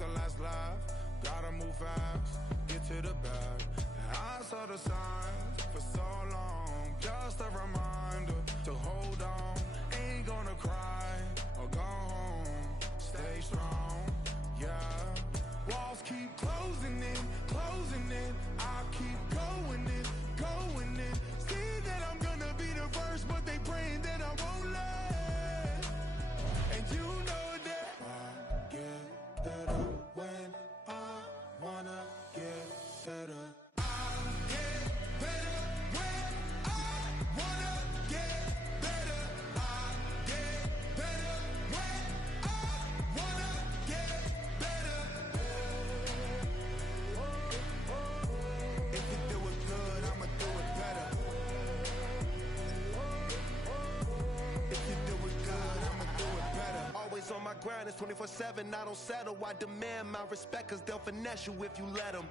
the last laugh. Gotta move fast, get to the bag. And I saw the signs for so long. Just a reminder to hold on. Ain't gonna cry or go home. Stay strong, yeah. Walls keep closing in, closing in. I keep going in, going in. See that I'm gonna be the first, but they praying that I won't let. And you know that I get better when I wanna get better. I get better when I wanna get better. I get better when I wanna get better. If you do it good, I'ma do it better. If you do it good, I'ma do it better. Always on my grind, it's 24/7, I don't settle. I demand my respect, cause they'll finesse you if you let them.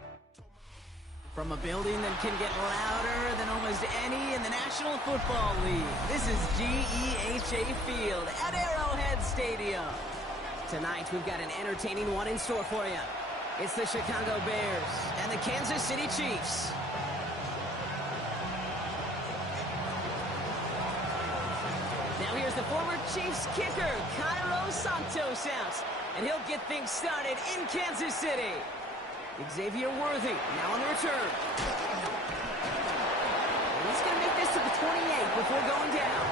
From a building that can get louder than almost any in the National Football League, this is GEHA Field at Arrowhead Stadium. Tonight, we've got an entertaining one in store for you. It's the Chicago Bears and the Kansas City Chiefs. Now here's the former Chiefs kicker, Cairo Santos out, and he'll get things started in Kansas City. Xavier Worthy now on the return. He's going to make this to the 28 before going down.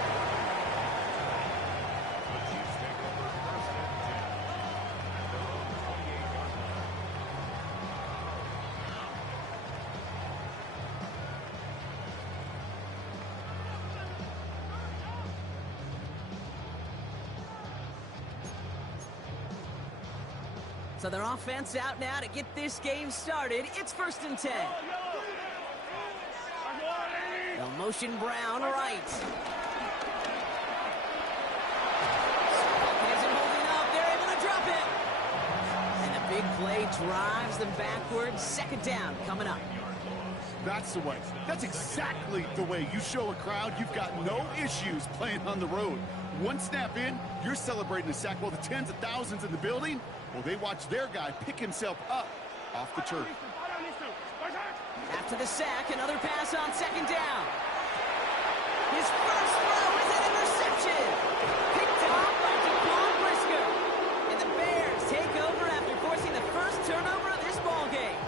So their offense out now to get this game started. It's 1st and 10. They'll motion Brown right. Pocket isn't holding up. They're able to drop it. And a big play drives them backwards. 2nd down coming up. That's the way. That's exactly the way you show a crowd you've got no issues playing on the road. One snap in, you're celebrating a sack. While the tens of thousands in the building, well, they watch their guy pick himself up off the turf. After the sack, another pass on 2nd down. His first throw is an interception. Picked off by Jaquan Brisker. And the Bears take over after forcing the first turnover of this ballgame.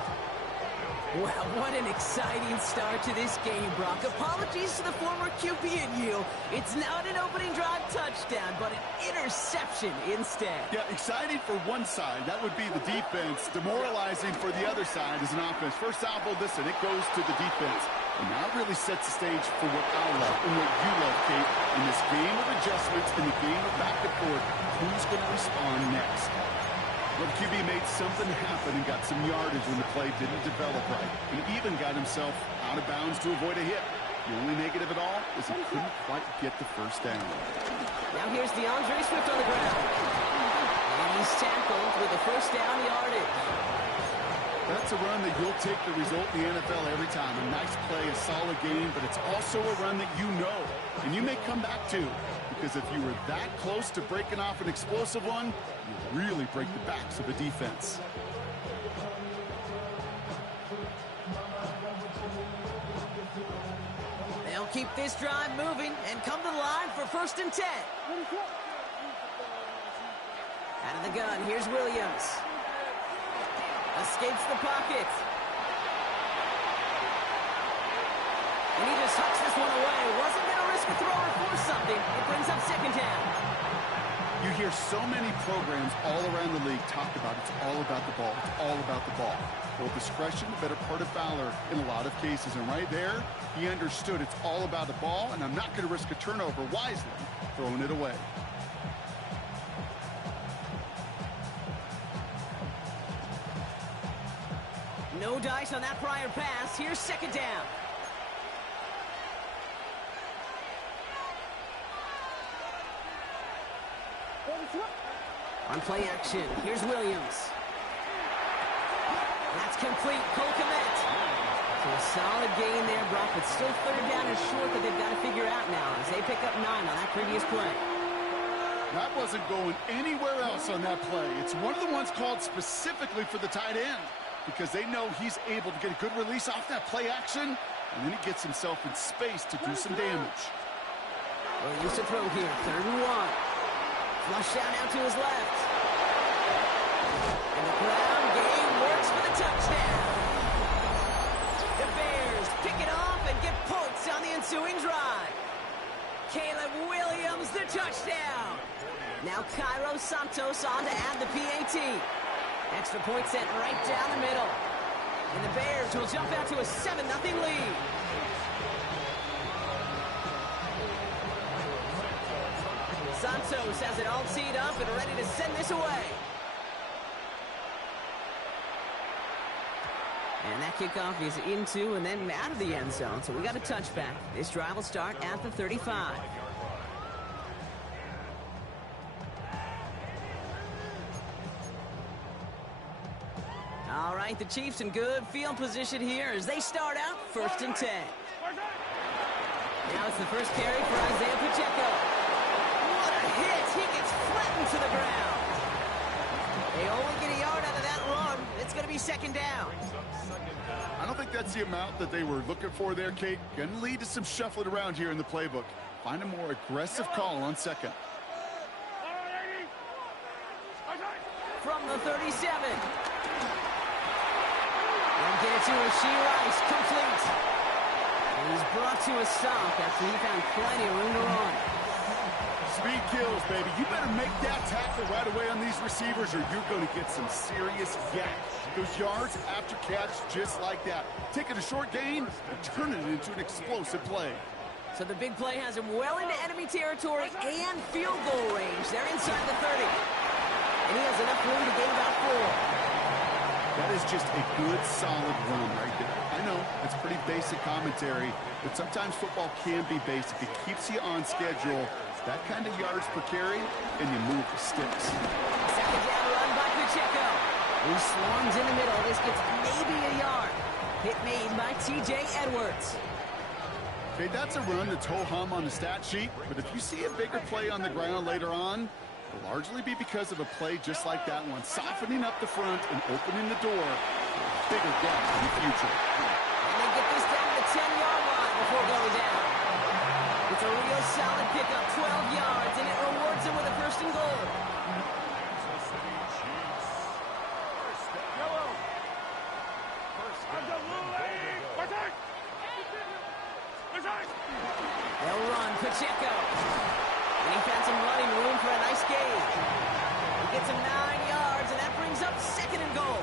Well, what an exciting start to this game, Brock. Apologies to the former QB and you. It's not an opening drive touchdown, but an interception instead. Yeah, exciting for one side. That would be the defense. Demoralizing for the other side as an offense. First salvo, listen, it goes to the defense. And now it really sets the stage for what I love and what you love, Kate. In this game of adjustments, in the game of back and forth, who's going to respond next? Well, the QB made something happen and got some yardage when the play didn't develop right. And even got himself out of bounds to avoid a hit. The only negative at all is he couldn't quite get the first down. Now here's DeAndre Swift on the ground. And he's tackled with the first down yardage. That's a run that you'll take the result in the NFL every time. A nice play, a solid game, but it's also a run that you know. And you may come back to. Because if you were that close to breaking off an explosive one, you really break the backs of a defense. They'll keep this drive moving and come to the line for 1st and 10. Out of the gun, here's Williams. Escapes the pocket. And he just hucks this one away. Wasn't going to risk a throw or force something. It brings up 2nd down. You hear so many programs all around the league talk about it's all about the ball. It's all about the ball. Well, discretion, the better part of valor in a lot of cases. And right there, he understood it's all about the ball, and I'm not going to risk a turnover wisely, throwing it away. No dice on that prior pass. Here's 2nd down. On play action, here's Williams. That's complete. Cole Kmet. So a solid gain there, Brock, but still 3rd down and short that they've got to figure out now as they pick up 9 on that previous play. That wasn't going anywhere else on that play. It's one of the ones called specifically for the tight end because they know he's able to get a good release off that play action, and then he gets himself in space to do some damage. Well, used to throw here, 3rd and 1. Flush down out to his left. And the ground game works for the touchdown. The Bears pick it off and get points on the ensuing drive. Caleb Williams, the touchdown. Now Cairo Santos on to add the PAT. Extra point sent right down the middle. And the Bears will jump out to a 7-0 lead. Santos has it all teed up and ready to send this away. And that kickoff is into and then out of the end zone, so we got a touchback. This drive will start at the 35. All right, the Chiefs in good field position here as they start out 1st and 10. Now it's the first carry for Isaiah Pacheco. What a hit! He gets flattened to the ground. They only get a yard out of that run. It's going to be 2nd down. I don't think that's the amount that they were looking for there, Kate. Going to lead to some shuffling around here in the playbook. Find a more aggressive call on 2nd. From the 37. And get it to Rashee Rice, complete. And he's brought to a stop after he found plenty of room to run. Speed kills, baby. You better make that tackle right away on these receivers or you're going to get some serious yak. Those yards after catch just like that. Taking a short gain and turning it into an explosive play. So the big play has him well into enemy territory and field goal range. They're inside the 30. And he has enough room to gain about 4. That is just a good, solid run right there. I know, it's pretty basic commentary, but sometimes football can be basic. It keeps you on schedule. That kind of yards per carry, and you move the sticks. 2nd down run by Pacheco. He swarms in the middle. This gets maybe a yard. Hit made by T.J. Edwards. Okay, that's a run that's ho-hum on the stat sheet, but if you see a bigger play on the ground later on, it'll largely be because of a play just like that one, softening up the front and opening the door for a bigger gap in the future. And they get this down to the 10-yard line before going down. It's a real solid pickup, 12 yards, and it rewards him with a 1st and goal. They'll run Pacheco. And he found some running room for a nice gain. He gets him 9 yards, and that brings up 2nd and goal.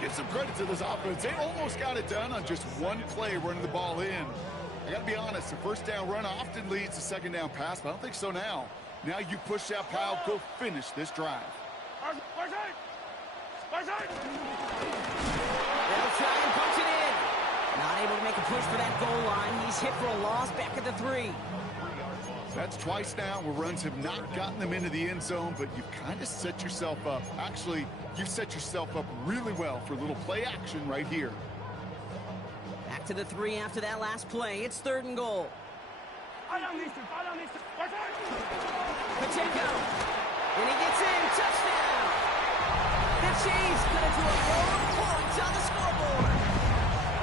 Give some credit to this offense. They almost got it done on just one play running the ball in. I got to be honest, the 1st down run often leads to 2nd down pass, but I don't think so now. Now you push that pile, go finish this drive. They'll try and punch it in. Not able to make a push for that goal line. He's hit for a loss back at the 3. That's twice now where runs have not gotten them into the end zone, but you've kind of set yourself up. Actually, you've set yourself up really well for a little play action right here. Back to the 3 after that last play. It's 3rd and goal. Pacheco. And he gets in. Touchdown. The Chiefs cut it to a row of points on the scoreboard.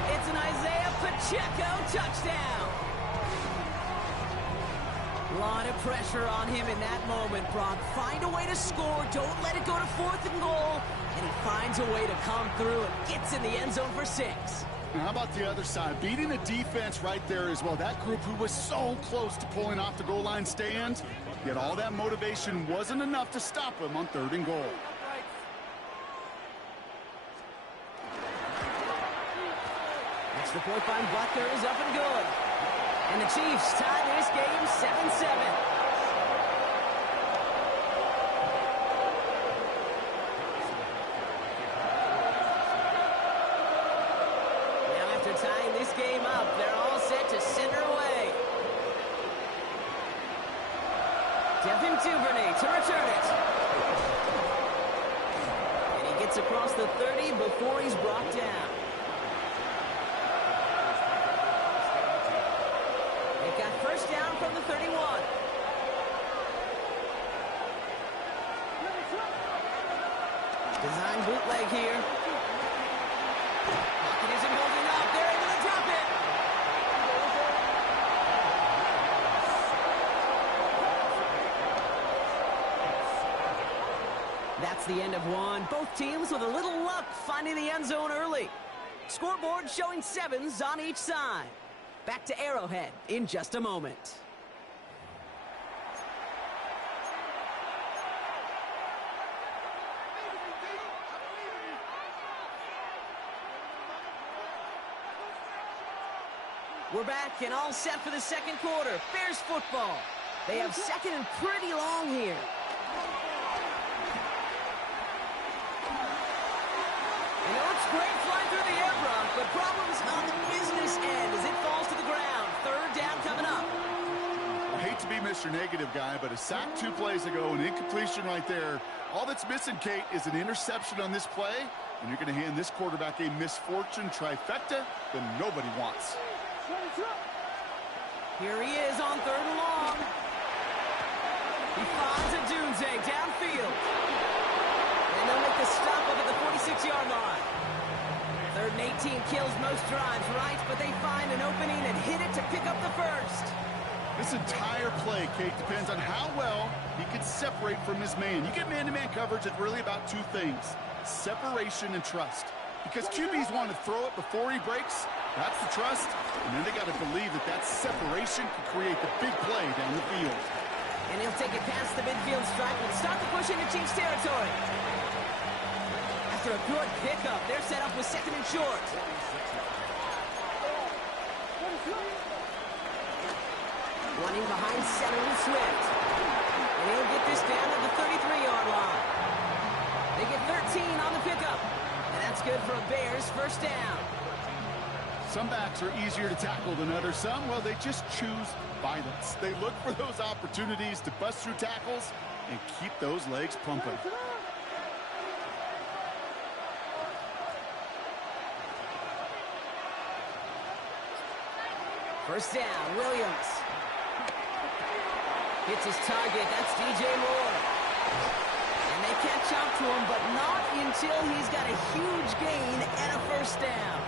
It's an Isaiah Pacheco touchdown. A lot of pressure on him in that moment, Brock. Find a way to score. Don't let it go to 4th and goal. And he finds a way to come through and gets in the end zone for 6. Now, how about the other side? Beating the defense right there as well. That group who was so close to pulling off the goal line stand, yet all that motivation wasn't enough to stop him on 3rd and goal. Extra point by Butker is up and good. And the Chiefs tie this game 7-7. Now after tying this game up, they're all set to center away. Devin Duvernay to return it. And he gets across the 30 before he's brought down. Got 1st down from the 31. Design bootleg here. Pocket isn't holding up. They're able to drop it. That's the end of one. Both teams with a little luck finding the end zone early. Scoreboard showing 7s on each side. Back to Arrowhead in just a moment. We're back and all set for the second quarter. Bears football. They have second and pretty long here. You know, it's great flying through the air, Brock, but problems on the business end as it falls to the ground. Third down coming up. I hate to be Mr. Negative guy, but a sack 2 plays ago, an incompletion right there. All that's missing, Kate, is an interception on this play, and you're going to hand this quarterback a misfortune trifecta that nobody wants. Here he is on third and long. He finds a Dunze downfield. And they'll make the stop up at the 46-yard line. Third and 18 kills most drives, right? But they find an opening and hit it to pick up the first. This entire play, Kate, depends on how well he can separate from his man. You get man-to-man coverage, it's really about 2 things: separation and trust. Because QBs want to throw it before he breaks. That's the trust. And then they got to believe that that separation can create the big play down the field. And he'll take it past the midfield stripe and start the push into Chiefs territory. After a good pickup, they're set up with second and short. Running behind center with Swift. And he'll get this down at the 33-yard line. They get 13 on the pickup. And that's good for a Bears first down. Some backs are easier to tackle than others. Some, well, they just choose violence. They look for those opportunities to bust through tackles and keep those legs pumping. First down, Williams. Hits his target, that's DJ Moore. And they catch up to him, but not until he's got a huge gain and a first down.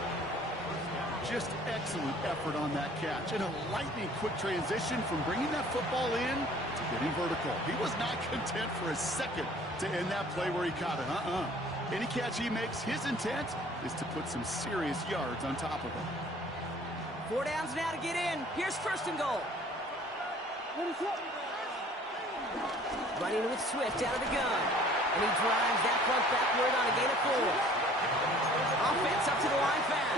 Just excellent effort on that catch. And a lightning-quick transition from bringing that football in to getting vertical. He was not content for a second to end that play where he caught it. Any catch he makes, his intent is to put some serious yards on top of it. 4 downs now to get in. Here's first and goal. Running with Swift out of the gun. And he drives that front backward on a gain of 4. Offense up to the line fast.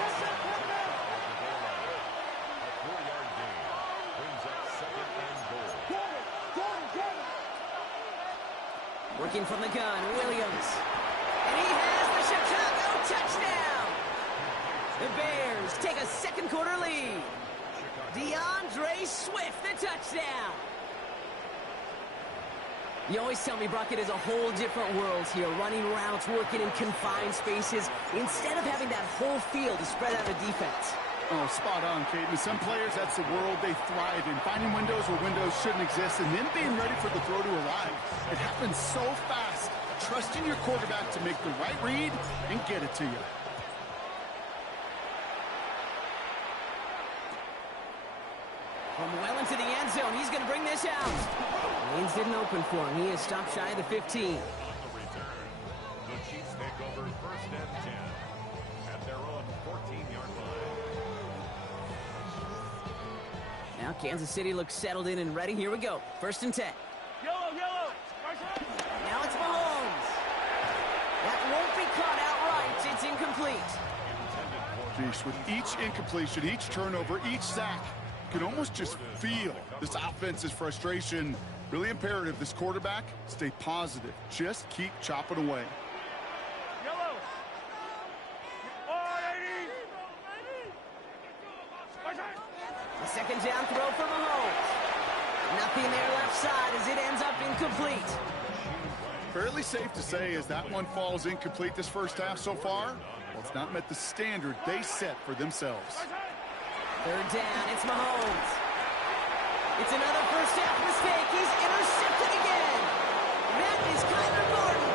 Working from the gun, Williams. And he has the Chicago touchdown. The Bears take a second quarter lead. DeAndre Swift, the touchdown. You always tell me, Brock, it is a whole different world here. Running routes, working in confined spaces, instead of having that whole field to spread out a defense. Oh, spot on, Kate. And some players, that's the world they thrive in. Finding windows where windows shouldn't exist and then being ready for the throw to arrive. It happens so fast. Trusting your quarterback to make the right read and get it to you. From well into the end zone, he's going to bring this out. Lanes didn't open for him. He is stopped shy of the 15. On the return, the Chiefs take over first and 10 at their own 14-yard line. Now Kansas City looks settled in and ready. Here we go. First and 10. Yellow. Now it's Mahomes. That won't be caught outright. It's incomplete. Jeez, with each incompletion, each turnover, each sack, you can almost just feel this offense's frustration. Really imperative this quarterback stay positive. Just keep chopping away. Yellow. A second down throw for Mahomes. Nothing there left side as it ends up incomplete. Fairly safe to say as that one falls incomplete this first half so far, well, it's not met the standard they set for themselves. Third down, it's Mahomes. It's another first half mistake. He's intercepted again. That is Kyler Gordon.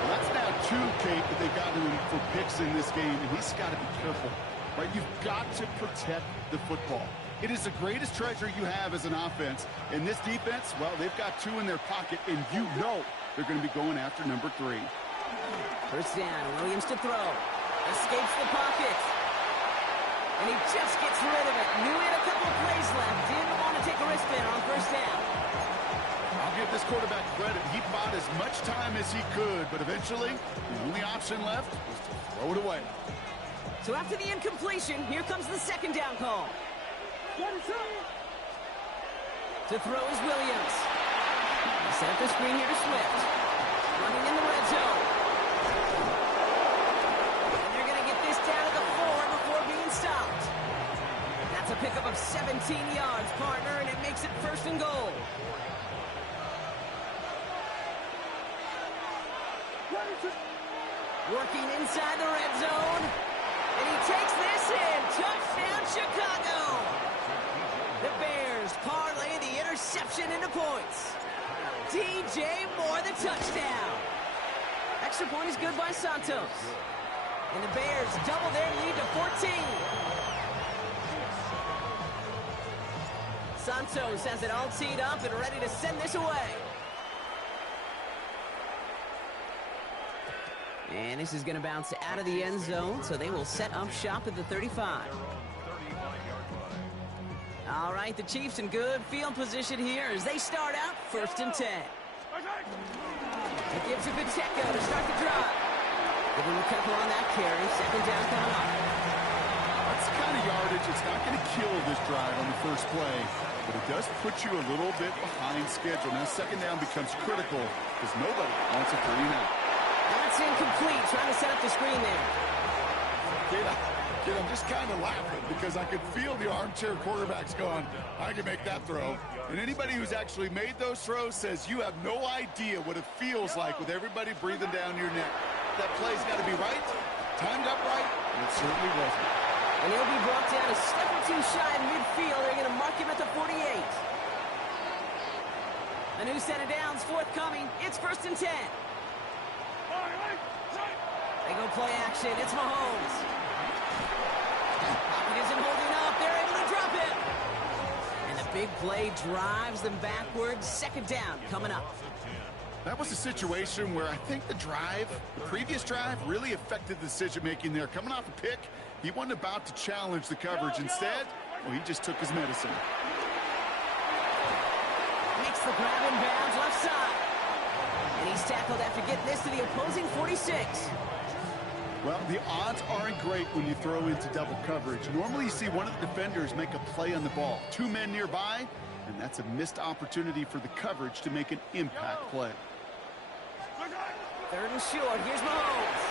Well, that's now two, Kate, that they got him for picks in this game, and he's got to be careful, right? You've got to protect the football. It is the greatest treasure you have as an offense. And this defense, well, they've got two in their pocket, and you know they're going to be going after number 3. First down, Williams to throw. Escapes the pocket. And he just gets rid of it. Knew he had a couple of plays left. Didn't want to take a risk there on first down. I'll give this quarterback credit. He bought as much time as he could, but eventually, the only option left was to throw it away. So after the incompletion, here comes the second down call. To throw is Williams. Set up the screen here to Swift. Running in the red zone. And they're going to get this down to the 4 before being stopped. That's a pickup of 17 yards, partner, and it makes it first and goal. Working inside the red zone. And he takes this in. Touchdown, Chicago. The Bears parlay the interception into points. DJ Moore, the touchdown. Extra point is good by Santos. And the Bears double their lead to 14. Santos has it all teed up and ready to send this away. And this is going to bounce out of the end zone, so they will set up shop at the 35. All right, the Chiefs in good field position here as they start out first and 10. It gives it to Pacheco to start the drive. Give him a couple on that carry. Second down coming up. That's the kind of yardage. It's not going to kill this drive on the first play, but it does put you a little bit behind schedule. Now second down becomes critical because nobody wants a 3-and-out. That's incomplete. Trying to set up the screen there. Kid, I'm just kind of laughing because I could feel the armchair quarterbacks going, I can make that throw. And anybody who's actually made those throws says you have no idea what it feels like with everybody breathing down your neck. That play's got to be right, timed up right, and it certainly wasn't. And he'll be brought down a step or two shy in midfield. They're going to mark him at the 48. A new set of downs forthcoming. It's first and 10. They go play action. It's Mahomes. Pocket isn't holding up. They're able to drop it. And the big play drives them backwards. Second down coming up. That was a situation where I think the previous drive, really affected the decision-making there. Coming off a pick, he wasn't about to challenge the coverage. Instead, well, he just took his medicine. Makes the grab in bounds left side. And he's tackled after getting this to the opposing 46. Well, the odds aren't great when you throw into double coverage. Normally you see one of the defenders make a play on the ball. 2 men nearby, and that's a missed opportunity for the coverage to make an impact play. Third and short. Here's Mahomes.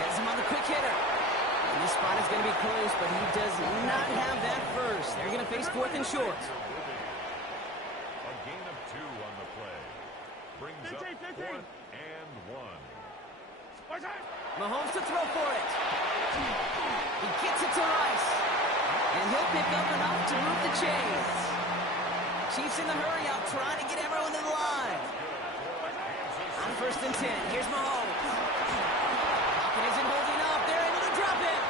Has him on the quick hitter. And this spot is going to be close, but he does not have that first. They're going to face fourth and short. A gain of 2 on the play. Brings up 4th and 1. Mahomes to throw for it. He gets it to Rice. And he'll pick up enough to move the chains. Chiefs in the hurry up, trying to get everyone to the line. On first and 10, here's Mahomes. Pocket isn't holding up. They're able to drop it.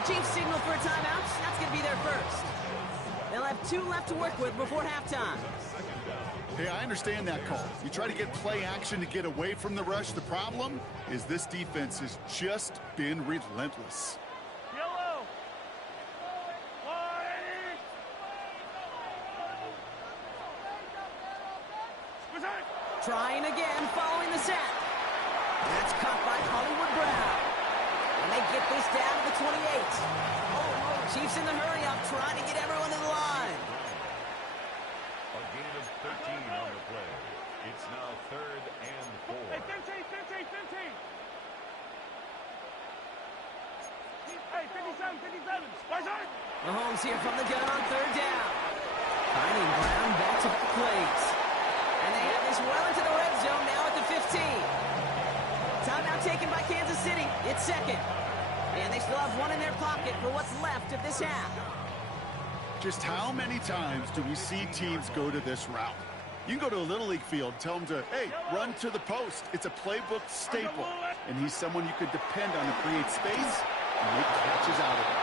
The Chiefs signal for a timeout. That's going to be their first. They'll have 2 left to work with before halftime. Hey, I understand that call. You try to get play action to get away from the rush. The problem is this defense has just been relentless. Yellow. Trying again, following the sack. That's caught by Hollywood Brown. And they get this down to the 28. Chiefs in the hurry up, trying to get everyone to the line. A gain of 13 on the play. It's now 3rd and 4. Hey, 15. Hey, 57. Mahomes here from the gun on third down. Finding Brown back-to-back plays. And they have this well into the red zone now at the 15. Timeout taken by Kansas City. It's second. And they still have 1 in their pocket for what's left of this half. Just how many times do we see teams go to this route? You can go to a Little League field, tell them to, hey, run to the post. It's a playbook staple. and he's someone you could depend on to create space and make catches out of it.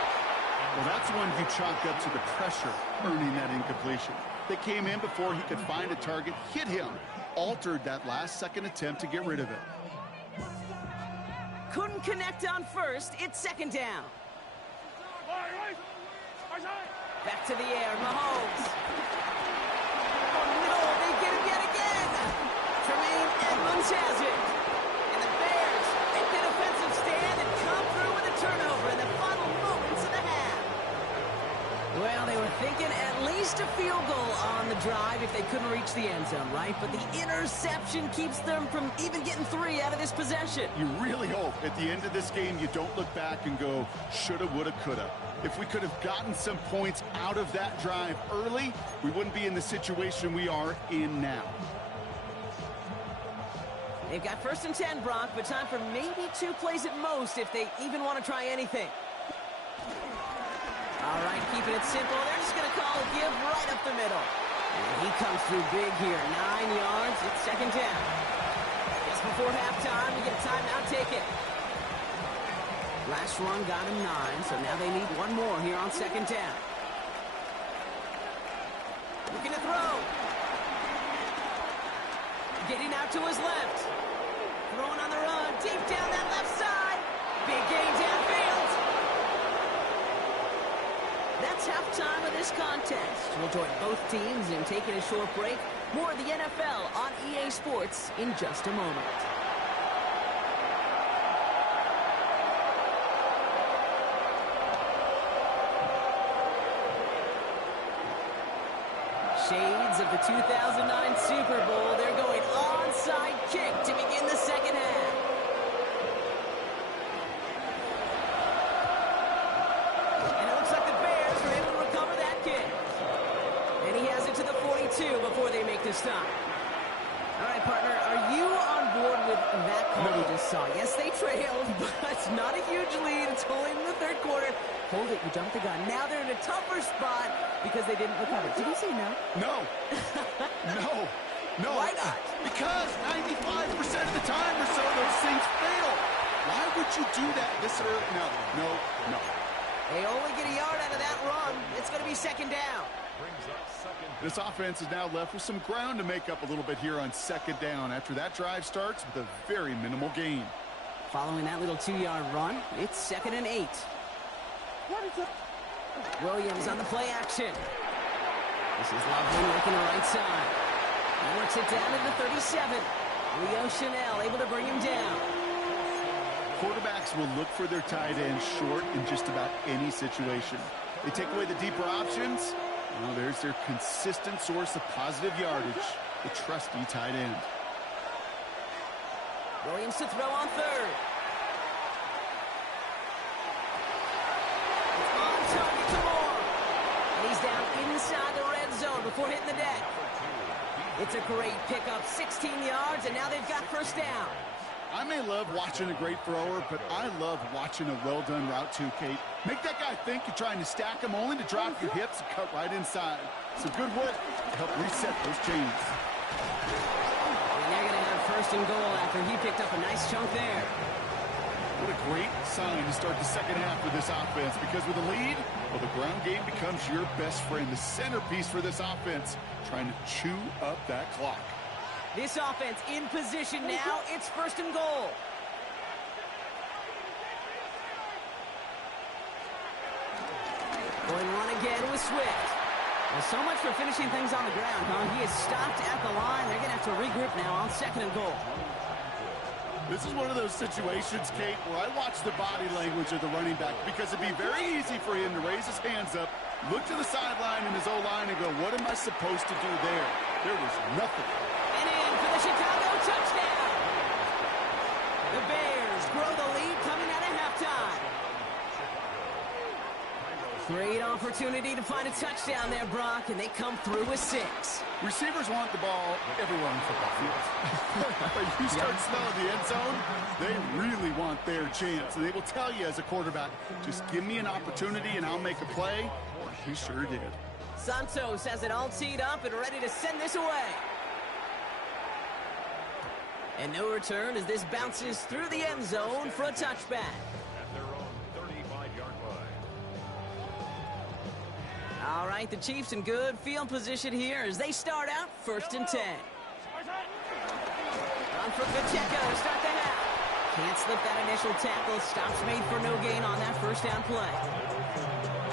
Well, that's one you chalk up to the pressure earning that incompletion. They came in before he could find a target, hit him, altered that last-second attempt to get rid of it. Couldn't connect on first. It's second down. Back to the air, Mahomes. Oh, no, they get him yet again. Tremaine Edmonds has it. And the Bears make an offensive stand and come through with a turnover in the final moments of the half. Well, they were thinking at least a field goal on the drive if they couldn't reach the end zone, right? But the interception keeps them from even getting 3 out of this possession. You really hope at the end of this game you don't look back and go, shoulda, woulda, coulda. If we could have gotten some points out of that drive early, we wouldn't be in the situation we are in now. They've got 1st and 10, Brock, but time for maybe 2 plays at most if they even want to try anything. All right, keeping it simple. They're just going to call a give right up the middle. And he comes through big here. 9 yards. It's second down. Just before halftime, we get a timeout. Take it. Last run got him 9, so now they need 1 more here on second down. Looking to throw. Getting out to his left. Throwing on the run. Deep down that left side. Big gain downfield. That's halftime of this contest. We'll join both teams in taking a short break. More of the NFL on EA Sports in just a moment. Shades of the 2009 Super Bowl. They're going onside kick to begin the second half. And it looks like the Bears are able to recover that kick. And he has it to the 42 before they make the stop. All right, partner, are you on board with that call we just saw? Yes, they trailed, but it's not a huge lead. It's only in the 3rd quarter. Hold it, you jumped the gun. Now they're in a tougher spot because they didn't recover. Did you say no? No. No. Why not? Because 95% of the time or so, those things fail. Why would you do that this early? No. They only get a yard out of that run. It's going to be second down. This offense is now left with some ground to make up a little bit here on second down after that drive starts with a very minimal gain. Following that little 2-yard run, it's 2nd and 8. Williams on the play action. This is Lovely working the right side. He works it down to the 37. Leo Chanel able to bring him down. Quarterbacks will look for their tight end short in just about any situation. They take away the deeper options. Well, there's their consistent source of positive yardage, the trusty tight end. Williams to throw on 3rd. It's on target to Moore. And he's down inside the red zone before hitting the deck. It's a great pickup, 16 yards, and now they've got 1st down. I may love watching a great thrower, but I love watching a well-done route too, Kate. Make that guy think you're trying to stack him only to drop your hips and cut right inside. Some good work to help reset those chains. And they're going to have 1st and goal after he picked up a nice chunk there. What a great sign to start the second half for this offense, because with a lead, well, the ground game becomes your best friend, the centerpiece for this offense, trying to chew up that clock. This offense in position now. It's 1st and goal. Going one again with Swift. Well, so much for finishing things on the ground, huh? He is stopped at the line. They're going to have to regroup now on 2nd and goal. This is one of those situations, Kate, where I watch the body language of the running back, because it'd be very easy for him to raise his hands up, look to the sideline in his O-line and go, what am I supposed to do there? There was nothing. And in for the Chicago touchdown. The Bears grow the lead coming out of halftime. Great opportunity to find a touchdown there, Brock, and they come through with 6. Receivers want the ball everywhere on football fields. But you start smelling the end zone, they really want their chance. And they will tell you as a quarterback, just give me an opportunity and I'll make a play. He sure did. Santos has it all teed up and ready to send this away. And no return as this bounces through the end zone for a touchback. At their own 35-yard line. All right, the Chiefs in good field position here as they start out 1st and 10. On for Pacheco to start the half. Can't slip that initial tackle. Stops made for no gain on that first down play.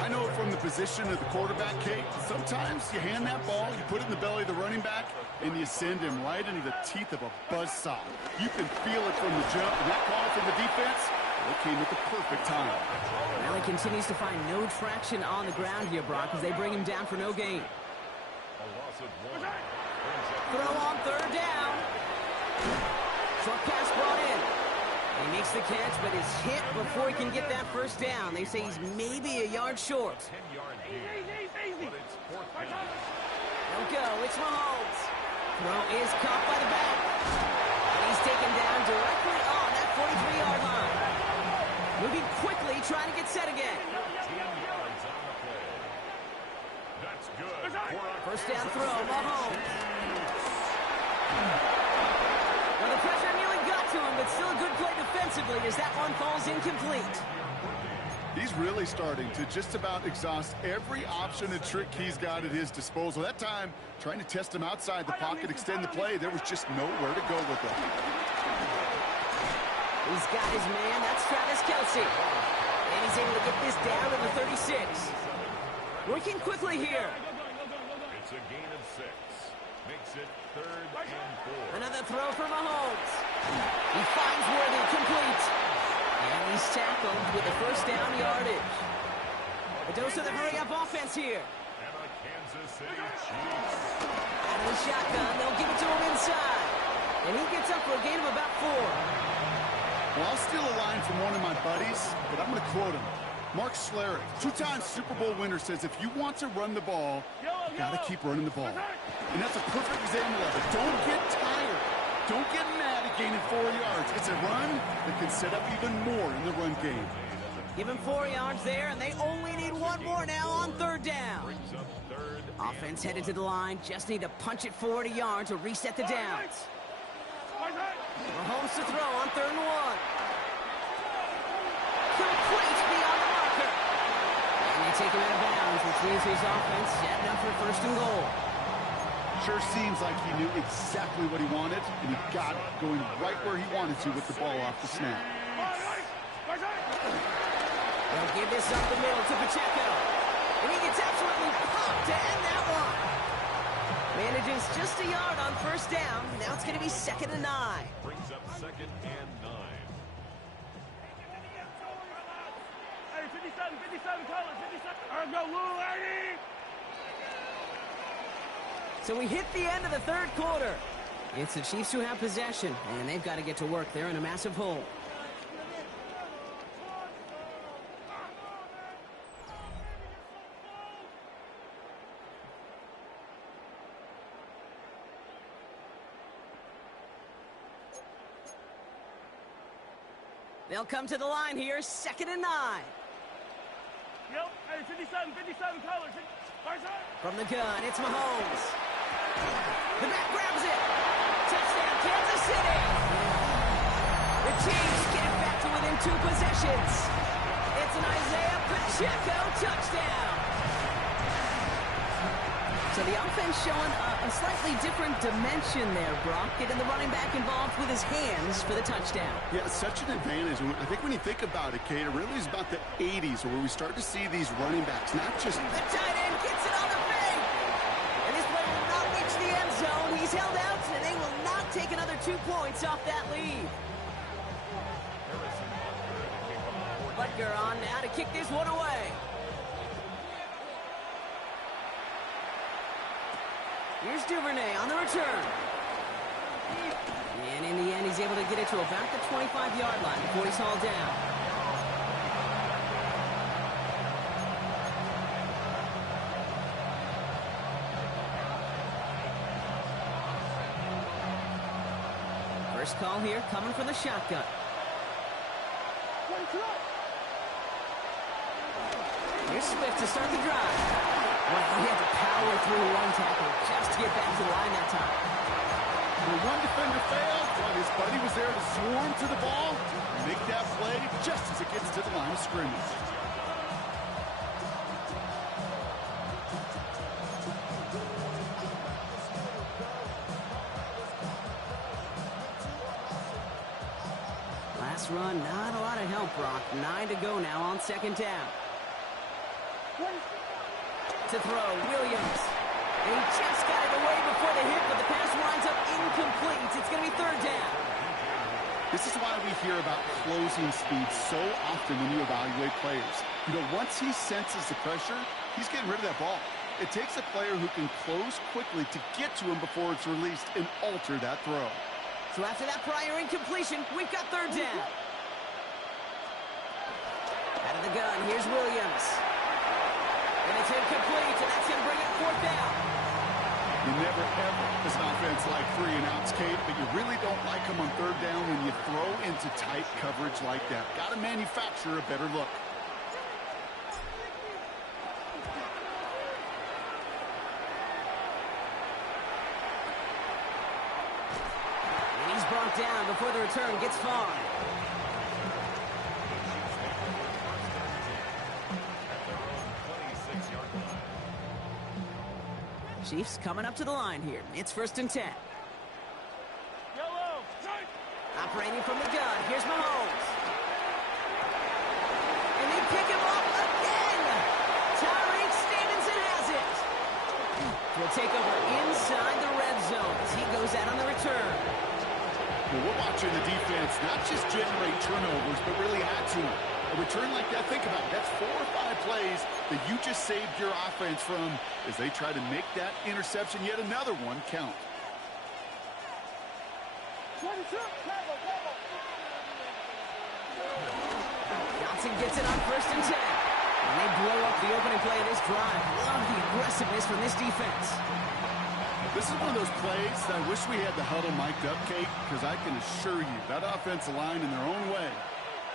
I know from the position of the quarterback, Kate, sometimes you hand that ball, you put it in the belly of the running back, and you send him right into the teeth of a buzzsaw. You can feel it from the jump, and that call from the defense, it came at the perfect time. Well, he continues to find no traction on the ground here, Brock, as they bring him down for no gain. A loss of 1. Throw on 3rd down. Short pass brought in. He makes the catch, but is hit before he can get that first down. They say he's maybe a yard short. 10-yard gain, but it's 4th down. Don't go. It's Mahomes. Throw is caught by the back. And he's taken down directly on that 43-yard line. Moving quickly, trying to get set again. 10 yards on the play. That's good. First down throw, Mahomes. Well, the pressure nearly got to him, but still a good play defensively as that one falls incomplete. He's really starting to just about exhaust every option and trick he's got at his disposal. That time, trying to test him outside the pocket, extend the play, there was just nowhere to go with it. He's got his man, that's Travis Kelce. And he's able to get this down to the 36. Working quickly here. It's a gain of 6. Makes it 3rd and 4. Another throw for Mahomes. He finds Worthy, complete. And he's tackled with the first down yardage. A dose of the hurry-up offense here. And the Kansas City Chiefs. Out of the shotgun, they'll give it to him inside. And he gets up for a gain of about 4. Well, I'll steal a line from one of my buddies, but I'm going to quote him. Mark Schlereth, 2-time Super Bowl winner, says if you want to run the ball, you got to keep running the ball. And that's a perfect example of it. Don't get tired. Don't get mad at gaining 4 yards. It's a run that can set up even more in the run game. Give him 4 yards there, and they only need 1 more now on 3rd down. Brings up 3rd. Offense headed to the line. Just need to punch it forward a yard to reset the downs. Mahomes to throw on 3rd and 1. Complete beyond the marker. And they take him out of bounds, which leaves his offense setting up for 1st and goal. Sure seems like he knew exactly what he wanted, and he got it going right where he wanted to with the ball off the snap. They'll give this up the middle to Pacheco. And he gets absolutely popped to end that one. Manages just a yard on 1st down. Now it's going to be 2nd and 9. Brings up 2nd and 9. Hey, 57, colors, 57. Let's go, Lou, lady! So we hit the end of the 3rd quarter. It's the Chiefs who have possession, and they've got to get to work. They're in a massive hole. They'll come to the line here, 2nd and 9. Yep, hey, 57, colors. From the gun, it's Mahomes. The back grabs it. Touchdown, Kansas City. The Chiefs get it back to within 2 possessions. It's an Isaiah Pacheco touchdown. So the offense showing a slightly different dimension there, Brock, getting the running back involved with his hands for the touchdown. Yeah, such an advantage. I think when you think about it, Kate, it really is about the 80s where we start to see these running backs, not just... The tight end gets it on the fake. And this play will not reach the end zone. He's held out, and they will not take another 2 points off that lead. Butker on now to kick this one away. Here's Duvernay on the return. And in the end, he's able to get it to about the 25-yard line before he's hauled down. First call here coming from the shotgun. Here's Swift to start the drive. Well, he had to power through one tackle just to get back to the line that time. The one defender failed, but his buddy was there to swarm to the ball and make that play just as it gets to the line of scrimmage. Last run, not a lot of help, Brock. 9 to go now on second down. To throw, Williams. And he just got it away before the hit, but the pass winds up incomplete. It's going to be third down. This is why we hear about closing speed so often when you evaluate players. You know, once he senses the pressure, he's getting rid of that ball. It takes a player who can close quickly to get to him before it's released and alter that throw. So after that prior incompletion, we've got third down. Out of the gun, here's Williams. And it's incomplete, and that's going to bring it fourth down. You never, ever, as an offense, like 3 and outs, Kate, but you really don't like them on third down when you throw into tight coverage like that. Got to manufacture a better look. And he's brought down before the return gets far. Chiefs coming up to the line here. It's 1st and 10. Yellow. Operating from the gun. Here's Mahomes. And they pick him up again. Tyreek Stevenson has it. He'll take over inside the red zone as he goes out on the return. Well, we're watching the defense not just generate turnovers, but really add to them. A return like that, think about it. That's 4 or 5 plays that you just saved your offense from as they try to make that interception, yet another one, count. Johnson gets it on 1st and 10. And they blow up the opening play of this drive. Love the aggressiveness from this defense. This is one of those plays that I wish we had the huddle mic'd up, Kate, because I can assure you that offensive line in their own way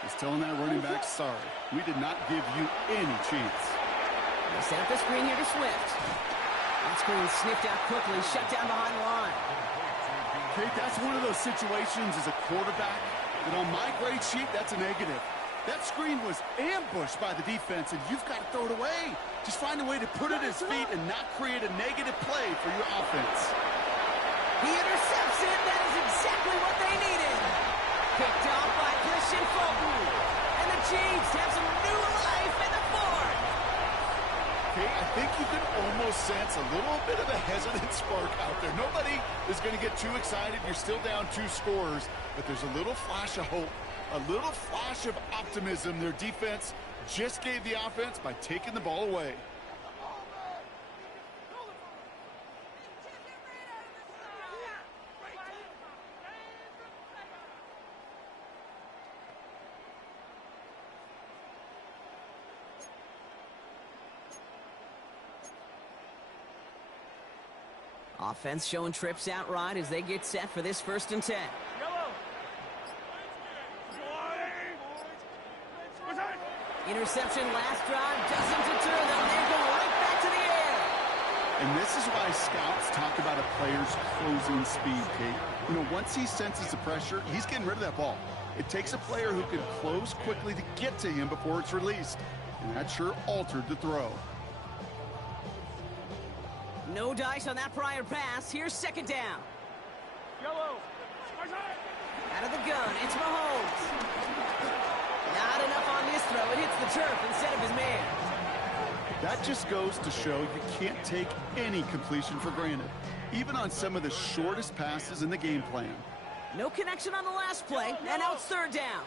is telling that running back, sorry, we did not give you any chance. They set up the screen here to Swift. That screen sniffed out quickly, shut down behind the line. Kate, that's one of those situations as a quarterback that on my grade sheet, that's a negative. That screen was ambushed by the defense, and you've got to throw it away. Just find a way to put it at his feet and not create a negative play for your offense. He intercepts it. That is exactly what they needed. Picked off by Christian Fulton. And the Chiefs have some new life in the fourth. Okay, I think you can almost sense a little bit of a hesitant spark out there. Nobody is going to get too excited. You're still down 2 scores, but there's a little flash of hope, a little flash of optimism. Their defense just gave the offense by taking the ball away. Offense showing trips out right as they get set for this 1st and 10. Yellow. Interception last drive doesn't deter them. They go right back to the air. And this is why scouts talk about a player's closing speed, Kate. You know, once he senses the pressure, he's getting rid of that ball. It takes a player who can close quickly to get to him before it's released. And that sure altered the throw. No dice on that prior pass. Here's 2nd down. Yellow. Out of the gun, it's Mahomes. Not enough on this throw. It hits the turf instead of his man. That just goes to show you can't take any completion for granted, even on some of the shortest passes in the game plan. No connection on the last play, and now it's 3rd down.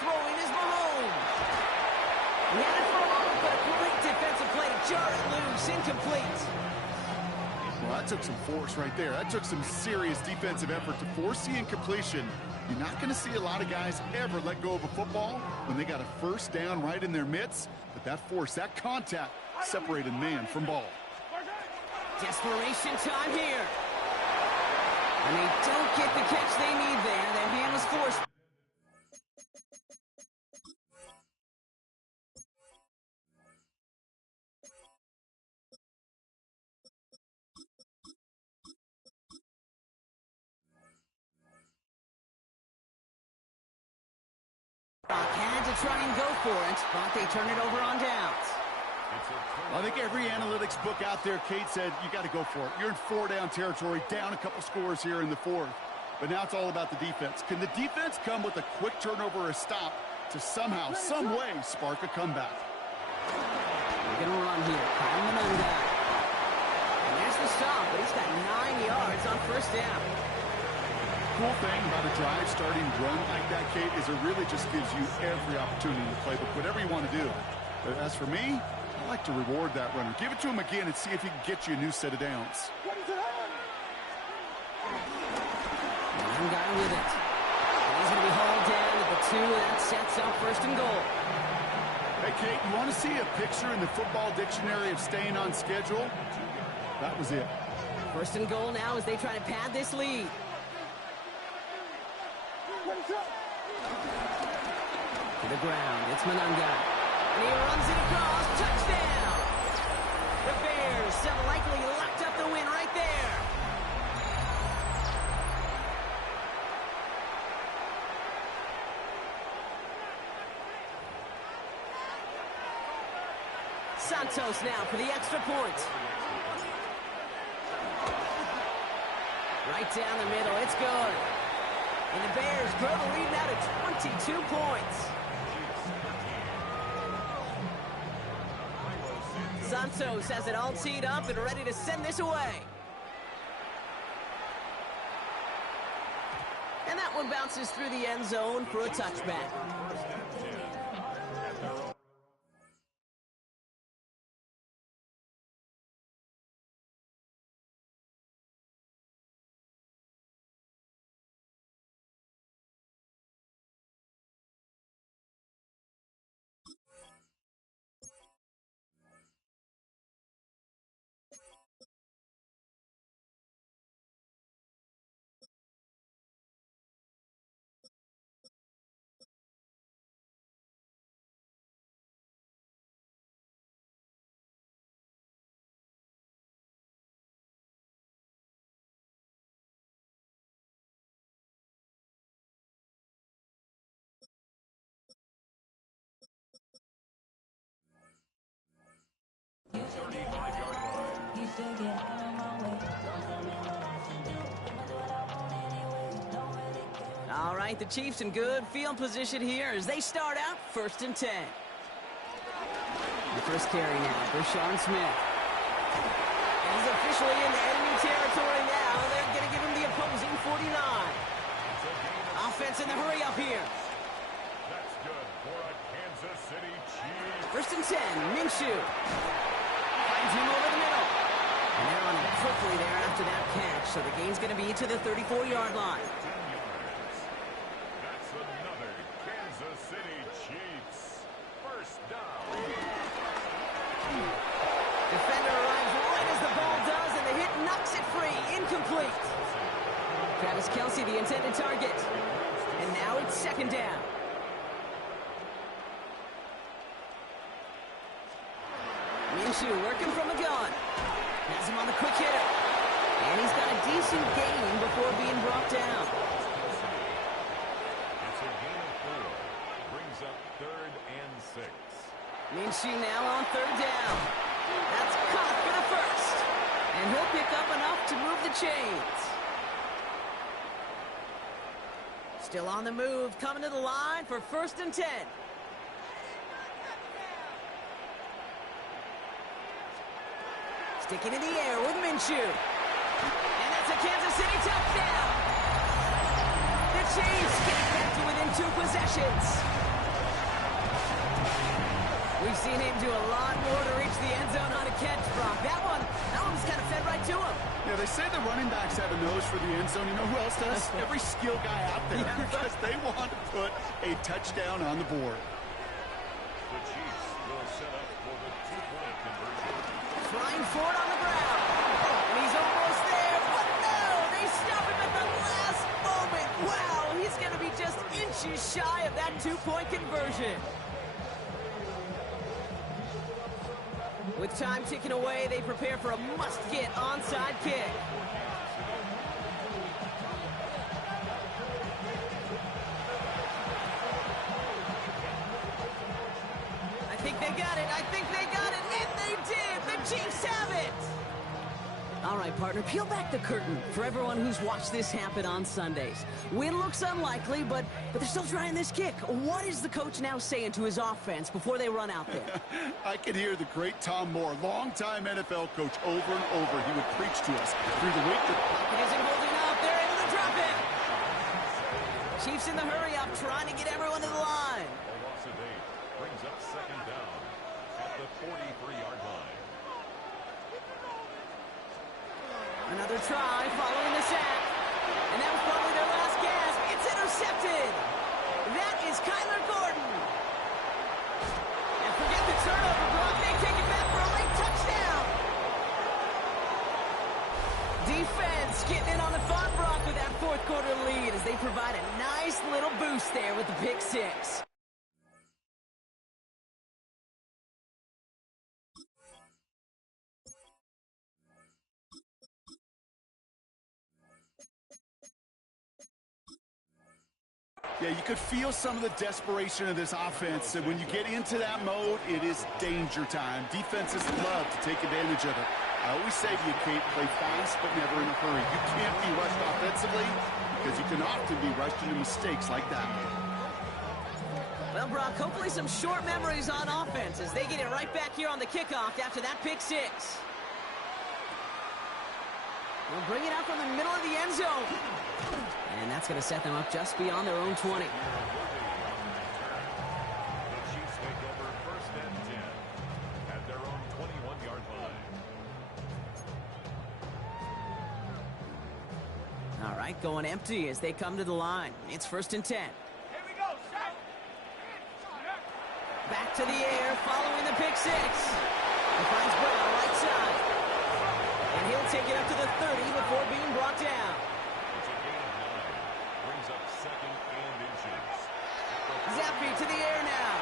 Throwing is Mahomes. He had it for a moment, but a great defensive play to jar it loose, incomplete. Well, that took some force right there. That took some serious defensive effort to force the incompletion. You're not going to see a lot of guys ever let go of a football when they got a 1st down right in their midst, but that force, that contact, separated man from ball. Desperation time here. And they don't get the catch they need there. Their hand was forced. to try and go for it, but they turn it over on downs. I think every analytics book out there, Kate, said you got to go for it. You're in 4-down territory, down a couple scores here in the fourth. But now it's all about the defense. Can the defense come with a quick turnover or a stop to somehow, some way, spark a comeback? They're going to run here. Kyle Monangai. And there's the stop, but he's got 9 yards on first down. Cool thing about a drive starting run like that, Kate, is it really just gives you every opportunity in the playbook, whatever you want to do. But as for me, I like to reward that runner. Give it to him again and see if he can get you a new set of downs. Monangai with it. And he's going to be hauled down at the 2, and that sets up first and goal. Hey, Kate, you want to see a picture in the football dictionary of staying on schedule? That was it. First and goal now as they try to pad this lead. To the ground, it's Monangai. And he runs it across, touchdown! The Bears have likely locked up the win right there. Santos now for the extra point. Right down the middle, it's good. And the Bears grow the lead now to 22 points. Santos has it all teed up and ready to send this away. And that one bounces through the end zone for a touchback. All right, the Chiefs in good field position here as they start out 1st and 10. The first carry now, Brashawn Smith. And he's officially in the enemy territory now. They're going to give him the opposing 49. Offense in the hurry up here. That's good for a Kansas City Chiefs. 1st and 10, Minshew. Finds him over the middle. And they're running quickly there after that catch, so the game's going to be to the 34-yard line. That's another Kansas City Chiefs. First down. Defender arrives right as the ball does, and the hit knocks it free. Incomplete. Travis Kelce, the intended target. And now it's 2nd down. Minshew working from the gun. Has him on the quick hitter. And he's got a decent gain before being brought down. It's a gain of 4. Brings up 3rd and 6. Minshew now on 3rd down. That's caught for the first. And he'll pick up enough to move the chains. Still on the move, coming to the line for 1st and 10. Sticking in the air with Minshew. And that's a Kansas City touchdown. The Chiefs get back to within 2 possessions. We've seen him do a lot more to reach the end zone on a catch, Brock. That one was kind of fed right to him. Yeah, they say the running backs have a nose for the end zone. You know who else does? Every skill guy out there. Because they want to put a touchdown on the board. The Chiefs will set up for the 2-point conversion. Flying forward on the ground. And he's almost there, but no! They stop him at the last moment. Wow, he's going to be just inches shy of that 2-point conversion. With time ticking away, they prepare for a must-get onside kick. they got it. I think they got it. And they did. The Chiefs have it. All right, partner, peel back the curtain for everyone who's watched this happen on Sundays. Win looks unlikely, but they're still trying this kick. What is the coach now saying to his offense before they run out there? I can hear the great Tom Moore, longtime NFL coach, over and over. He would preach to us through the week. It isn't holding up. They're able to drop it. Chiefs in the hurry up, trying to get everyone to the line. A loss of 8 brings up second down at the 43-yard line. Another try following the sack. And that was probably their last gasp. It's intercepted. That is Kyler Gordon. And forget the turnover, Brock. They take it back for a late touchdown. Defense getting in on the fun, Brock, with that fourth quarter lead as they provide a nice little boost there with the pick six. Yeah, you could feel some of the desperation of this offense. And when you get into that mode, it is danger time. Defenses love to take advantage of it. I always say to you, Kate, play fast but never in a hurry. You can't be rushed offensively because you can often be rushed into mistakes like that. Well, Brock, hopefully some short memories on offense as they get it right back here on the kickoff after that pick six. They'll bring it out from the middle of the end zone. And that's going to set them up just beyond their own 20. The Chiefs take over first and 10 at their own 21-yard line. All right, going empty as they come to the line. It's first and 10. Here we go. Shot. Back to the air following the pick six. He finds Brown right side. And he'll take it up to the 30 before being brought down. It's a gain of 9. Brings up second and inches. Zappi to the air now.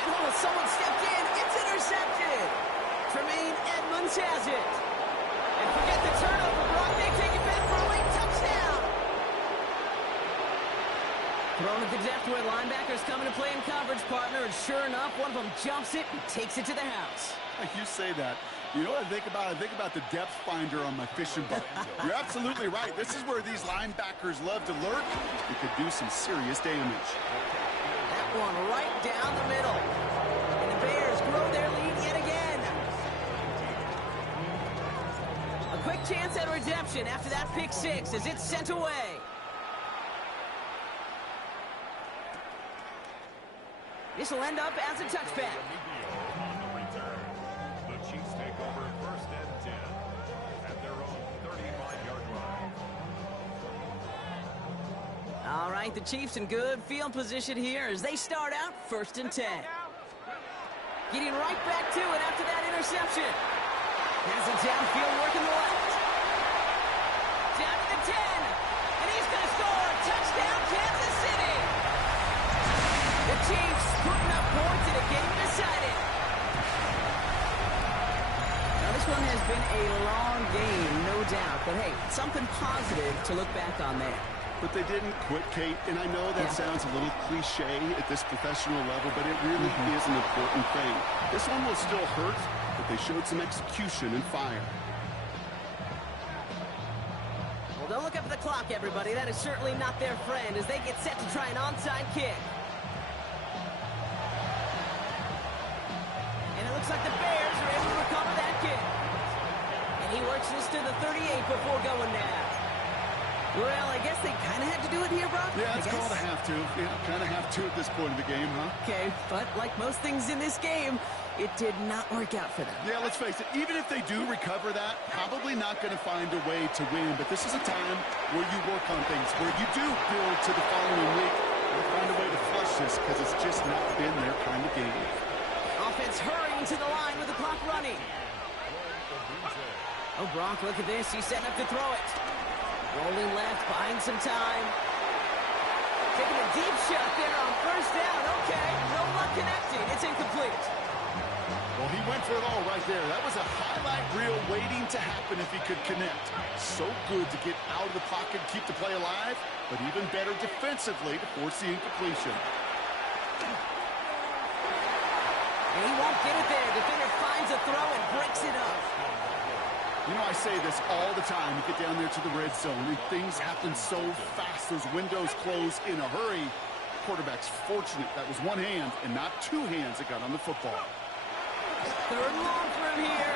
And oh, someone stepped in. It's intercepted. Tremaine Edmonds has it. And forget the turnover, Brock. They take it back for a late touchdown. Thrown at the depth where linebackers coming to play in coverage, partner. And sure enough, one of them jumps it and takes it to the house. You say that. You know what I think about? I think about the depth finder on my fishing boat. You're absolutely right. This is where these linebackers love to lurk. It could do some serious damage. That one right down the middle. And the Bears grow their lead yet again. A quick chance at redemption after that pick six as it's sent away. This will end up as a touchback. On the return, the Chiefs take over first and 10 at their own 35-yard line. All right, the Chiefs in good field position here as they start out first and 10. Getting right back to it after that interception. Has it downfield working the left. Down to the 10. And he's going to score. Touchdown, Kansas City. The Chiefs putting up points in a game decided. Now, this one has been a long game, no doubt. But, hey, something positive to look back on there. But they didn't quit, Kate, and I know that sounds a little cliche at this professional level, but it really is an important thing. This one will still hurt, but they showed some execution and fire. Well, don't look up at the clock, everybody. That is certainly not their friend as they get set to try an onside kick. And it looks like the Bears are able to recover that kick. And he works this to the 38 before going down. Well, I guess they kind of had to do it here, Brock. Yeah, it's called a have to. Yeah, kind of have to at this point in the game, huh? Okay, but like most things in this game, it did not work out for them. Yeah, let's face it, even if they do recover that, probably not going to find a way to win. But this is a time where you work on things, where you do build to the following week and find a way to flush this because it's just not been their kind of game. Offense hurrying to the line with the clock running. Oh, Brock, look at this. He's setting up to throw it. Rolling left, buying some time. Taking a deep shot there on first down. Okay, no luck connecting. It's incomplete. Well, he went for it all right there. That was a highlight reel waiting to happen if he could connect. So good to get out of the pocket, keep the play alive, but even better defensively to force the incompletion. And he won't get it there. Defender finds a throw and breaks it up. You know, I say this all the time. You get down there to the red zone, and things happen so fast. Those windows close in a hurry. Quarterback's fortunate that was one hand and not two hands that got on the football. Third and long for him here.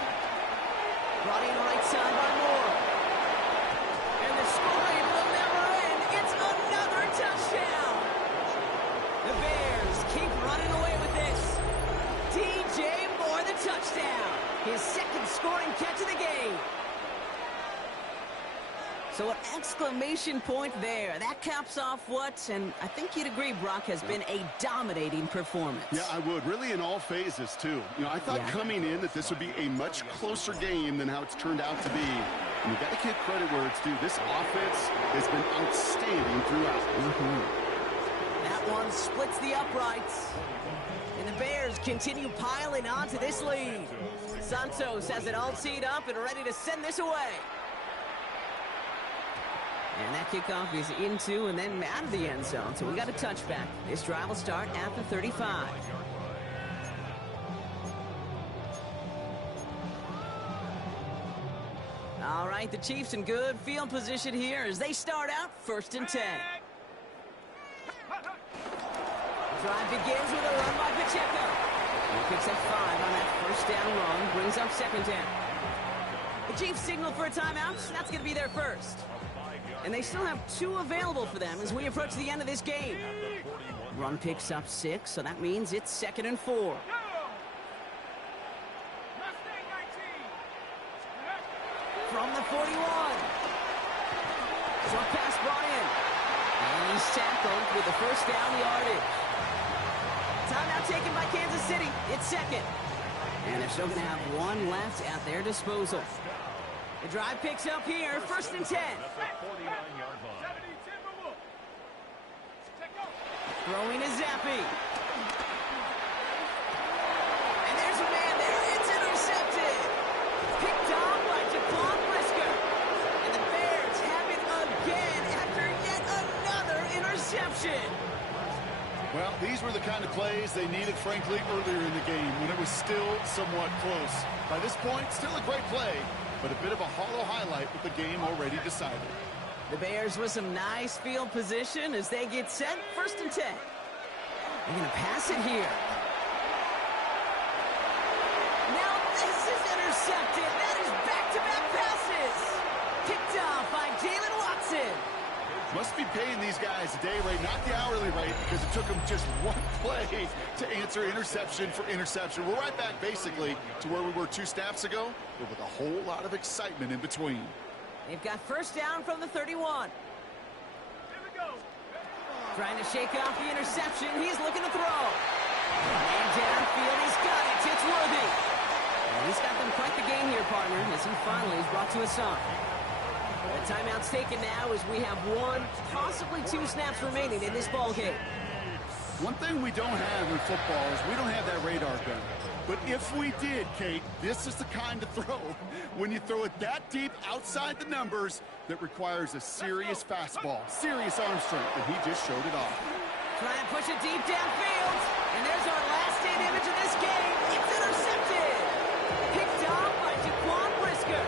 Brought in right side by Moore. And the scoring will never end. It's another touchdown. The Bears keep running away with this. DJ Moore, the touchdown. His second scoring catch of the game. So an exclamation point there. That caps off what, and I think you'd agree, Brock, has been a dominating performance. Yeah, I would. Really in all phases, too. You know, I thought coming in that this would be a much closer game than how it's turned out to be. And you've got to give credit where it's due. This offense has been outstanding throughout. That one splits the uprights. And the Bears continue piling on to this lead. Santos has it all teed up and ready to send this away. And that kickoff is into and then out of the end zone. So we got a touchback. This drive will start at the 35. All right, the Chiefs in good field position here as they start out 1st and 10. The drive begins with a run by Pacheco. He picks up 5 on that first down run, brings up 2nd down. The Chiefs signal for a timeout. That's going to be their first. And they still have 2 available for them as we approach the end of this game. Run picks up 6, so that means it's 2nd and 4. From the 41. Short pass brought in. And he's tackled with the first down yardage. Timeout taken by Kansas City. It's 2nd. And they're still going to have 1 left at their disposal. The drive picks up here, 1st and 10. Throwing is Zappi. And there's a man there. It's intercepted. Picked off by Jaquan Brisker. And the Bears have it again after yet another interception. Well, these were the kind of plays they needed, frankly, earlier in the game when it was still somewhat close. By this point, still a great play, but a bit of a hollow highlight with the game already decided. The Bears with some nice field position as they get set. 1st and 10. They're going to pass it here. Now this is intercepted. That is back-to-back passes. Picked off by Jalen Watson. Must be paying these guys a day rate, not the hourly rate, because it took them just 1 play to answer interception for interception. We're right back, basically, to where we were 2 snaps ago, but with a whole lot of excitement in between. They've got first down from the 31. Here we go. Trying to shake off the interception. He's looking to throw. And downfield, he's got it. It's Worthy. And he's got them quite the game here, partner, as he finally is brought to a stop. The timeout's taken now as we have 1, possibly 2 snaps remaining in this ball game. One thing we don't have in football is we don't have that radar gun. But if we did, Kate, this is the kind of throw, when you throw it that deep outside the numbers, that requires a serious fastball, serious arm strength, and he just showed it off. Try and push it deep downfield, and there's our last stand image of this game. It's intercepted. Picked off by Jaquan Brisker.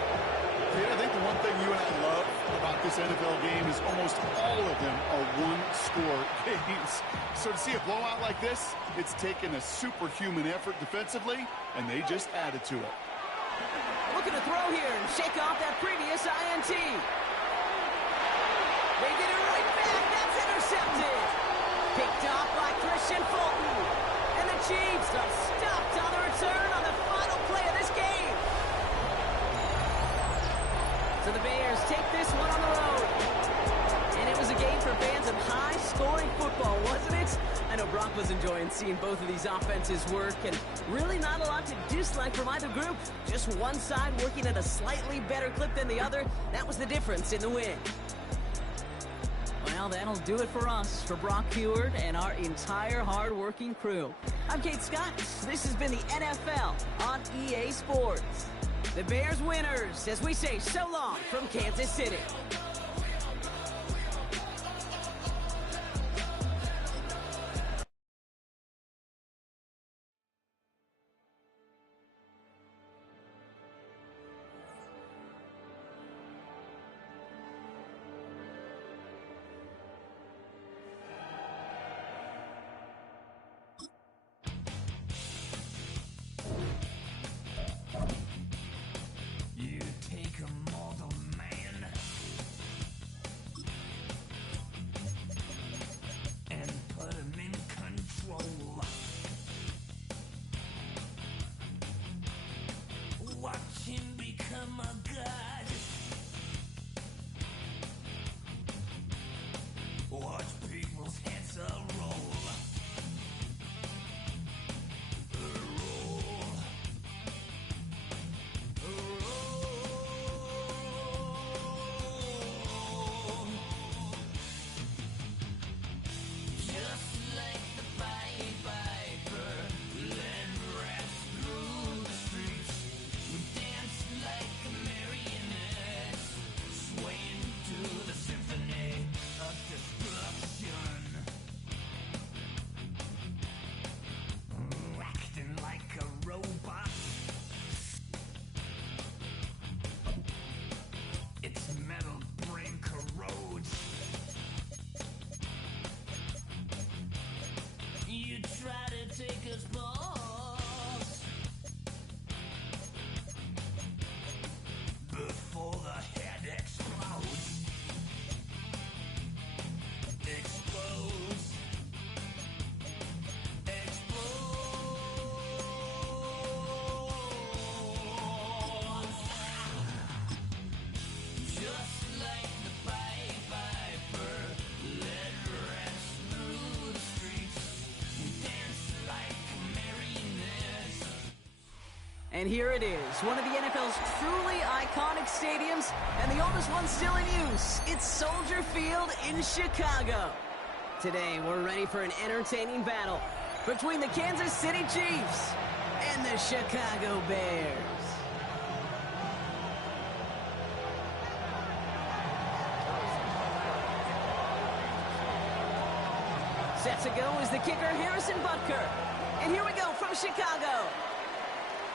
Kate, I think the one thing you and I love about this NFL game is almost all of them are 1-score games. So to see a blowout like this, it's taken a superhuman effort defensively, and they just added to it. Looking to throw here and shake off that previous INT. They get it right back. That's intercepted. Picked off by Christian Fulton. And the Chiefs are stopped on the return on the final play of this game. So the Bears take this one on the road. And it was a game for fans of high-scoring football, wasn't it? I know Brock was enjoying seeing both of these offenses work, and really not a lot to dislike from either group. Just one side working at a slightly better clip than the other. That was the difference in the win. Well, that'll do it for us, for Brock Huard and our entire hard-working crew. I'm Kate Scott. This has been the NFL on EA Sports. The Bears winners, as we say so long from Kansas City. And here it is, one of the NFL's truly iconic stadiums, and the oldest one still in use. It's Soldier Field in Chicago. Today, we're ready for an entertaining battle between the Kansas City Chiefs and the Chicago Bears. Set to go is the kicker, Harrison Butker. And here we go from Chicago.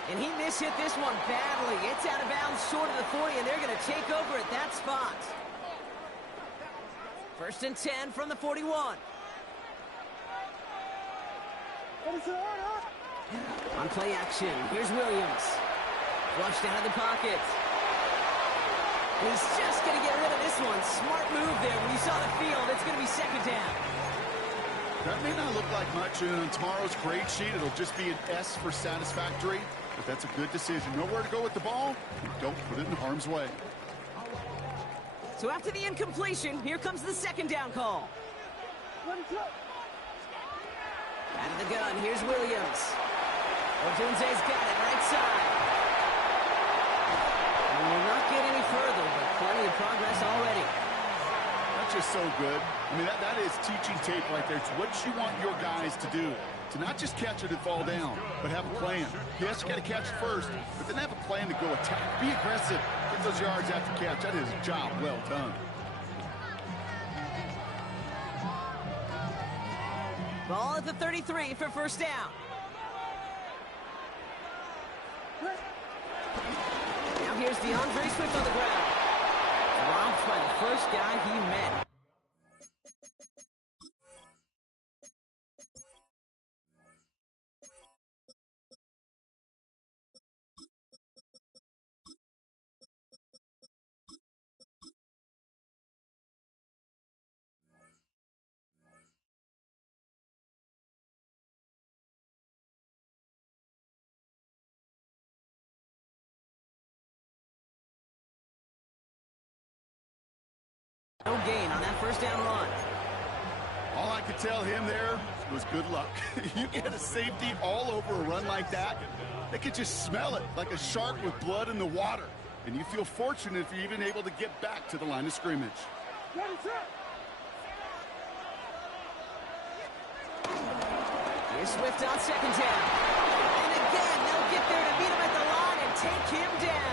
And he mishit this one badly. It's out of bounds short of the 40, and they're going to take over at that spot. 1st and 10 from the 41. On play action, here's Williams. Flushed out of the pocket. And he's just going to get rid of this one. Smart move there. When you saw the field, it's going to be 2nd down. That may not look like much on tomorrow's grade sheet. It'll just be an S for satisfactory, but that's a good decision. Nowhere to go with the ball. Don't put it in harm's way. So after the incompletion, here comes the 2nd down call. Out of the gun, here's Williams. Odunze's got it, right side. And we'll not get any further, but plenty of progress already. That's just so good. I mean, that is teaching tape right there. It's what you want your guys to do. To not just catch it and fall down, but have a plan. Yes, you got to catch it first, but then have a plan to go attack. Be aggressive. Get those yards after catch. That is a job well done. Ball at the 33 for 1st down. Now here's DeAndre Swift on the ground. Robbed by the first guy he met. No gain on that 1st down run. All I could tell him there was good luck. You get a safety all over a run like that, they could just smell it like a shark with blood in the water. And you feel fortunate if you're even able to get back to the line of scrimmage. Here's Swift on 2nd down. And again, they'll get there to meet him at the line and take him down.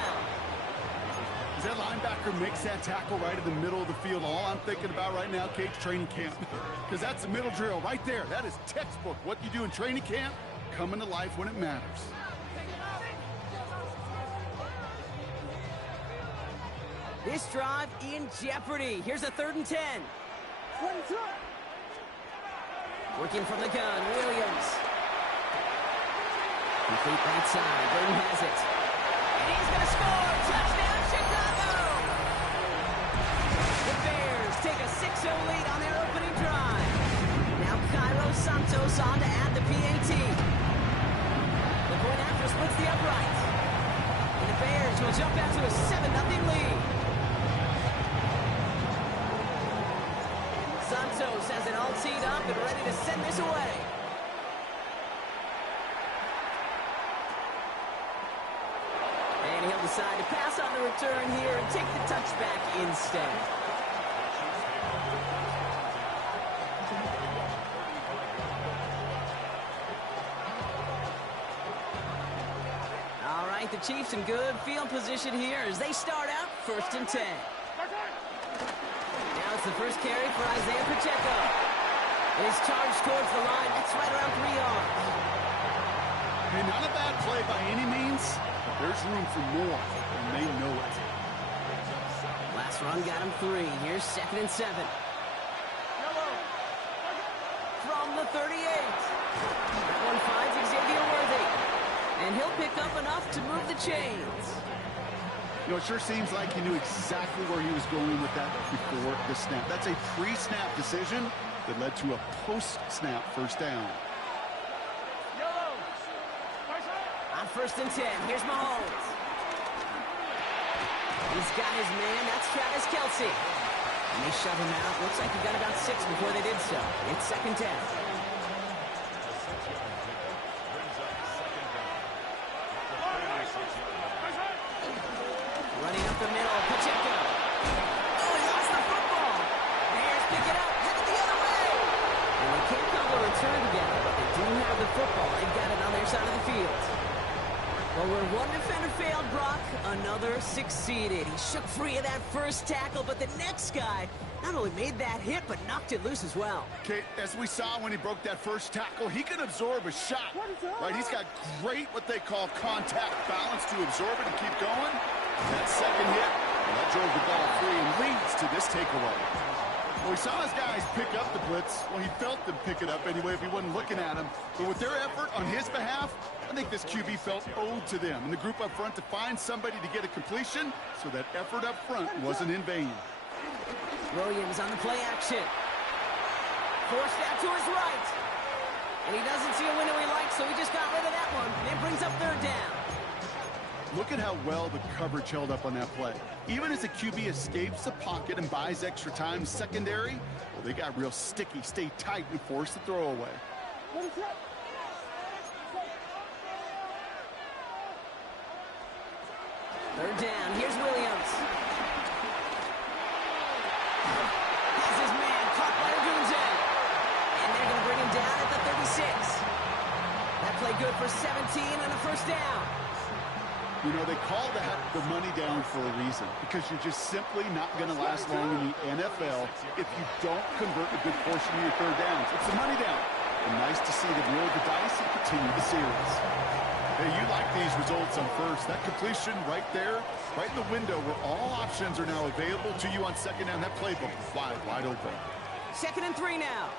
That linebacker makes that tackle right in the middle of the field. All I'm thinking about right now, Cage, training camp. Because that's the middle drill right there. That is textbook. What you do in training camp, coming to life when it matters. This drive in jeopardy. Here's a 3rd and 10. Working from the gun, Williams. Complete right side. Burton has it. And he's going to score. Touchdown, Chicago! The Bears take a 6-0 lead on their opening drive. Now Cairo Santos on to add the PAT. The point after splits the upright. And the Bears will jump out to a 7-0 lead. Santos has it all teed up and ready to send this away. And he'll decide to pass on the return here and take the touchback instead. All right, the Chiefs in good field position here as they start out 1st and 10. Now it's the first carry for Isaiah Pacheco. And he's charged towards the line. That's right around 3 yards. Hey, not a bad play by any means. There's room for more, and they know it. Last run got him 3. Here's 2nd and 7. From the 38. That one finds Xavier Worthy. And he'll pick up enough to move the chains. You know, it sure seems like he knew exactly where he was going with that before the snap. That's a pre-snap decision that led to a post-snap 1st down. On 1st and 10, here's Mahomes. He's got his man, that's Travis Kelce. And they shove him out. Looks like he got about 6 before they did so. It's 2nd down. able to return together, but they do have the football. They've got it on their side of the field. Well, where one defender failed, Brock, another succeeded. He shook free of that first tackle, but the next guy not only made that hit, but knocked it loose as well. Okay, as we saw when he broke that first tackle, he can absorb a shot, right? He's got great, what they call contact balance to absorb it and keep going. That second hit, well, that drove the ball free and leads to this takeaway. Well, we saw his guys pick up the blitz. Well, he felt them pick it up anyway if he wasn't looking at him. But with their effort on his behalf, I think this QB felt owed to them and the group up front to find somebody to get a completion, so that effort up front wasn't in vain. Williams on the play action. Forced out to his right. And he doesn't see a window he likes, so he just got rid of that one. And it brings up third down. Look at how well the coverage held up on that play. Even as the QB escapes the pocket and buys extra time secondary, well, they got real sticky, stay tight, and force the throw away. Third down. Here's Williams. Has his man caught by Odunze. And they're going to bring him down at the 36. That play good for 17 and a first down. You know, they call that the money down for a reason, because you're just simply not going to last long in the NFL if you don't convert a good portion of your third downs. It's the money down. And nice to see them roll the dice and continue the series. Hey, you like these results on first. That completion right there, right in the window where all options are now available to you on second down. That playbook is wide open. 2nd and 3 now.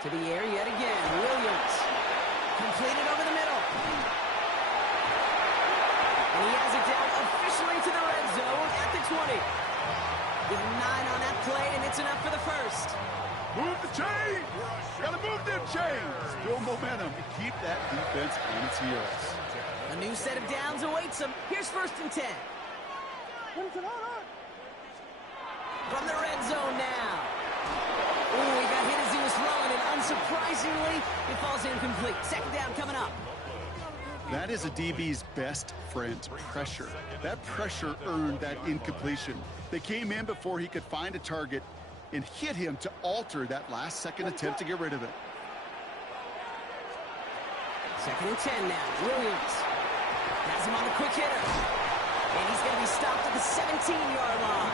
To the air yet again. Williams. Completed over the middle. And he has it down officially to the red zone at the 20. Give him 9 on that play, and it's enough for the first. Move the chains! Gotta move them chains! Build momentum and keep that defense on its heels. A new set of downs awaits him. Here's 1st and 10. From the red zone now. Ooh, he got hit as he was throwing, and unsurprisingly, it falls incomplete. 2nd down coming up. That is a DB's best friend, pressure. That pressure earned that incompletion. They came in before he could find a target and hit him to alter that last-second attempt to get rid of it. 2nd and 10 now. Williams has him on the quick hitter. And he's going to be stopped at the 17-yard line.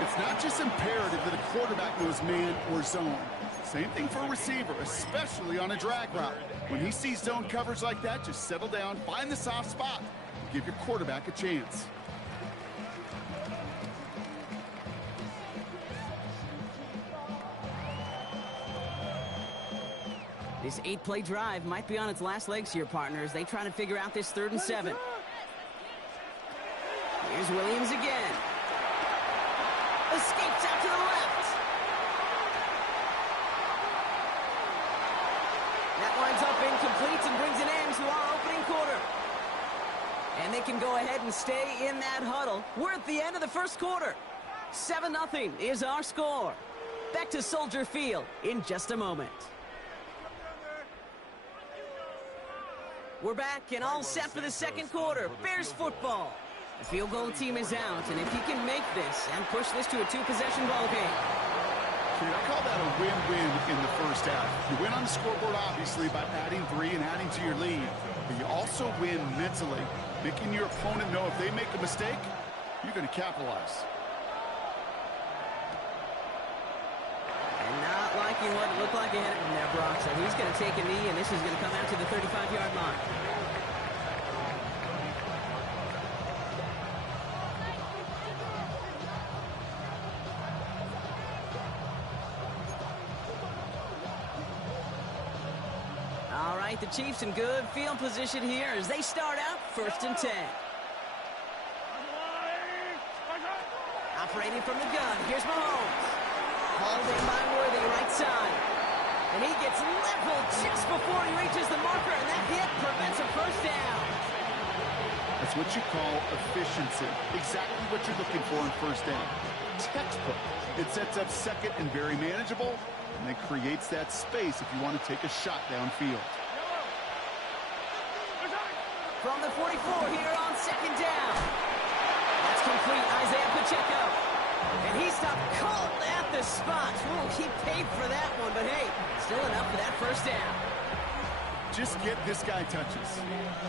It's not just imperative that a quarterback knows man or zone. Same thing for a receiver, especially on a drag route. When he sees zone coverage like that, just settle down, find the soft spot, and give your quarterback a chance. This 8-play drive might be on its last legs here, partners. They try to figure out this 3rd and 7. Here's Williams again. Escapes out to the left. That winds up incomplete and brings an end to our opening quarter. And they can go ahead and stay in that huddle. We're at the end of the first quarter. 7-0 is our score. Back to Soldier Field in just a moment. We're back and all set for the 2nd quarter. Bears football. The field goal team is out, and if you can make this and push this to a 2-possession ball game. I call that a win-win in the first half. You win on the scoreboard, obviously, by adding 3 and adding to your lead. But you also win mentally, making your opponent know if they make a mistake, you're going to capitalize. And not liking what it looked like ahead of him there, Brock. So he's going to take a knee, and this is going to come out to the 35-yard line. All right, the Chiefs in good field position here as they start out 1st and 10. Operating from the gun, here's Mahomes. Hauled in by Worthy, right side. And he gets leveled just before he reaches the marker, and that hit prevents a first down. That's what you call efficiency. Exactly what you're looking for in first down. Textbook. It sets up 2nd and very manageable, and then creates that space if you want to take a shot downfield. From the 44 here on 2nd down. That's complete, Isaiah Pacheco. And he's Stop cold at the spot. Ooh, he paid for that one, but hey, still enough for that first down. Just get this guy touches.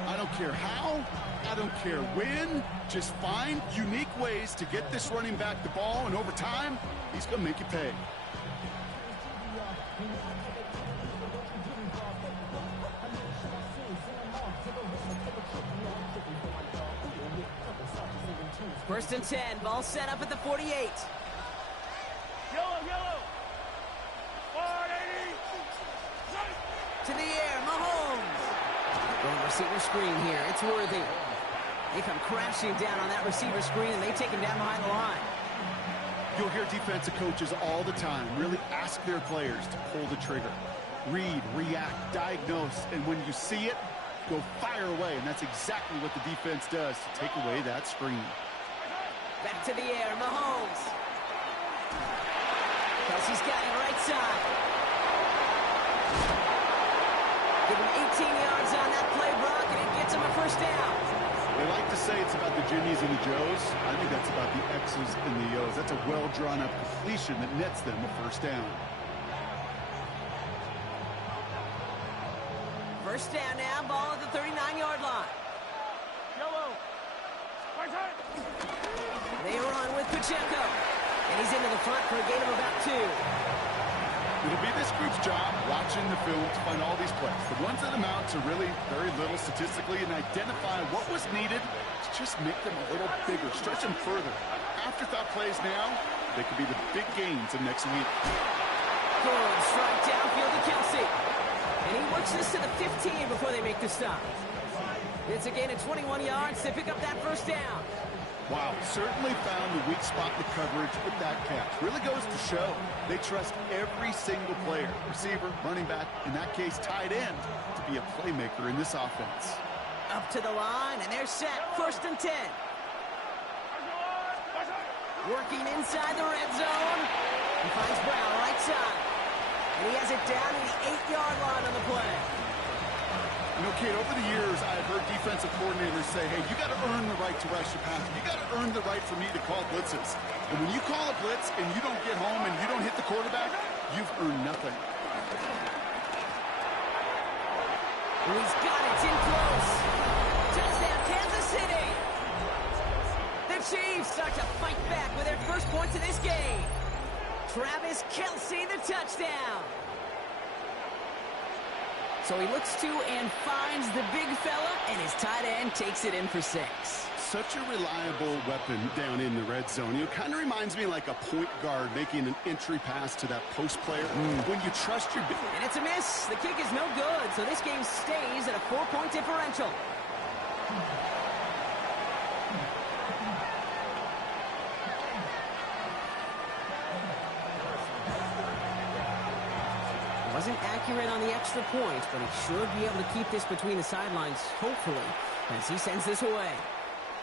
I don't care how, I don't care when. Just find unique ways to get this running back the ball, and over time, he's going to make you pay. First and 10, ball set up at the 48. Yellow, yellow. 180. To the air, Mahomes. Going receiver screen here, it's Worthy. They come crashing down on that receiver screen, and they take him down behind the line. You'll hear defensive coaches all the time really ask their players to pull the trigger. Read, react, diagnose, and when you see it, go fire away. And that's exactly what the defense does to take away that screen. Back to the air, Mahomes. Kelsey's got it right side. Give him 18 yards on that play, Brock, and it gets him a first down. They like to say it's about the Jimmies and the Joes. I think that's about the X's and the O's. That's a well-drawn-up completion that nets them a first down. First down now, ball at the 39-yard line. Yellow. Right side. They run with Pacheco, and he's into the front for a gain of about 2. It'll be this group's job watching the film to find all these plays. The ones that amount to really very little statistically, and identify what was needed to just make them a little bigger, stretch them further. Afterthought plays now, they could be the big gains of next week. Good strike downfield to Kelsey. And he works this to the 15 before they make the stop. It's a gain of 21 yards to pick up that first down. Wow, certainly found the weak spot in the coverage with that catch. Really goes to show they trust every single player, receiver, running back, in that case tight end, to be a playmaker in this offense. Up to the line, and they're set. First and 10. Working inside the red zone. He finds Brown right side. And he has it down to the 8-yard line on the play. You know, Kate, over the years, I've heard defensive coordinators say, hey, you got to earn the right to rush the passer. You got to earn the right for me to call blitzes. And when you call a blitz and you don't get home and you don't hit the quarterback, you've earned nothing. He's got it. It's in close. Touchdown, Kansas City. The Chiefs start to fight back with their first points of this game. Travis Kelce, the touchdown. So he looks to and finds the big fella, and his tight end takes it in for 6. Such a reliable weapon down in the red zone. You know, kind of reminds me like a point guard making an entry pass to that post player. When you trust your... And it's a miss. The kick is no good, so this game stays at a 4-point differential. Wasn't accurate on the extra point, but he should be able to keep this between the sidelines, hopefully, as he sends this away.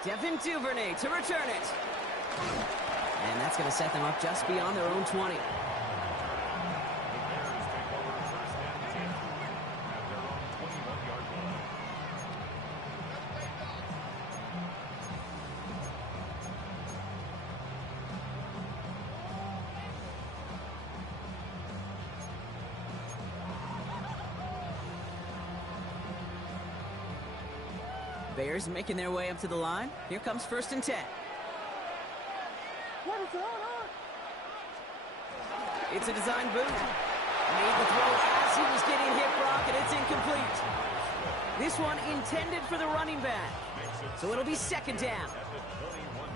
Devin Duvernay to return it. And that's going to set them up just beyond their own 20. Bears making their way up to the line. Here comes first and 10. It's a design boot. Made the throw as he was getting hit, Brock, and it's incomplete. This one intended for the running back. So it'll be second down.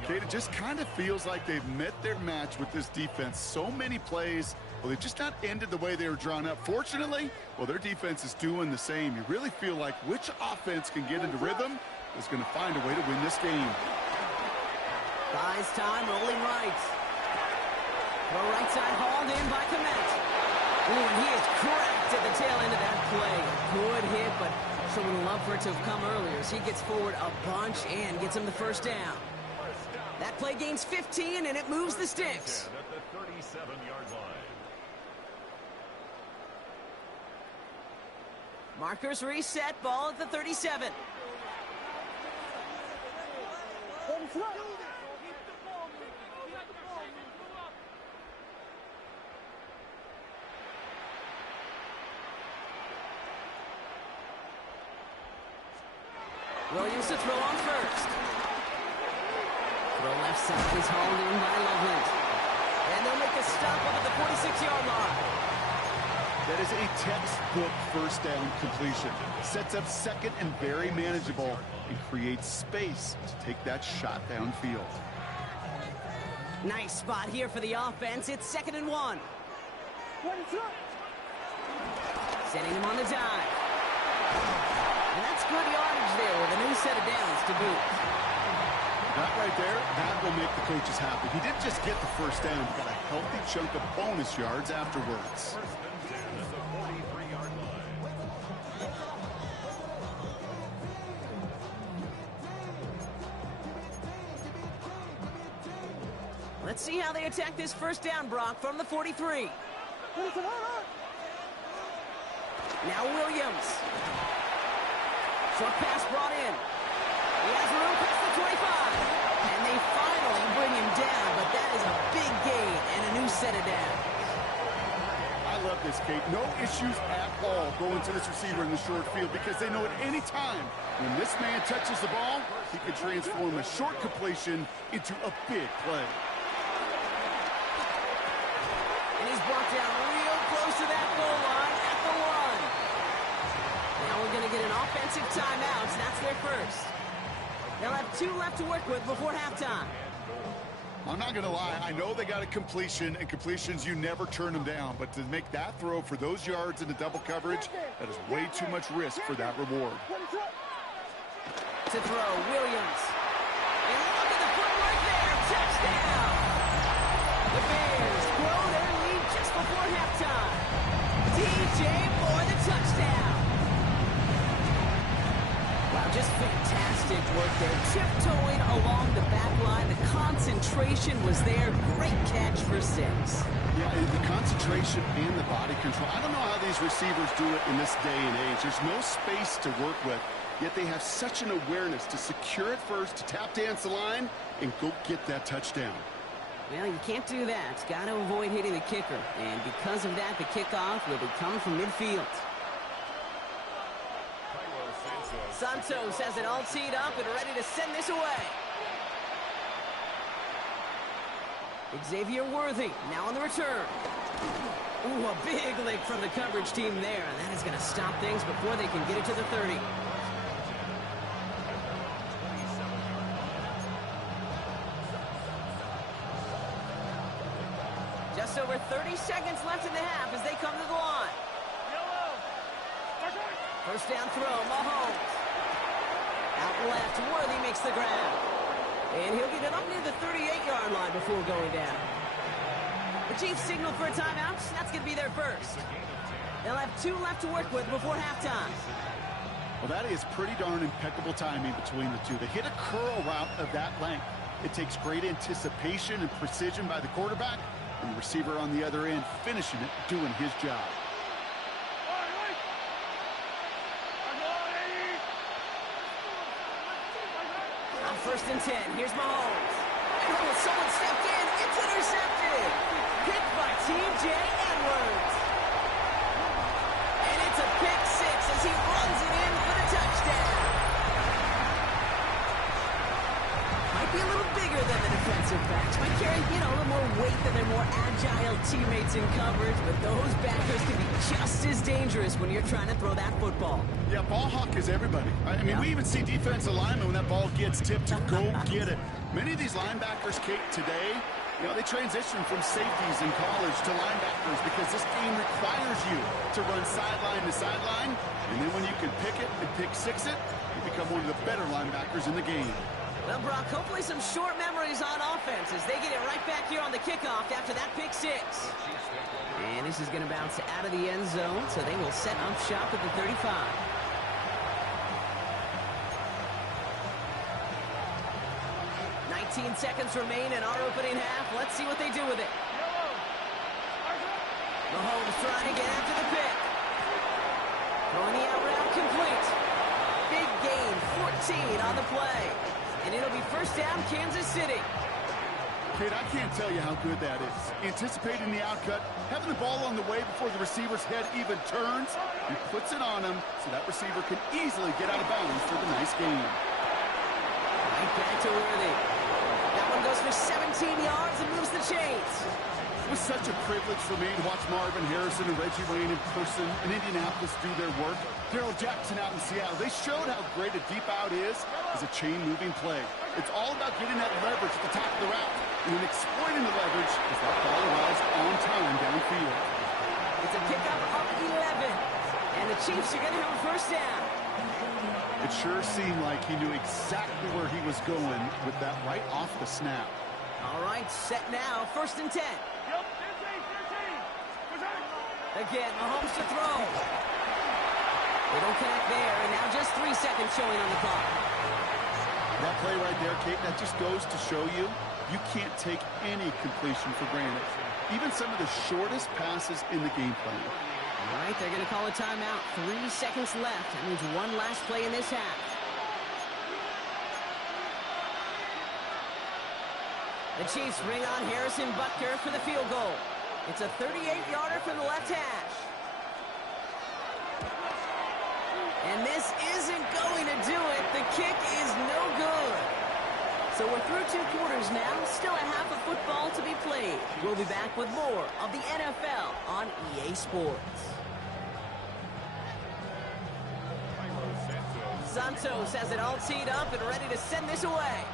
Kate, it just kind of feels like they've met their match with this defense. So many plays, well, they've just not ended the way they were drawn up. Fortunately, well, their defense is doing the same. You really feel like which offense can get into rhythm is going to find a way to win this game. Buys time, rolling right. Throw right side, hauled in by Kmet. Ooh, and he is cracked at the tail end of that play. Good hit, but showing love for it to have come earlier as he gets forward a bunch and gets him the first down. That play gains 15, and it moves the sticks. At the 37-yard line. Markers reset, ball at the 37. Williams to throw on first. Throw left side is hauled in by Loveland. And they'll make a stop up at the 46-yard line. That is a textbook first down completion. Sets up second and very manageable and creates space to take that shot downfield. Nice spot here for the offense. It's 2nd and 1. Setting him on the dive. And that's good yardage there with a new set of downs to boot. That right there, that will make the coaches happy. He didn't just get the first down. He got a healthy chunk of bonus yards afterwards. First and 10 at the 43-yard line. Let's see how they attack this first down, Brock, from the 43. Now Williams. Short pass brought in. He has room past the 25. And they finally bring him down, but that is a big gain and a new set of downs. I love this, Kate. No issues at all going to this receiver in the short field because they know at any time when this man touches the ball, he can transform a short completion into a big play. And he's brought down real close to that goal line at the 1. Now we're going to get an offensive timeout, so that's their first. They'll have 2 left to work with before halftime. I'm not going to lie. I know they got a completion, and completions, you never turn them down. But to make that throw for those yards in the double coverage, that is way too much risk for that reward. To throw, Williams. And look at the footwork there. Touchdown! The Bears grow their lead just before halftime. DJ for the touchdown. Wow, just fantastic work there. Tiptoeing along the back line. The concentration was there. Great catch for 6. Yeah, the concentration and the body control. I don't know how these receivers do it in this day and age. There's no space to work with, yet they have such an awareness to secure it first, to tap dance the line, and go get that touchdown. Well, you can't do that. Got to avoid hitting the kicker. And because of that, the kickoff will be coming from midfield. Santos has it all teed up and ready to send this away. Xavier Worthy now on the return. Ooh, a big lick from the coverage team there. And that is going to stop things before they can get it to the 30. Just over 30 seconds left in the half as they come to the line. First down throw, Mahomes. Out left, Worthy makes the grab. And he'll get it up near the 38-yard line before going down. The Chiefs signal for a timeout. That's going to be their first. They'll have 2 left to work with before halftime. Well, that is pretty darn impeccable timing between the two. They hit a curl route of that length. It takes great anticipation and precision by the quarterback, and the receiver on the other end finishing it, doing his job. First and 10. Here's Mahomes. Oh, someone stepped in. It's intercepted. Picked by T.J. Edwards. And it's a pick 6 as he runs it in for the touchdown. Might be a little bigger than the defensive backs. Might carry, a little more weight than their more agile teammates in coverage. But those backers can be just as dangerous when you're trying to throw that football. Yeah, ball hawk is everybody. I mean, we even see defensive linemen when that ball gets tipped to go get it. Many of these linebackers, Kate, today, they transition from safeties in college to linebackers because this game requires you to run sideline to sideline. And then when you can pick it and pick 6 it, you become one of the better linebackers in the game. Well, Brock, hopefully some short memories on offense as they get it right back here on the kickoff after that pick 6. And this is going to bounce out of the end zone, so they will set up shop at the 35. 19 seconds remain in our opening half. Let's see what they do with it. Mahomes trying to get after the pick. Throwing the out route complete. Big gain, 14 on the play. And it'll be first down, Kansas City. Kid, I can't tell you how good that is. Anticipating the outcut, having the ball on the way before the receiver's head even turns, and puts it on him so that receiver can easily get out of bounds for the nice gain. Right back to Worthy. That one goes for 17 yards and moves the chains. It was such a privilege for me to watch Marvin Harrison and Reggie Wayne in person in Indianapolis do their work. Darrell Jackson out in Seattle, they showed how great a deep out is as a chain-moving play. It's all about getting that leverage at the top of the route and then exploiting the leverage as that ball arrives on time downfield. It's a pickup of 11, and the Chiefs are going to have a first down. It sure seemed like he knew exactly where he was going with that right off the snap. All right, set now, 1st and 10. Yep, 15. Again, Mahomes to throw. They don't connect there, and now just 3 seconds showing on the clock. That play right there, Kate, that just goes to show you, you can't take any completion for granted. Even some of the shortest passes in the game plan. All right, they're going to call a timeout. 3 seconds left. That means one last play in this half. The Chiefs bring on Harrison Butker for the field goal. It's a 38-yarder from the left hash. And this isn't going to do it. The kick is no good. So we're through 2 quarters now. Still a half of football to be played. We'll be back with more of the NFL on EA Sports. Santos has it all teed up and ready to send this away.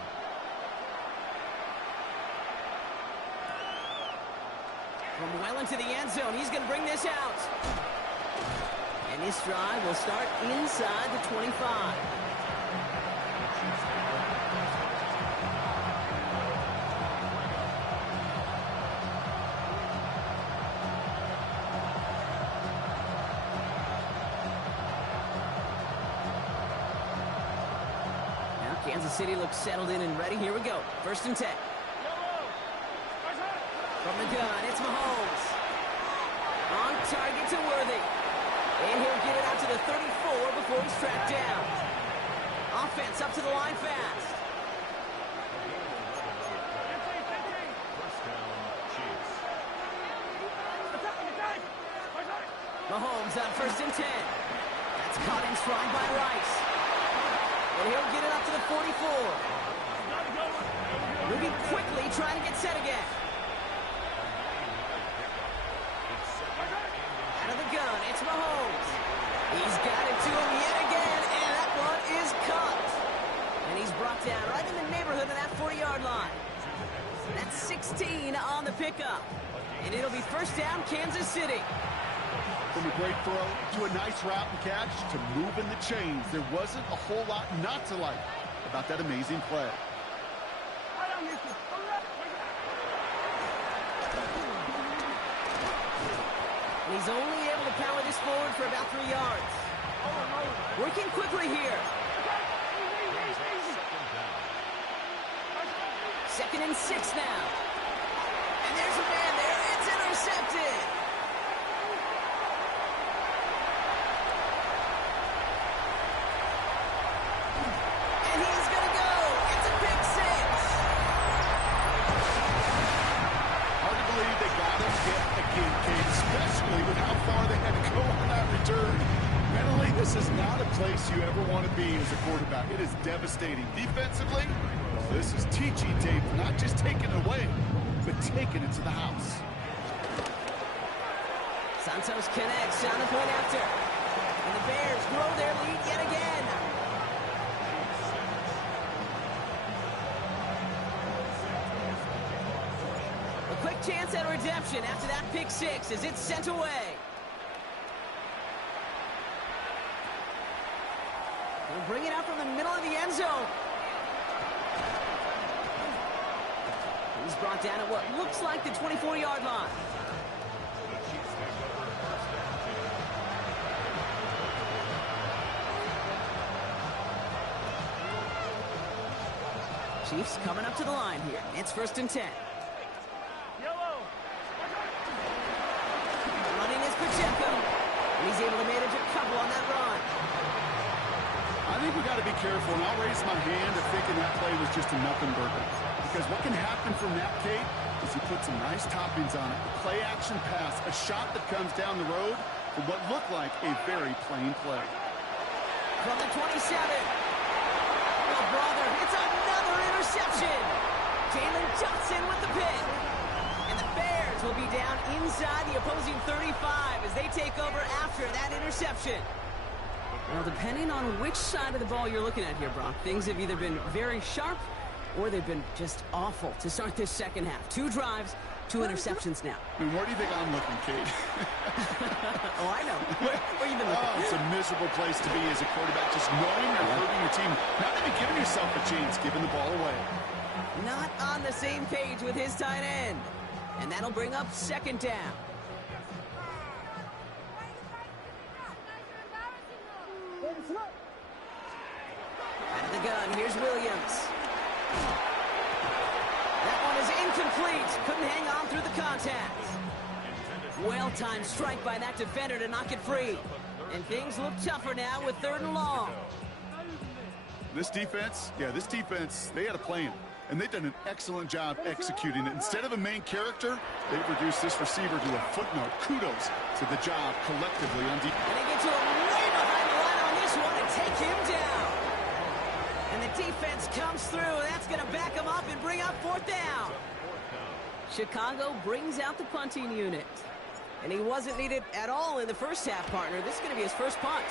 From well into the end zone, he's going to bring this out. And this drive will start inside the 25. Now Kansas City looks settled in and ready. Here we go. 1st and 10. From the gun, it's Mahomes. On target to Worthy. And he'll get it out to the 34 before he's tracked down. Offense up to the line fast. Mahomes on 1st and 10. That's caught in stride by Rice. And he'll get it up to the 44. Moving quickly, trying to get set again. Out of the gun, it's Mahomes. He's got it to him yet again, and that one is caught. And he's brought down right in the neighborhood of that 40-yard line. That's 16 on the pickup. And it'll be 1st down, Kansas City. From a great throw to a nice route and catch to moving the chains, there wasn't a whole lot not to like about that amazing play. He's only able to power this forward for about 3 yards. Working quickly here. 2nd and 6 now. And there's a man there. It's intercepted. And he's going to go. It's a pick 6. Hard to believe they got him yet again, Kate, especially with how far they had to go on that return. Mentally, this is not a place you ever want to be as a quarterback. It is devastating. Defensively, well, this is teaching tape, not just taking it away, but taking it to the house. Santos connects on the point after. And the Bears grow their lead yet again. A quick chance at redemption after that pick 6 as it's sent away. They'll bring it out from the middle of the end zone. He's brought down at what looks like the 24-yard line. Chiefs coming up to the line here. It's 1st and 10. Running is Pacheco. And he's able to manage a couple on that run. I think we got to be careful, and I'll raise my hand at thinking that play was just a nothing burger. because what can happen from that, Kate, is he puts some nice toppings on it. A play-action pass, a shot that comes down the road for what looked like a very plain play. From the 27. Oh, brother, it's another interception. Jalen Johnson with the pick. And the Bears will be down inside the opposing 35 as they take over after that interception. Well, depending on which side of the ball you're looking at here, Brock, things have either been very sharp or they've been just awful to start this second half. 2 drives, 2 interceptions now. I mean, where do you think I'm looking, Kate? Oh, I know. Where are you been looking? Oh, it's a miserable place to be as a quarterback, just knowing you're hurting your team, not even giving yourself a chance, giving the ball away. Not on the same page with his tight end. And that'll bring up second down. Out of the gun, here's Williams. That one is incomplete. Couldn't hang on through the contact. Well-timed strike by that defender to knock it free. And things look tougher now with 3rd and long. This defense, they had a plan. And they've done an excellent job executing it. Instead of a main character, they've reduced this receiver to a footnote. Kudos to the job collectively on defense. And they get to him way behind the line on this one and take him down. And the defense comes through. That's going to back him up and bring up 4th down. Chicago brings out the punting unit. And he wasn't needed at all in the first half, partner. This is going to be his first punt.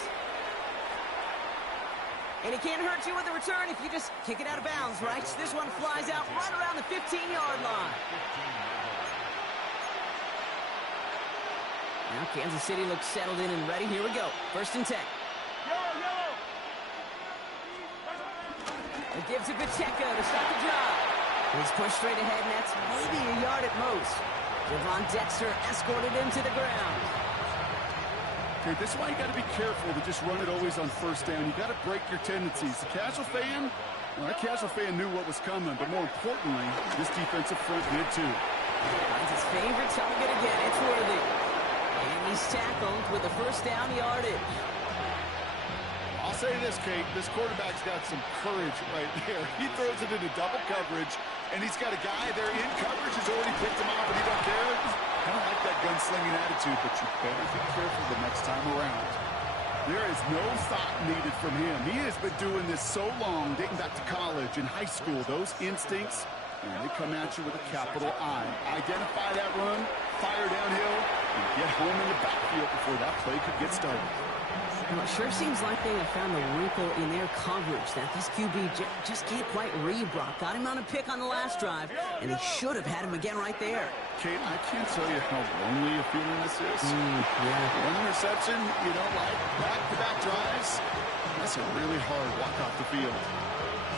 And he can't hurt you with the return if you just kick it out of bounds, right? This one flies out right around the 15-yard line. Now Kansas City looks settled in and ready. Here we go. 1st and 10. It gives to Pacheco to start the drive. He's pushed straight ahead, and that's maybe a yard at most. Javon Dexter escorted him to the ground. Okay, this is why you got to be careful to just run it always on 1st down. You got to break your tendencies. The casual fan, well, that casual fan knew what was coming, but more importantly, this defensive front did too. Finds his favorite target again. It's Worthy. And he's tackled with the 1st down yardage. I'll say this, Kate, this quarterback's got some courage right there. He throws it into double coverage, and he's got a guy there in coverage who's already picked him off, and he don't care. I don't like that gunslinging attitude, but you better be careful the next time around. There is no thought needed from him. He has been doing this so long, dating back to college and high school. Those instincts, and they come at you with a capital I. Identify that run, fire downhill, and get home in the backfield before that play could get started. Well, it sure seems like they have found a wrinkle in their coverage that this QB just can't quite read, Brock. Got him on a pick on the last drive, and he should have had him again right there. Kate, I can't tell you how lonely a feeling this is. Yeah. One interception, you don't like back-to-back drives. That's a really hard walk off the field.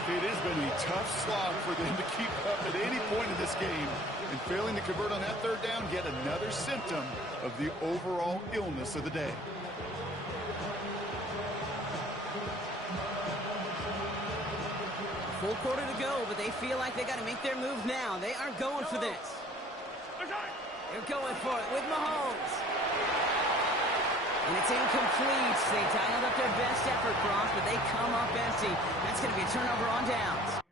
It has been a tough slog for them to keep up at any point in this game. And failing to convert on that 3rd down, yet another symptom of the overall illness of the day. Full quarter to go, but they feel like they got to make their move now. They are going for this. They're going for it with Mahomes. And it's incomplete. They dialed up their best effort, Brock, but they come up empty. That's going to be a turnover on downs.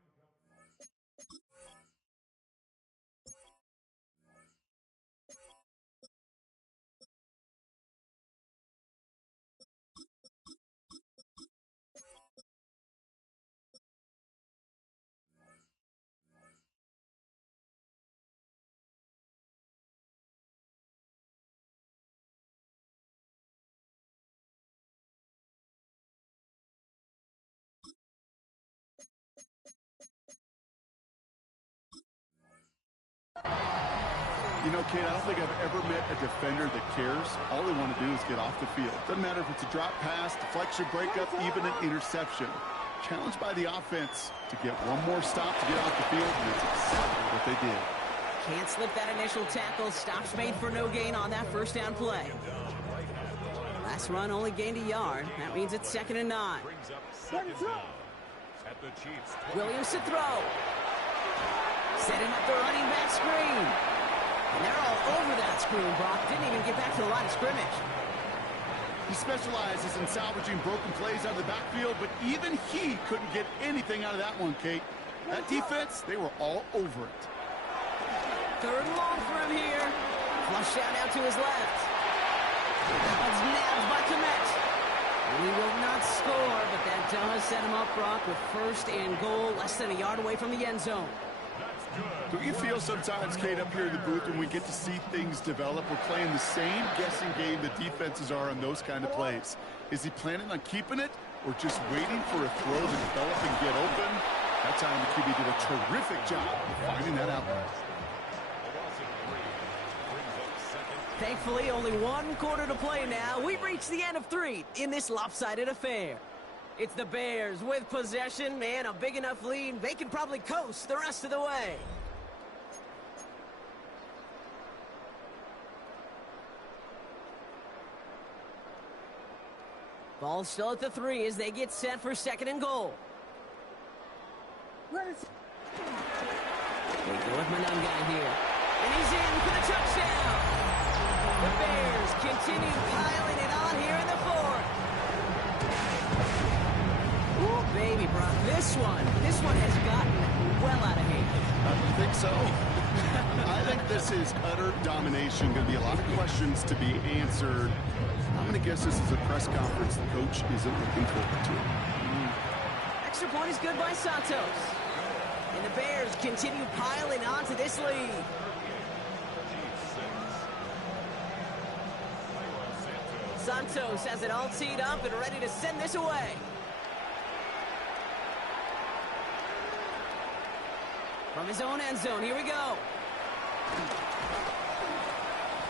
You know, Kate, I don't think I've ever met a defender that cares. All they want to do is get off the field. Doesn't matter if it's a drop pass, deflection, breakup, even an interception. Challenged by the offense to get one more stop to get off the field, and it's exactly what they did. Can't slip that initial tackle. Stops made for no gain on that 1st down play. Last run only gained a yard. That means it's 2nd and 9. Williams to throw. Setting up the running back screen. And they're all over that screen, Brock. Didn't even get back to the line of scrimmage. He specializes in salvaging broken plays out of the backfield, but even he couldn't get anything out of that one, Kate. That defense, they were all over it. Third and long for him here. Flush out now to his left. That's nabbed by Kmet. He will not score, but that does set him up, Brock, with first and goal, less than a yard away from the end zone. Don't you feel sometimes, Kate, up here in the booth when we get to see things develop, we're playing the same guessing game the defenses are on those kind of plays? Is he planning on keeping it or just waiting for a throw to develop and get open? That time the QB did a terrific job of finding that outlet. Thankfully, only one quarter to play now. We've reached the end of 3 in this lopsided affair. It's the Bears with possession, man, a big enough lead. They can probably coast the rest of the way. Ball still at the 3 as they get set for second and goal. They go with Monangai here. And he's in for the touchdown. The Bears continue piling it on here in the 4th. Ooh, baby, Brock. This one has gotten well out of hand. I think so. I think this is utter domination. Going to be a lot of questions to be answered. I'm going to guess this is a press conference the coach isn't looking forward to. Extra point is good by Santos. And the Bears continue piling on to this lead. Santos has it all teed up and ready to send this away. From his own end zone, here we go.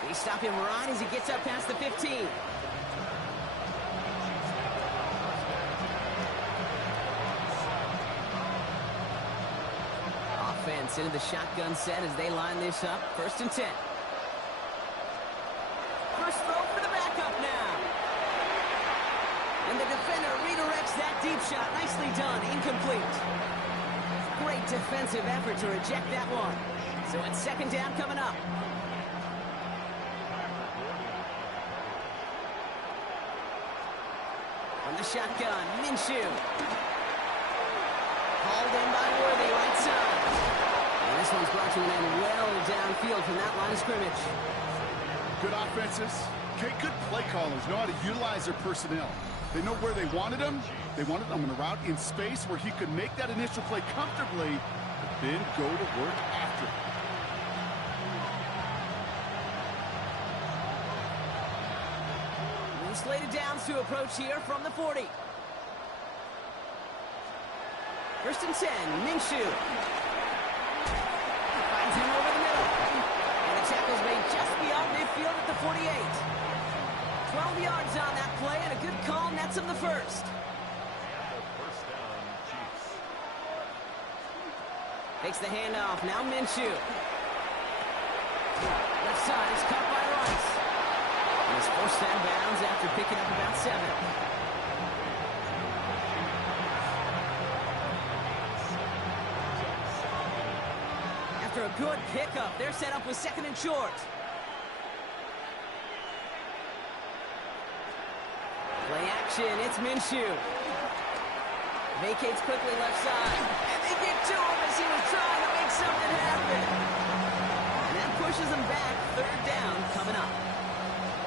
They stop him right as he gets up past the 15. Offense into the shotgun set as they line this up. 1st and 10. First throw for the backup now. And the defender redirects that deep shot. Nicely done. Incomplete. Great defensive effort to reject that one. So it's second down coming up. From the shotgun, Minshew. Called in by Worthy, right side. And this one's brought to an end well downfield from that line of scrimmage. Good offenses. Okay, good play callers know how to utilize their personnel. They know where they wanted him. They wanted him in a route in space where he could make that initial play comfortably, but then go to work after. Slated downs to approach here from the 40. 1st and 10, Minshew. Finds him over the middle. And the tackle's made just beyond midfield at the 48. 12 yards on that play, and a good call nets him the first. First down, Chiefs. Takes the handoff, now Minshew. Left side is caught by Rice. And he's forced out of bounds after picking up about 7. After a good pickup, they're set up with 2nd and short. Play action, it's Minshew. Vacates quickly left side. And they get to him as he was trying to make something happen. And that pushes him back. 3rd down coming up.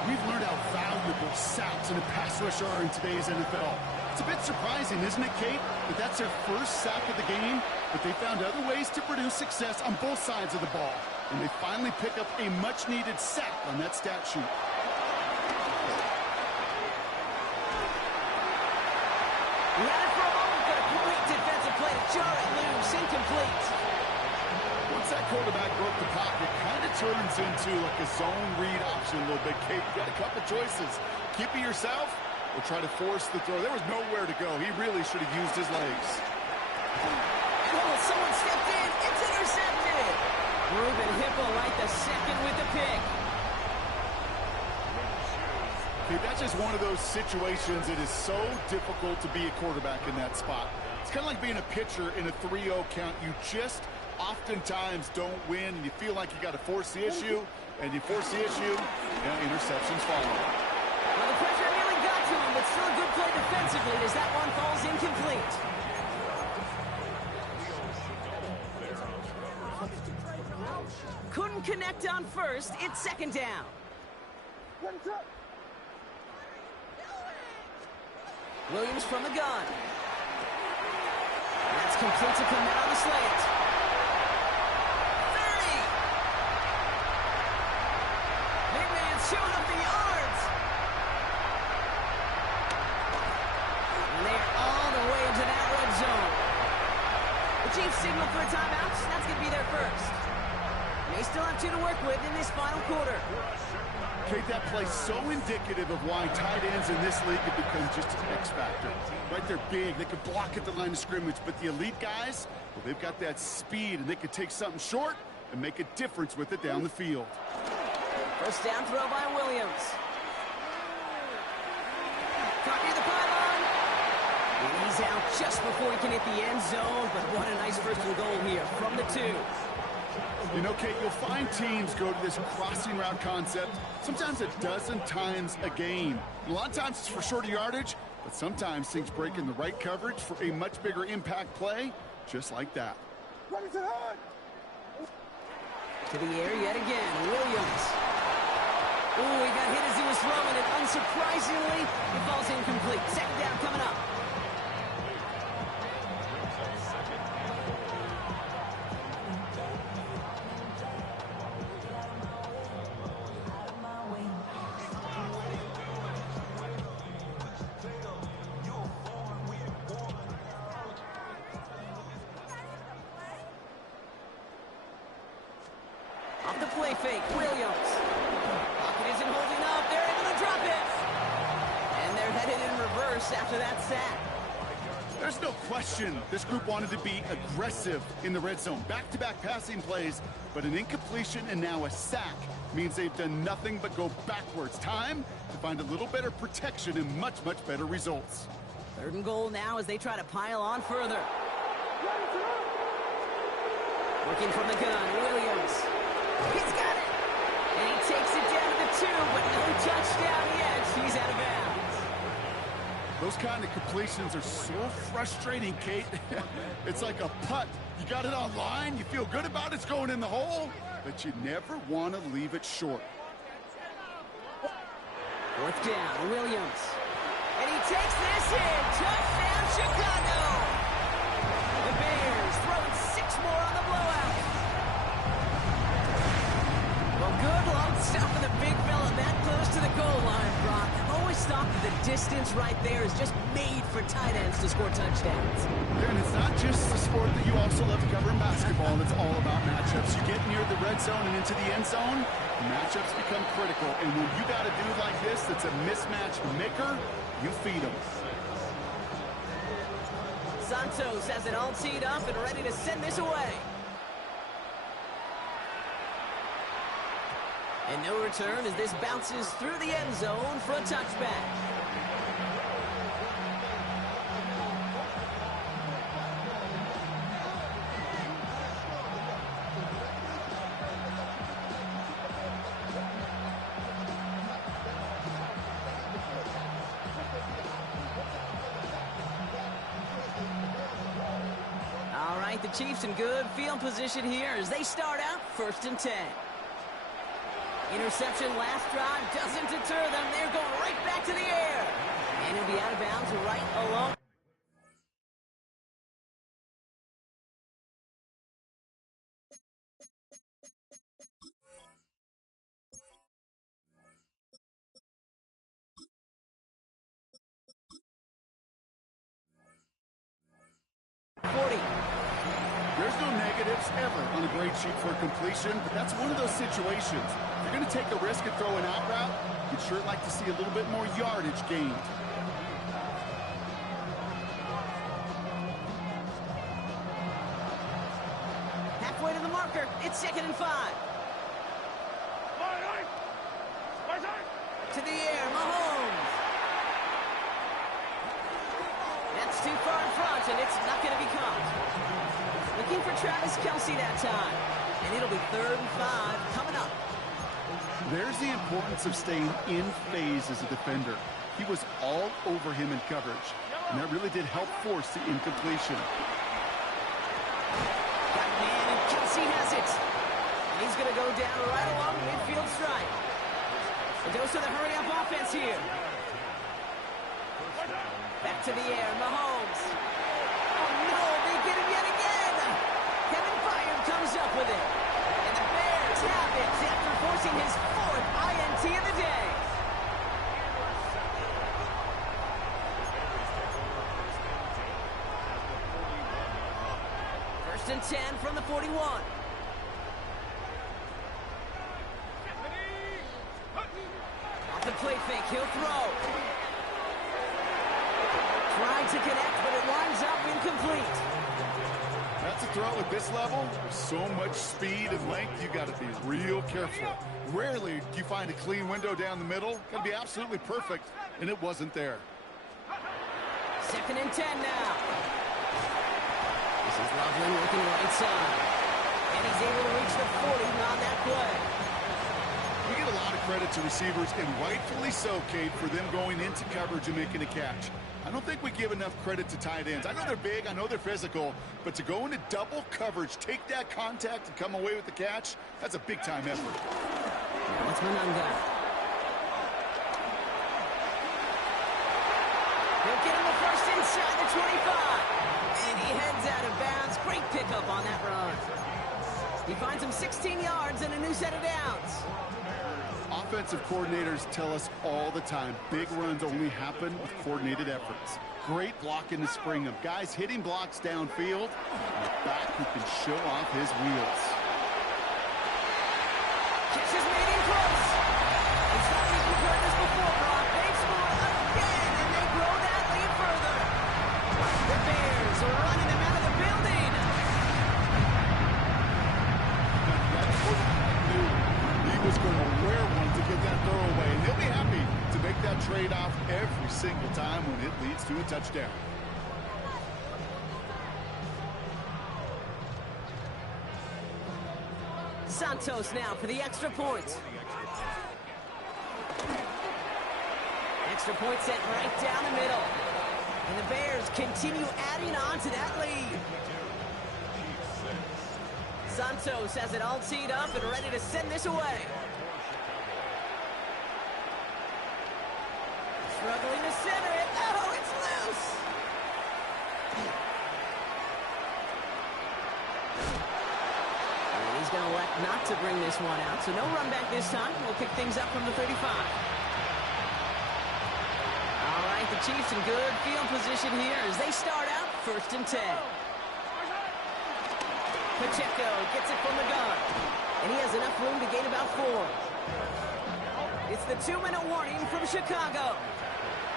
We've learned how valuable sacks and a pass rush are in today's NFL. It's a bit surprising, isn't it, Kate, that that's their first sack of the game, but they found other ways to produce success on both sides of the ball, and they finally pick up a much-needed sack on that stat sheet. He had it for a moment, but a great defensive play to jar it loose, incomplete. Once that quarterback broke the pocket, kind of turns into like a zone read option a little bit, Kate. You got a couple choices. Keep it yourself or try to force the throw. There was nowhere to go. He really should have used his legs. Oh, someone stepped in. It's intercepted. Ruben Hipple right the second with the pick. Okay, that's just one of those situations. It is so difficult to be a quarterback in that spot. It's kind of like being a pitcher in a 3-0 count. You just oftentimes don't win. You feel like you got to force the issue, and you force the issue, and interceptions follow. Well, the pressure nearly got to him, but still a good play defensively as that one falls incomplete. connect on first. It's second down. Williams from the gun. That's complete to come out on the slant. 30. Big man's showing up the yards. And they're all the way into that red zone. The Chiefs signal for a timeout. That's going to be their first. They still have 2 to work with in this final quarter. Kate, that play's so indicative of why tight ends in this league have become just an X factor. Right, they're big, they can block at the line of scrimmage, but the elite guys, well, they've got that speed, and they can take something short and make a difference with it down the field. First down throw by Williams. Caught near the pylon. And he's out just before he can hit the end zone, but what a nice first and goal here from the 2. You know, Kate, you'll find teams go to this crossing route concept sometimes a dozen times a game. And a lot of times it's for shorter yardage, but sometimes things break in the right coverage for a much bigger impact play, just like that. To the air yet again, Williams. Ooh, he got hit as he was throwing it. Unsurprisingly, it falls incomplete. Second down coming up. Off the play fake, Williams. Pocket isn't holding up. They're able to drop it. And they're headed in reverse after that sack. There's no question this group wanted to be aggressive in the red zone. Back-to-back passing plays, but an incompletion and now a sack means they've done nothing but go backwards. Time to find a little better protection and much, much better results. Third and goal now as they try to pile on further. Working from the gun, Williams. He's got it. And he takes it down to the 2, but no touchdown yet. He's out of bounds. Those kind of completions are so frustrating, Kate. It's like a putt. You got it on line, you feel good about it's going in the hole, but you never want to leave it short. Fourth down, Williams. And he takes this in. Touchdown, Chicago. The Bears throwing 6 more on the blowout. Well, good luck stopping the big fella that close to the goal line, Brock. I've always thought that the distance right there is just made for tight ends to score touchdowns. And it's not just the sport that you also love to cover in basketball. It's all about matchups. You get near the red zone and into the end zone, matchups become critical. And when you got a dude like this that's a mismatch maker, you feed him. Santos has it all teed up and ready to send this away. And no return as this bounces through the end zone for a touchback. All right, the Chiefs in good field position here as they start out 1st and 10. Interception last drive doesn't deter them. They're going right back to the air. And he'll be out of bounds right along. There's no negatives ever on a grade sheet for a completion, but that's one of those situations. If you're going to take a risk and throw an out route, you'd sure like to see a little bit more yardage gained. Halfway to the marker. It's 2nd and 5. To the air, Mahomes. That's too far in front, and it's not going to be caught. Looking for Travis Kelce that time. And it'll be 3rd and 5 coming up. There's the importance of staying in phase as a defender. He was all over him in coverage, and that really did help force the incompletion. Got man, and Kelce has it. He's going to go down right along the midfield stripe. A dose of the hurry-up offense here. Back to the air, Mahomes. Oh, no, they get him yet again. Kevin Byard comes up with it. And the Bears have it after forcing his 4th INT of the day. First and 10 from the 41. Off the play fake, he'll throw. Trying to connect, but it winds up incomplete. That's a throw at this level. There's so much speed and length, you got to be real careful. Rarely do you find a clean window down the middle. Got to be absolutely perfect, and it wasn't there. Second and 10 now. This is Loveland working right side. And he's able to reach the 40 on that play. We get a lot of credit to receivers, and rightfully so, Kate, for them going into coverage and making a catch. I don't think we give enough credit to tight ends. I know they're big, I know they're physical, but to go into double coverage, take that contact, and come away with the catch, that's a big-time effort. Now it's Monanga. He'll get him the first inside the 25. And he heads out of bounds. Great pickup on that run. He finds him 16 yards and a new set of downs. Offensive coordinators tell us all the time, big runs only happen with coordinated efforts. Great blocking to spring them. Guys hitting blocks downfield, and a back who can show off his wheels. Catch is made in close. It's not like we've heard this before, Brock. They score again, and they grow that lead further. The Bears are running him out of the building. He was going to wear one to get that throw away, and he'll be happy to make that trade-off every single time when it leads to a touchdown. Santos now for the extra point. Extra point set right down the middle. And the Bears continue adding on to that lead. Santos has it all teed up and ready to send this away. Struggling to center it. Oh, it's loose. And he's going to elect not to bring this one out. So no run back this time. We'll pick things up from the 35. All right, the Chiefs in good field position here as they start out first and 10. Pacheco gets it from the gun. And he has enough room to gain about 4. It's the 2-minute warning from Chicago.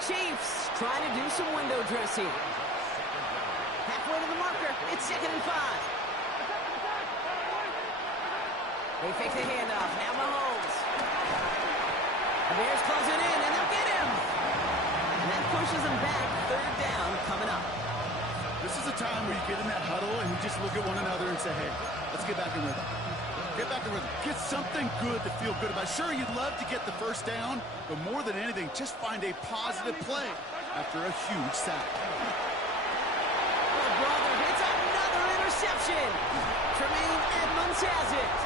Chiefs trying to do some window dressing. Halfway to the marker. It's 2nd and 5. They fake the handoff. Now Mahomes. The Bears close it in, and they'll get him. And that pushes them back. 3rd down coming up. This is a time where you get in that huddle and you just look at one another and say, hey, let's get back in rhythm. Get back in rhythm. Get something good to feel good about. Sure, you'd love to get the first down, but more than anything, just find a positive play after a huge sack. Oh, brother, it's another interception. Tremaine Edmonds has it.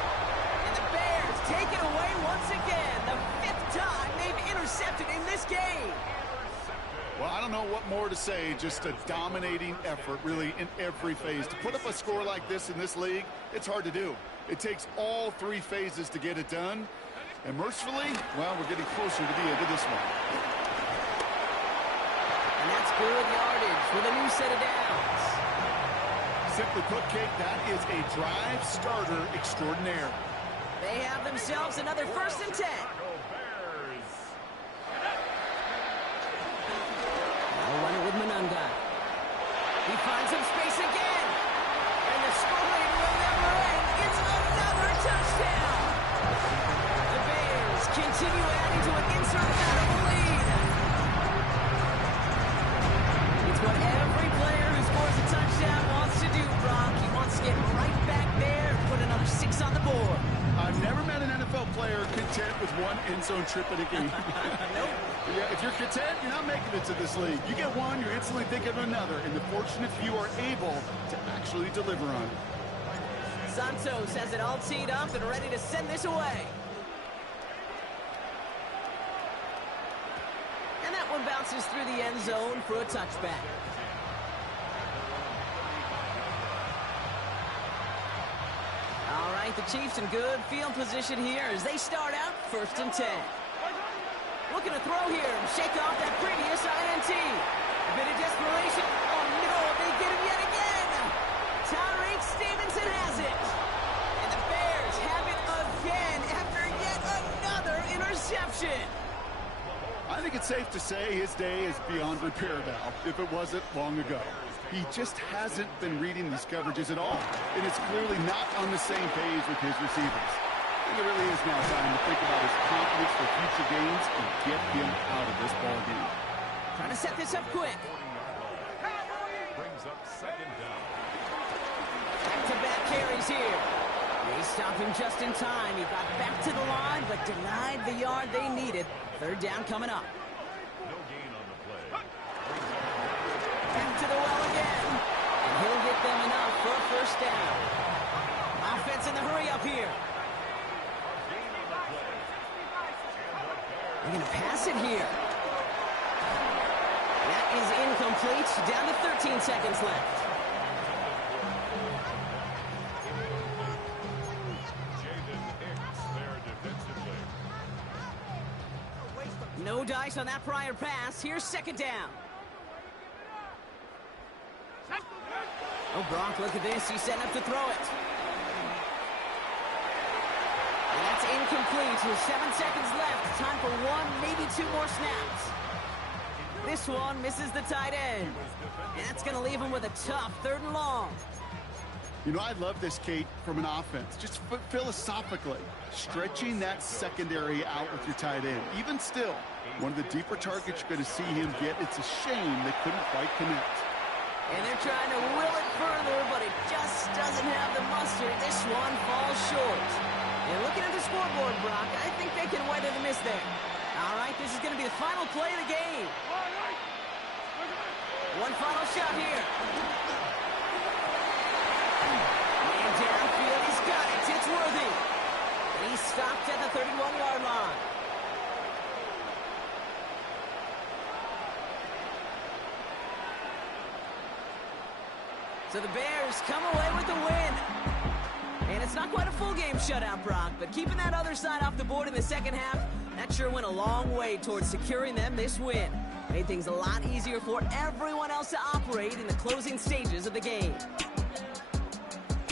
And the Bears take it away once again. The 5th time they've intercepted in this game. Well, I don't know what more to say. Just a dominating effort, really, in every phase. To put up a score like this in this league, it's hard to do. It takes all 3 phases to get it done. And mercifully, well, we're getting closer to the end of this one. And that's good yardage with a new set of downs. Simply put, Kate, that is a drive starter extraordinaire. They have themselves another first and 10. They'll run it with Monanga. He finds some space again. And the scoring will never end. It's another touchdown. The Bears continue adding to an insurmountable lead. It's what every player who scores a touchdown wants to do, Brock. He wants to get right back there and put another 6 on the board. I've never met an NFL player content with one end zone trip in a game. Nope. Yeah, if you're content, you're not making it to this league. You get one, you're instantly thinking of another, and the fortunate few are able to actually deliver on it. Santos has it all teed up and ready to send this away. And that one bounces through the end zone for a touchback. All right, the Chiefs in good field position here as they start out 1st and 10. Looking to throw here and shake off that previous INT. A bit of desperation. Oh, no, they get him yet again. Tyreek Stevenson has it. And the Bears have it again after yet another interception. I think it's safe to say his day is beyond repair now, if it wasn't long ago. He just hasn't been reading these coverages at all, and it's clearly not on the same page with his receivers. I think it really is now time to think about his confidence for future games and get him out of this ball game. Trying to set this up quick. Brings up 2nd down. Back-to-back carries here. They stop him just in time. He got back to the line, but denied the yard they needed. 3rd down coming up. No gain on the play. Back to the well again. And he'll get them enough for a 1st down. Offense in the hurry up here. Gain on the play. They're going to pass it here. That is incomplete. Down to 13 seconds left. No dice on that prior pass. Here's 2nd down. Oh, Gronk, look at this. He's setting up to throw it. And that's incomplete with 7 seconds left. Time for 1, maybe 2 more snaps. This one misses the tight end. And that's going to leave him with a tough 3rd and long. You know, I love this, Kate, from an offense. Just philosophically, stretching that secondary out with your tight end. Even still, one of the deeper targets you're going to see him get. It's a shame they couldn't quite connect. And they're trying to will it further, but it just doesn't have the mustard. This one falls short. And looking at the scoreboard, Brock, I think they can weather the miss there. All right, this is going to be the final play of the game. One final shot here. Man downfield, he's got it. It's Worthy. And he's stopped at the 31-yard line. So the Bears come away with the win. And it's not quite a full game shutout, Brock, but keeping that other side off the board in the 2nd half, that sure went a long way towards securing them this win. Made things a lot easier for everyone else to operate in the closing stages of the game.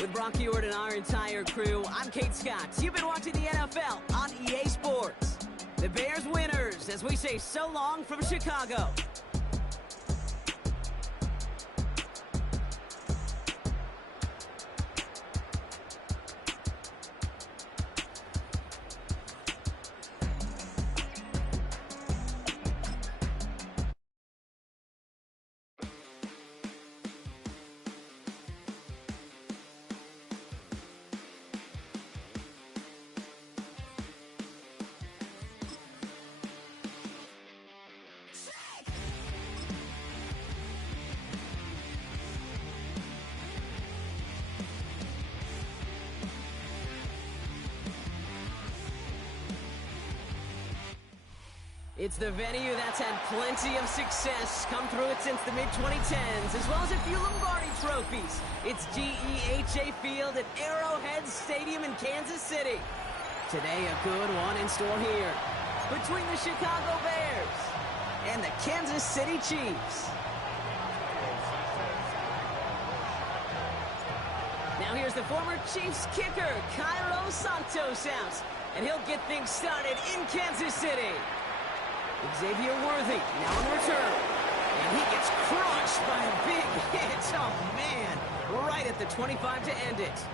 With Brock Huard and our entire crew, I'm Kate Scott. You've been watching the NFL on EA Sports. The Bears winners, as we say so long from Chicago. It's the venue that's had plenty of success come through it since the mid-2010s, as well as a few Lombardi trophies. It's GEHA Field at Arrowhead Stadium in Kansas City. Today, a good one in store here between the Chicago Bears and the Kansas City Chiefs. Now here's the former Chiefs kicker, Cairo Santos out, and he'll get things started in Kansas City. Xavier Worthy now in return. And he gets crushed by a big hit. Oh, man. Right at the 25 to end it.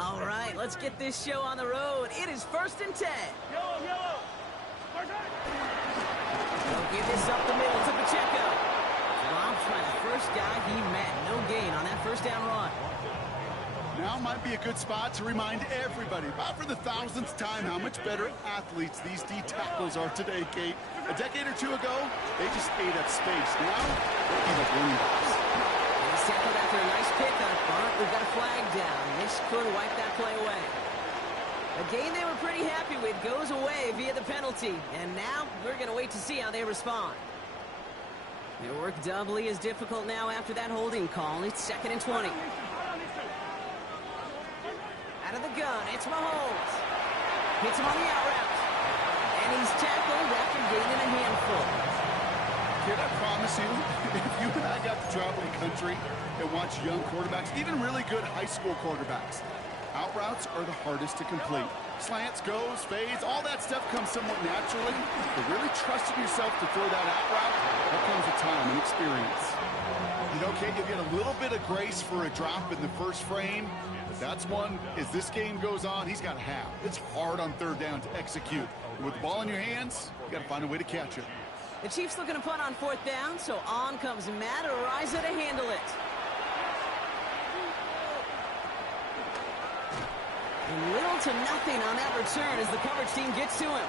All right, let's get this show on the road. It is 1st and 10. Yellow, yellow. Give this up the middle to Pacheco. Dropped by the first guy he met. No gain on that first down run. Now might be a good spot to remind everybody, about for the thousandth time, how much better athletes these D tackles are today, Kate. A decade or two ago, they just ate up space. Now, they eat up running backs. He's tackled after a nice pickup. We've got a flag down. This could wipe that play away. A game they were pretty happy with goes away via the penalty. And now we're going to wait to see how they respond. Their work doubly as difficult now after that holding call. It's 2nd and 20. Out of the gun, it's Mahomes. Hits him on the out route. And he's tackled after gaining a handful. Kid, I promise you, if you and I got to travel the country and watch young quarterbacks, even really good high school quarterbacks, out routes are the hardest to complete. Slants, goes, fades, all that stuff comes somewhat naturally. But really trusting yourself to throw that out route, that comes with time and experience. You know, Kate, you'll get a little bit of grace for a drop in the first frame. But that's one, as this game goes on, he's got to have. It's hard on 3rd down to execute. And with the ball in your hands, you got to find a way to catch it. The Chiefs looking to punt on 4th down, so on comes Matt Araiza to handle it. And little to nothing on that return as the coverage team gets to him.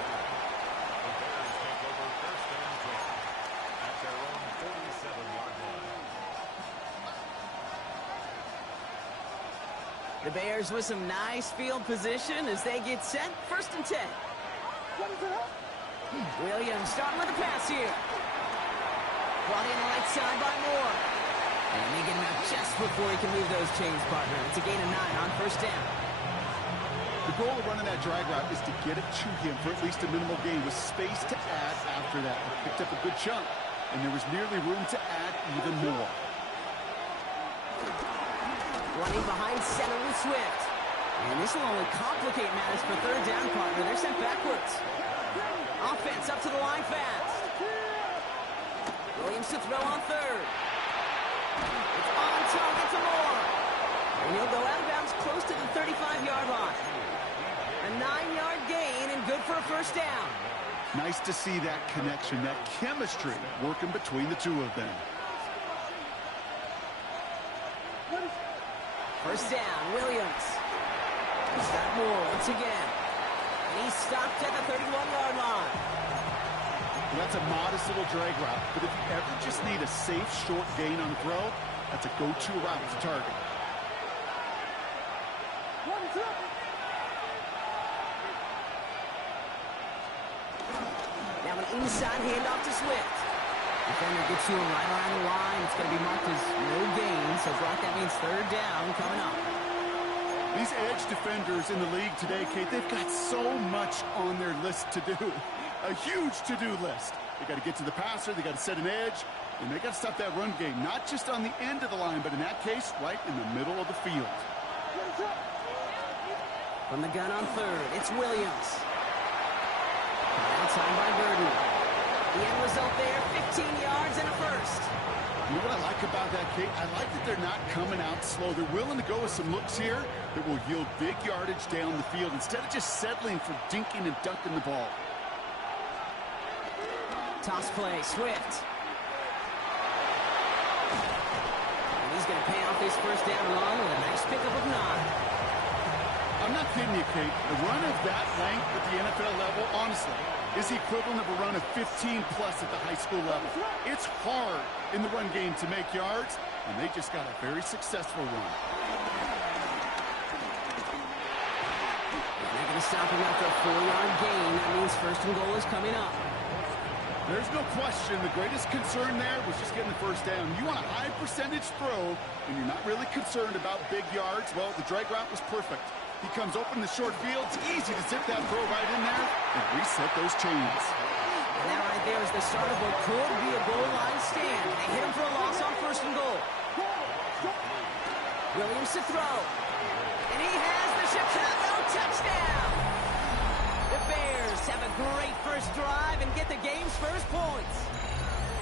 The Bears with some nice field position as they get set. 1st and 10. Williams starting with a pass here. Brought in right side by Moore. And they get him out just before he can move those chains, partner. It's a gain of 9 on 1st down. The goal of running that drag route is to get it to him for at least a minimal gain with space to add after that. He picked up a good chunk, and there was nearly room to add even more. Running behind center with Swift. And this will only complicate matters for 3rd down, partner. They're sent backwards. Offense up to the line fast. Williams to throw on 3rd. It's on target to Moore. And he'll go out of bounds close to the 35-yard line. A 9-yard gain and good for a 1st down. Nice to see that connection, that chemistry working between the two of them. 1st down, Williams. He's got Moore once again. And he's stopped at the 31-yard line. Well, that's a modest little drag route, but if you ever just need a safe, short gain on throw, that's a go-to route to target. Now an inside handoff to Swift. Defender gets to him right around the line. It's going to be marked as no gain, so Brock, that means 3rd down coming up. These edge defenders in the league today, Kate, they've got so much on their list to do. A huge to-do list. They got to get to the passer, they got to set an edge, and they got to stop that run game, not just on the end of the line, but in that case, right in the middle of the field. From the gun on 3rd, it's Williams. Outside by Burden. The end result there, 15 yards and a 1st. You know what I like about that, Kate? I like that they're not coming out slow. They're willing to go with some looks here that will yield big yardage down the field instead of just settling for dinking and dunking the ball. Toss play, Swift. And he's going to pay off this 1st down run with a nice pickup of 9. I'm not kidding you, Kate. A run of that length at the NFL level, honestly, is the equivalent of a run of 15-plus at the high school level. It's hard in the run game to make yards, and they just got a very successful run. They're going to stop him after a 4-yard gain. That means 1st and goal is coming up. There's no question the greatest concern there was just getting the 1st down. You want a high percentage throw, and you're not really concerned about big yards. Well, the drag route was perfect. He comes open in the short field. It's easy to zip that throw right in there and reset those chains. And that right there is the start of what could be a goal line stand. They hit him for a loss on 1st and goal. Williams to throw. And he has the Chicago touchdown. The Bears have a great first drive and get the game's first points.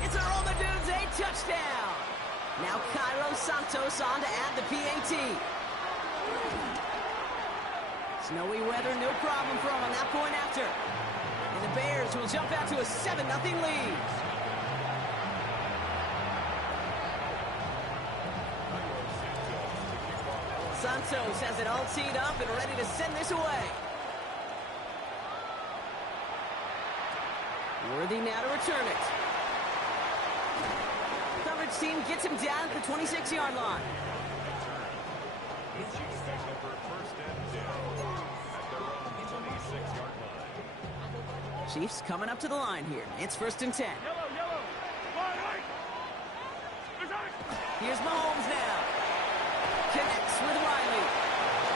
It's a Roma Dudes a touchdown. Now Cairo Santos on to add the PAT. Snowy weather, no problem for him on that point after. And the Bears will jump out to a 7-0 lead. Santos has it all teed up and ready to send this away. Worthy now to return it. Coverage team gets him down at the 26-yard line. Chiefs coming up to the line here. It's 1st and 10. Here's Mahomes now. Connects with Riley.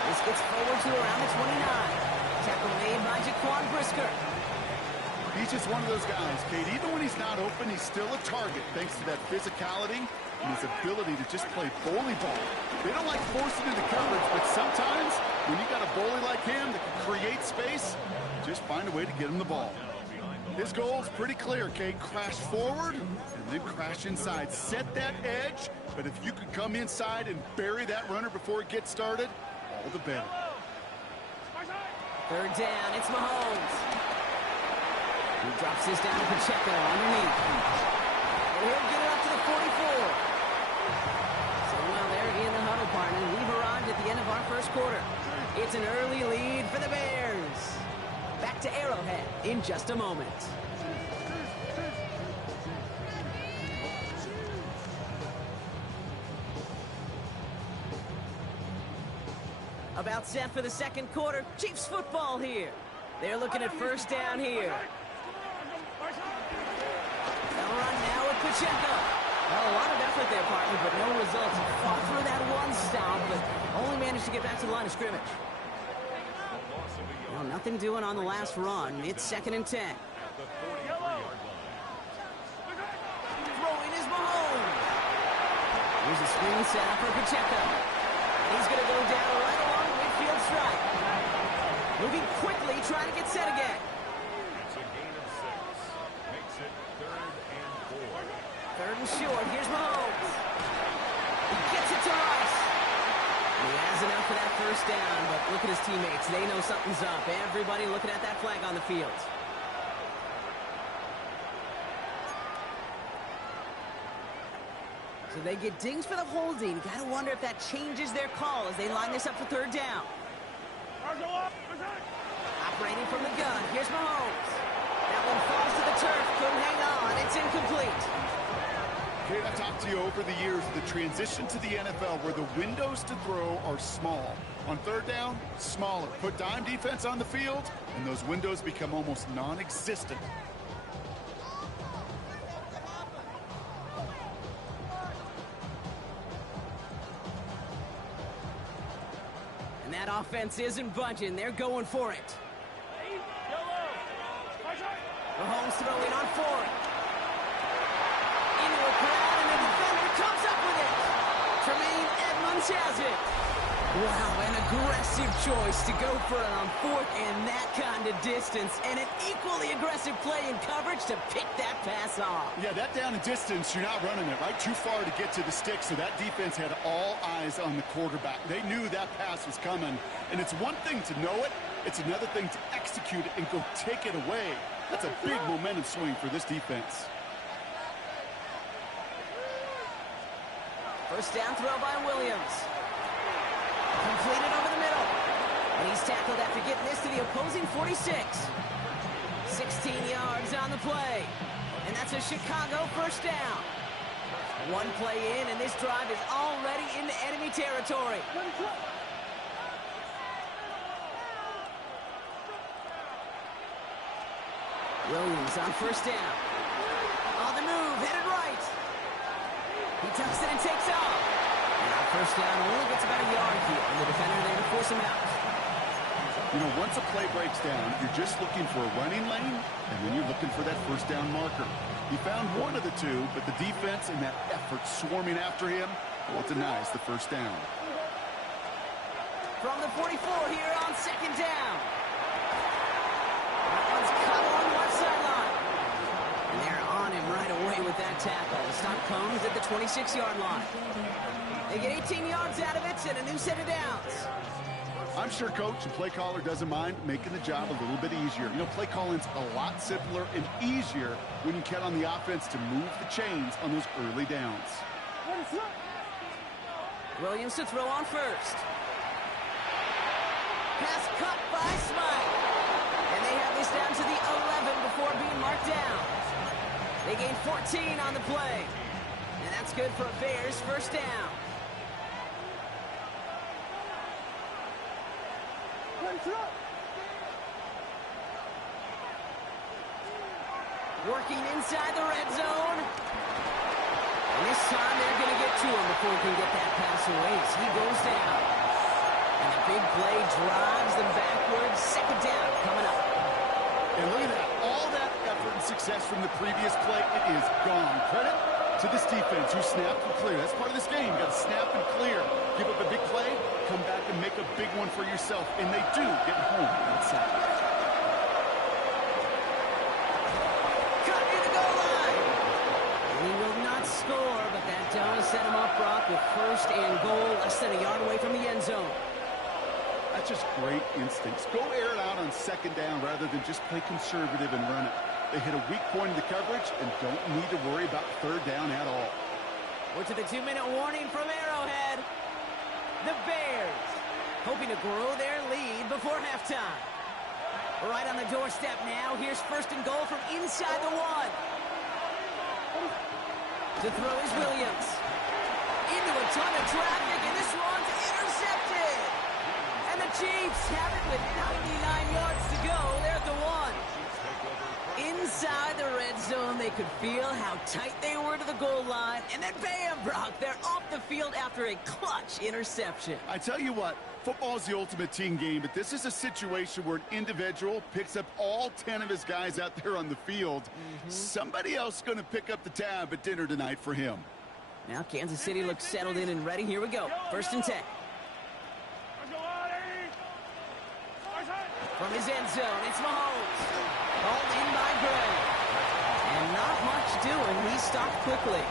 This gets forward to around the 29. Tackle made by Jaquan Brisker. He's just one of those guys, Kate. Even when he's not open, he's still a target thanks to that physicality and his ability to just play bully ball. They don't like forcing into coverage, but sometimes when you got a bully like him that can create space, just find a way to get him the ball. His goal is pretty clear, Kate. Crash forward and then crash inside. Set that edge, but if you could come inside and bury that runner before it gets started, all the better. 3rd down, it's Mahomes. He drops this down to Pacheco underneath. And he'll get it up to the 44. So, well, they're in the huddle, partner. We've arrived at the end of our 1st quarter. It's an early lead for the Bears. Back to Arrowhead in just a moment. About set for the 2nd quarter. Chiefs football here. They're looking at 1st down here. They'll run now with Pacheco. Well, a lot of effort there, partner, but no results. Fought through that one stop, but only managed to get back to the line of scrimmage. Well, nothing doing on the last run. It's 2nd and 10. Throwing is Mahomes. Here's a screen set up for Pacheco. He's going to go down right along the midfield stripe. Moving quickly, trying to get set again. It's a gain of 6. Makes it 3rd and 4. 3rd and short. Here's Mahomes. He gets it to Rice. And he has enough for that 1st down, but look at his teammates. They know something's up. Everybody looking at that flag on the field. So they get dings for the holding. Got to wonder if that changes their call as they line this up for 3rd down. Operating from the gun. Here's Mahomes. That one falls to the turf. Couldn't hang on. It's incomplete. Kate, I've talked to you over the years of the transition to the NFL where the windows to throw are small. On 3rd down, smaller. Put dime defense on the field, and those windows become almost non-existent. And that offense isn't budging. They're going for it. Mahomes throwing on 4th. Into a crowd, and the defender comes up with it. Tremaine Edmunds has it. Wow, an aggressive choice to go for it on 4th and that kind of distance. And an equally aggressive play in coverage to pick that pass off. Yeah, that down and distance, you're not running it, right? Too far to get to the stick, so that defense had all eyes on the quarterback. They knew that pass was coming. And it's one thing to know it. It's another thing to execute it and go take it away. That's a big momentum swing for this defense. 1st down throw by Williams. Completed over the middle. And he's tackled after getting this to the opposing 46. 16 yards on the play. And that's a Chicago 1st down. One play in, and this drive is already into enemy territory. Williams on 1st down. On the move, headed right. He tucks it and takes off. And on 1st down, only gets about a yard here. And the defender there to force him out. You know, once a play breaks down, you're just looking for a running lane, and then you're looking for that 1st down marker. He found one of the two, but the defense and that effort swarming after him, well, denies the 1st down. From the 44 here on 2nd down. That one's cut along the left sideline. And they're on him right away with that tackle. The stop comes at the 26-yard line. They get 18 yards out of it and a new set of downs. I'm sure coach and play caller doesn't mind making the job a little bit easier. You know, play calling's a lot simpler and easier when you count on the offense to move the chains on those early downs. Williams to throw on first. Pass cut by Smythe. And they have this down to the 11 before being marked down. They gain 14 on the play. And that's good for a Bears first down. Working inside the red zone. And this time they're going to get to him before he can get that pass away as he goes down. And the big play drives them backwards. Second down coming up. And look at that. All that effort and success from the previous play, it is gone. Credit to this defense who snapped and clear. That's part of this game. You got to snap and clear. Give up a big play, come back and make a big one for yourself. And they do get home outside. Cut near the goal line. And he will not score, but that does set him up, Brock, with first and goal, less than a yard away from the end zone. That's just great instincts. Go air it out on second down rather than just play conservative and run it. They hit a weak point in the coverage and don't need to worry about third down at all. We're to the 2-minute warning from Arrowhead. The Bears hoping to grow their lead before halftime. Right on the doorstep now. Here's first and goal from inside the 1. To throw is Williams. Into a ton of traffic, and this one's intercepted. And the Chiefs have it with 99 yards to go. They're at the 1. Inside the red zone, they could feel how tight they were to the goal line. And then bam, Brock, they're off the field after a clutch interception. I tell you what, football is the ultimate team game, but this is a situation where an individual picks up all 10 of his guys out there on the field. Somebody else is going to pick up the tab at dinner tonight for him. Now Kansas City looks settled in and ready. Here we go. First and 10. From his end zone, it's Mahomes. Hauled in by Gray. And not much doing. He stopped quickly.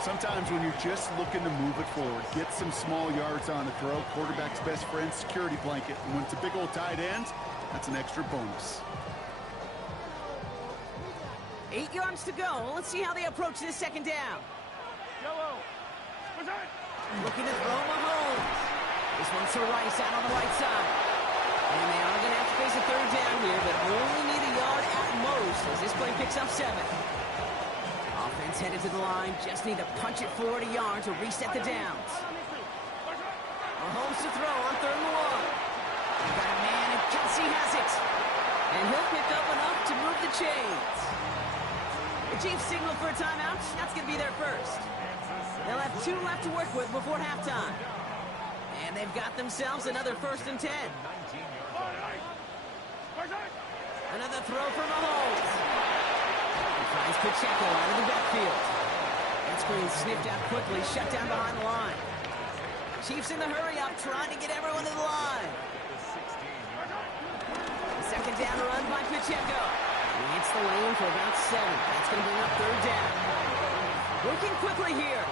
Sometimes when you're just looking to move it forward, get some small yards on the throw, quarterback's best friend, security blanket. And when it's a big old tight end, that's an extra bonus. 8 yards to go. Let's see how they approach this second down. Looking to throw Mahomes. This one's to Rice out on the right side. And they are going to have to face a third down here, but only need a yard at most as this play picks up 7. Offense headed to the line. Just need to punch it forward a yard to reset the downs. Mahomes to throw on 3rd and 1. Got a man, and Kelsey has it. And he'll pick up enough to move the chains. The Chiefs signal for a timeout. That's going to be their first. They'll have 2 left to work with before halftime. And they've got themselves another first and 10. Another throw for Mahomes. He finds Pacheco out of the backfield. That screen sniffed out quickly, shut down behind the line. Chiefs in the hurry-up, trying to get everyone to the line. Second down run by Pacheco. He hits the lane for about 7. That's going to bring up third down. Working quickly here.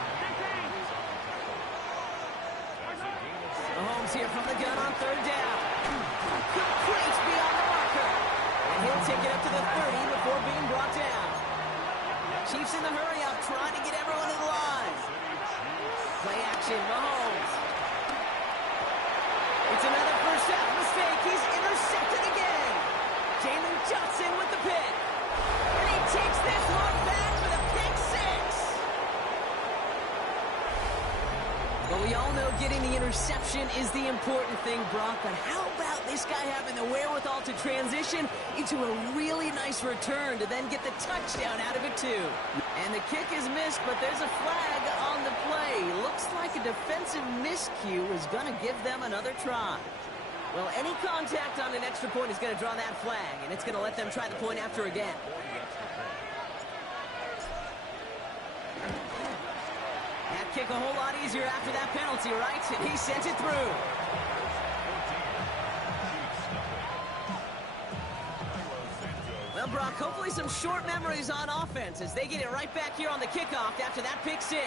Mahomes here from the gun on third down. Complete beyond the marker. And he'll take it up to the 30 before being brought down. Chiefs in the hurry-up, trying to get everyone to the line. Play action, Mahomes. It's another first half mistake. He's intercepted again. Jalen Johnson with the pick. And he takes this one back for the pick 6. But we all know getting the interception is the important thing, Brock. But how about this guy having the wherewithal to transition into a really nice return to then get the touchdown out of it, too? And the kick is missed, but there's a flag on the play. Looks like a defensive miscue is going to give them another try. Well, any contact on an extra point is going to draw that flag, and it's going to let them try the point after again. That kick a whole lot easier after that penalty, right? And he sent it through. Well, Brock, hopefully some short memories on offense as they get it right back here on the kickoff after that pick 6.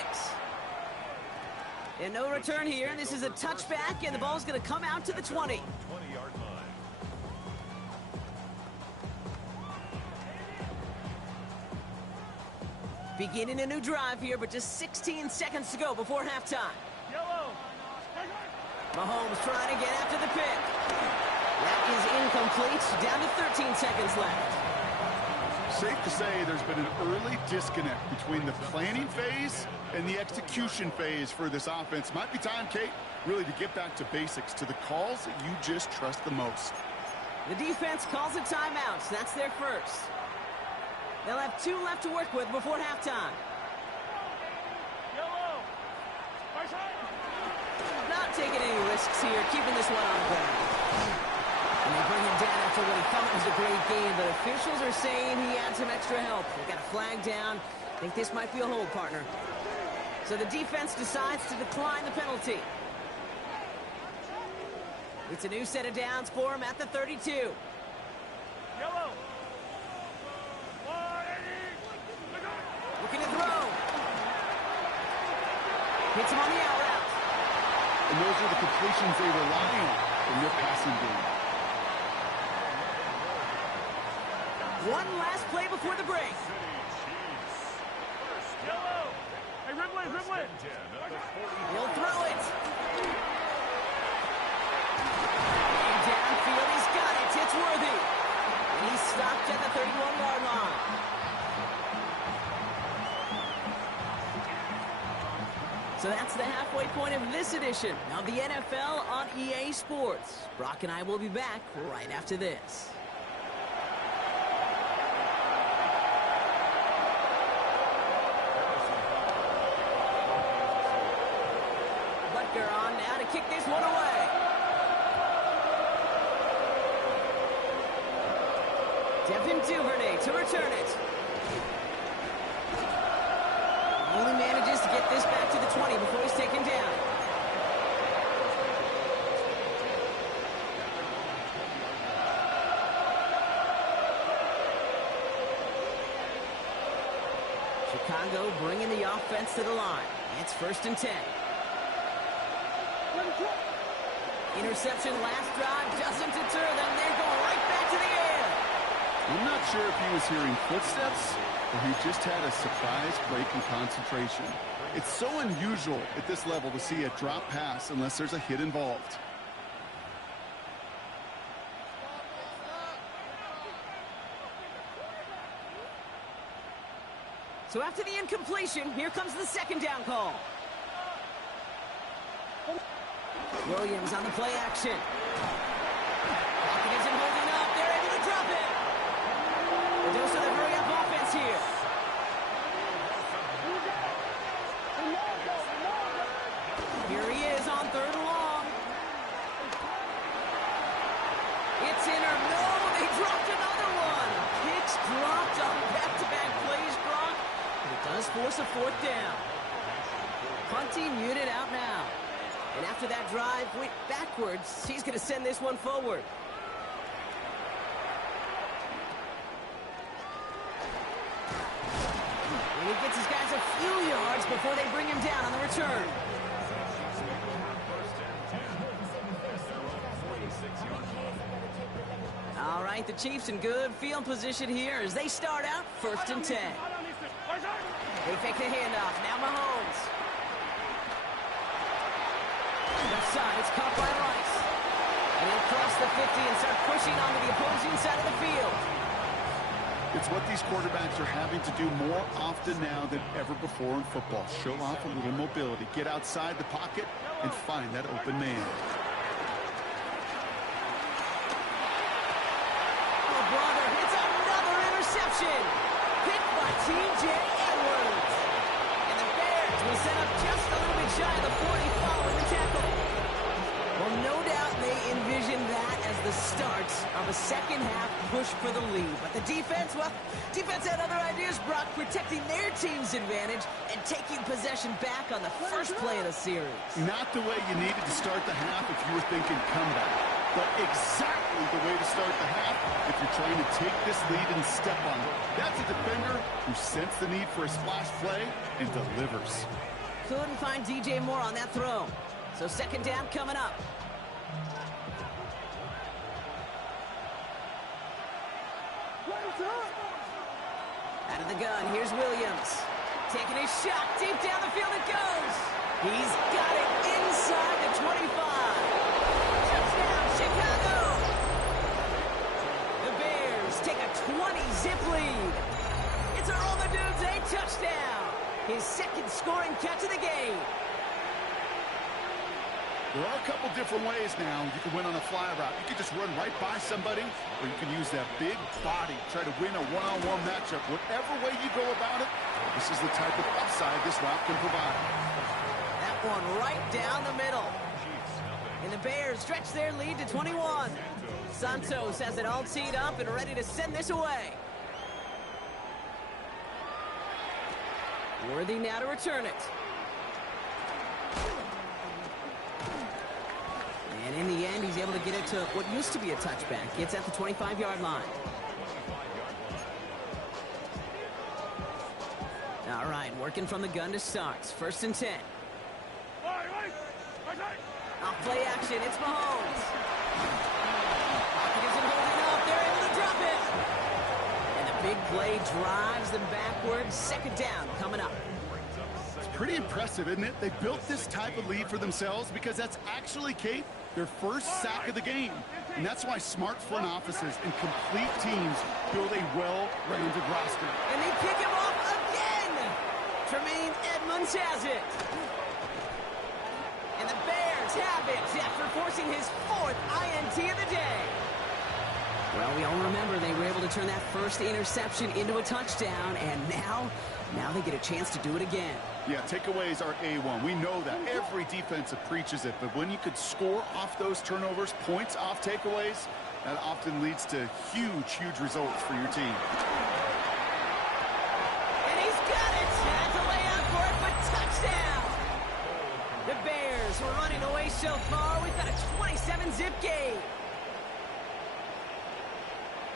And no return here. This is a touchback, and the ball's going to come out to the 20. 20-yard line. Beginning a new drive here, but just 16 seconds to go before halftime. Yellow. Mahomes trying to get after the pick. That is incomplete. Down to 13 seconds left. Safe to say there's been an early disconnect between the planning phase and the execution phase for this offense. Might be time, Kate, really to get back to basics, to the calls that you just trust the most. The defense calls a timeout. That's their first. They'll have 2 left to work with before halftime. Yellow. Not taking any risks here, keeping this one on the ground. And they bring him down after what he thought was a great game, but officials are saying he had some extra help. They got a flag down. I think this might be a hold, partner. So the defense decides to decline the penalty. It's a new set of downs for him at the 32. Yellow. Looking to throw. Hits him on the out route. And those are the completions they rely on in their passing game. One last play before the break. Yellow. Hey, Ridley. He'll throw it. And downfield, he's got it. It's Worthy. And he's stopped at the 31-yard line. So that's the halfway point of this edition of the NFL on EA Sports. Brock and I will be back right after this. Butker on now to kick this one away. Devin Duvernay to return it. Only manages to get this back to the 20 before he's taken down. Chicago bringing the offense to the line. It's 1st and 10. Interception last drive doesn't deter them. They're going right back to the air. I'm not sure if he was hearing footsteps or he just had a surprise break in concentration. It's so unusual at this level to see a drop pass unless there's a hit involved. So after the incompletion, here comes the 2nd down call. Williams on the play action. Pocket isn't holding up. They're able to drop it. The dose of the hurry-up offense here. Here he is on 3rd and long. It's in or no, they dropped another one. Kicks dropped on back-to-back plays, Brock. But it does force a 4th down. Punting unit out now. And after that drive went backwards, he's going to send this one forward. And he gets his guys a few yards before they bring him down on the return. All right, the Chiefs in good field position here as they start out 1st and 10. They fake the handoff. Now Mahomes. Left side, it's caught by Rice. And he'll cross the 50 and start pushing onto the opposing side of the field. It's what these quarterbacks are having to do more often now than ever before in football. Show off a little mobility. Get outside the pocket and find that open man. Oh, brother, it's another interception. Picked by T.J. Edwards. And the Bears will set up just a little bit shy of the 40 following the tackle. Well, no doubt they envisioned that as the start of a second-half push for the lead. But the defense, well, defense had other ideas, Brock, protecting their team's advantage and taking possession back on the first play of the series. Not the way you needed to start the half if you were thinking comeback, but exactly the way to start the half if you're trying to take this lead and step on it. That's a defender who sensed the need for a splash play and delivers. Couldn't find DJ Moore on that throw. So second down coming up. Out of the gun, here's Williams. Taking his shot, deep down the field it goes. He's got it inside the 25. Touchdown, Chicago! The Bears take a 20-zip lead. It's a Roll the Dudes a touchdown. His second scoring catch of the game. There are a couple different ways now. You can win on a fly route. You can just run right by somebody, or you can use that big body, try to win a one-on-one matchup. Whatever way you go about it, this is the type of upside this route can provide. That one right down the middle. And the Bears stretch their lead to 21. Santos has it all teed up and ready to send this away. Worthy now to return it. And in the end, he's able to get it to what used to be a touchback. It's at the 25-yard line. All right, working from the gun to start. 1st and 10. Off play action, it's Mahomes. Pocket isn't holding up. They're able to drop it. And the big play drives them backwards. Second down coming up. Pretty impressive, isn't it? They built this type of lead for themselves because that's actually, Kate, their first sack of the game. And that's why smart front offices and complete teams build a well-rounded roster. And they pick him off again! Tremaine Edmonds has it. And the Bears have it after forcing his 4th INT of the day. Well, we all remember they were able to turn that first interception into a touchdown, and now they get a chance to do it again. Yeah, takeaways are A1. We know that. Every defensive preaches it. But when you could score off those turnovers, points off takeaways, that often leads to huge, huge results for your team. And he's got it. Has a layout for it, but touchdown. The Bears were running away so far. We've got a 27-zip game.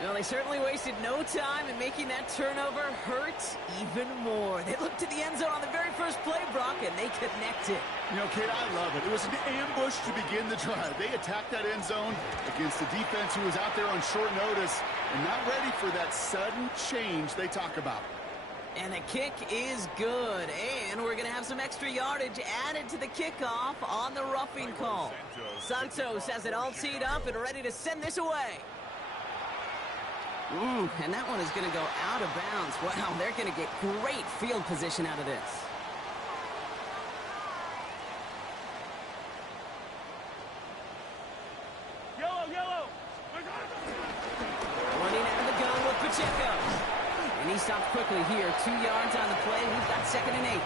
Well, they certainly wasted no time in making that turnover hurt even more. They looked to the end zone on the very first play, Brock, and they connected. You know, Kate, I love it. It was an ambush to begin the drive. They attacked that end zone against a defense who was out there on short notice and not ready for that sudden change they talk about. And the kick is good. And we're going to have some extra yardage added to the kickoff on the roughing call. Santos has it all teed up and ready to send this away. Ooh, and that one is going to go out of bounds. Wow, they're going to get great field position out of this. Yellow. Running out of the gun with Pacheco. And he stopped quickly here. 2 yards on the play. We've got 2nd and 8.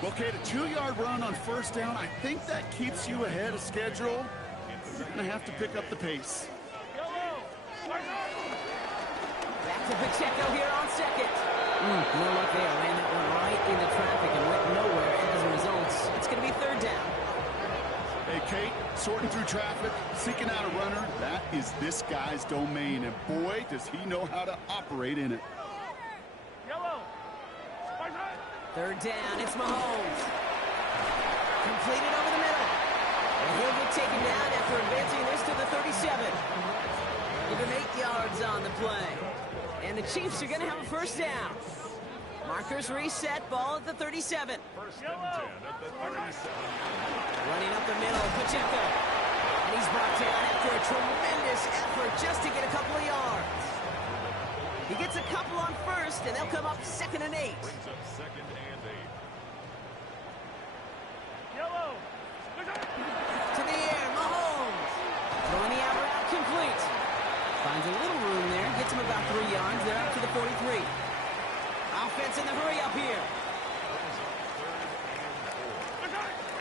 Well, Kate, a 2-yard run on first down. I think that keeps you ahead of schedule. You're going to have to pick up the pace. Back to Pacheco here on 2nd. No luck there. Ran that one right into traffic and went nowhere as a result. It's going to be 3rd down. Hey, Kate, sorting through traffic, seeking out a runner, that is this guy's domain. And boy, does he know how to operate in it. 3rd down, it's Mahomes. Completed over the middle. And he'll get taken down after advancing this to the 37. Give him 8 yards on the play. And the Chiefs are going to have a 1st down. Markers reset, ball at the 37. First and 10 at the 37. Running up the middle, Pacheco. And he's brought down after a tremendous effort just to get a couple of yards. He gets a couple on 1st, and they'll come up 2nd and 8. Brings up 2nd and 8. To the air, Mahomes. Throwing the out route complete. Finds a little room there, gets him about 3 yards. They're up to the 43. Offense in the hurry up here.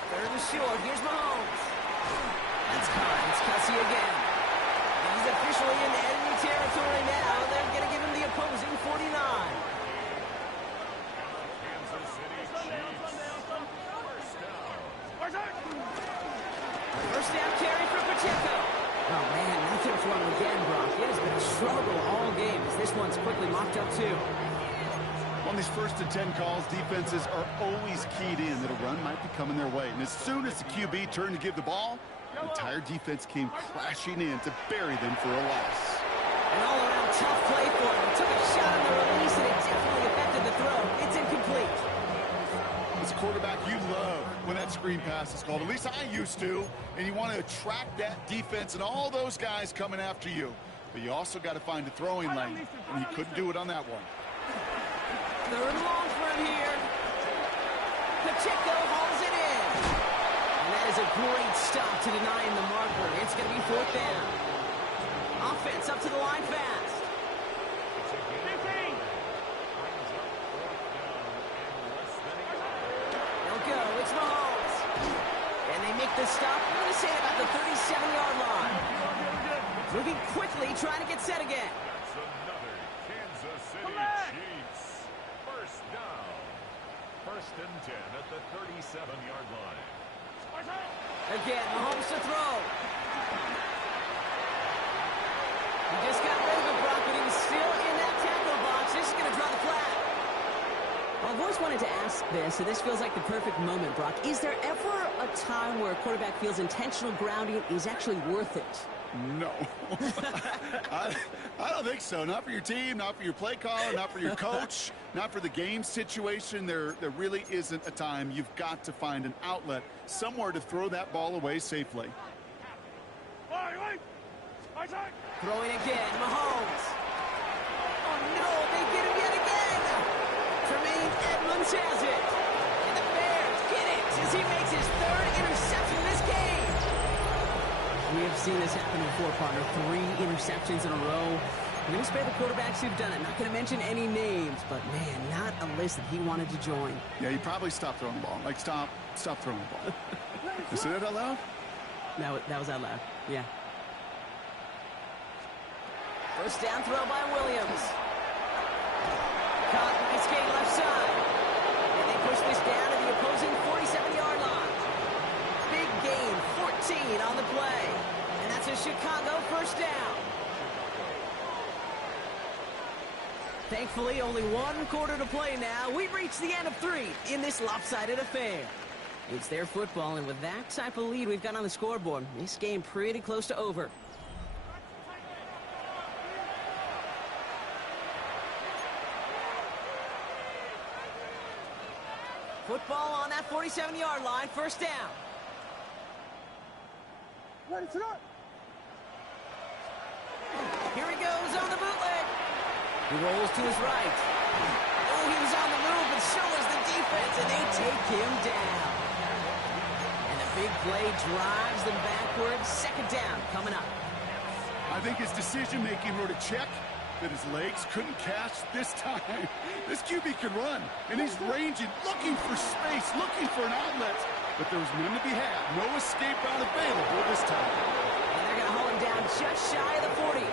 3rd and short. Here's Mahomes. That's caught. It's Kelsey again. He's officially in enemy territory now. They're going to give him the opposing 49. Kansas City Chiefs. First down carry for Pacheco. Oh, man, nothing for him again, Brock. It has been a struggle all game as this one's quickly mocked up, too. On these 1st and 10 calls, defenses are always keyed in that a run might be coming their way. And as soon as the QB turned to give the ball, the entire defense came crashing in to bury them for a loss. An all-around tough play for him. He took a shot on the release, and it definitely affected the throw. It's incomplete. As a quarterback, you love when that screen pass is called. At least I used to. And you want to attract that defense and all those guys coming after you. But you also got to find a throwing lane, and he couldn't do it on that one. 3rd and long for him here. Pacheco hauls it in. And that is a great stop to deny him the marker. It's going to be 4th down. Offense up to the line fast. 15. They'll go. It's Mahomes. And they make the stop. I'm going to say about the 37-yard line. Moving quickly, trying to get set again. That's another Kansas City Chiefs. First down. 1st and 10 at the 37-yard line. Again, Mahomes to throw. He just got rid of it, Brock, but he was still in that tackle box. This is going to draw the flag. Well, I've always wanted to ask this, and this feels like the perfect moment, Brock. Is there ever a time where a quarterback feels intentional grounding is actually worth it? No. I don't think so. Not for your team, not for your play caller, not for your coach, not for the game situation. There really isn't a time. You've got to find an outlet, somewhere to throw that ball away safely. Throwing again, Mahomes. Oh, no, they get him yet again. Tremaine Edmonds has it. And the Bears get it as he makes his 3rd interception in this game. We have seen this happen before, partner. 3 interceptions in a row. I'm going to spare the quarterbacks who've done it. Not going to mention any names, but, man, not a list that he wanted to join. Yeah, he probably stopped throwing the ball. Like, stop throwing the ball. You say that out loud? That was out loud, yeah. First down throw by Williams. Caught escape left side. And they push this down to the opposing 47-yard line. Big gain, 14 on the play. And that's a Chicago first down. Thankfully, only 1 quarter to play now. We've reached the end of 3 in this lopsided affair. It's their football, and with that type of lead we've got on the scoreboard, this game pretty close to over. Football on that 47-yard line, first down. Ready, set up. Here he goes on the bootleg. He rolls to his right. Oh, he was on the move, but so was the defense, and they take him down. And the big play drives them backwards. 2nd down coming up. I think his decision-making wrote a check that his legs couldn't catch this time. This QB can run, and he's ranging, looking for space, looking for an outlet. But there was none to be had. No escape route available this time. And they're going to haul him down just shy of the 40.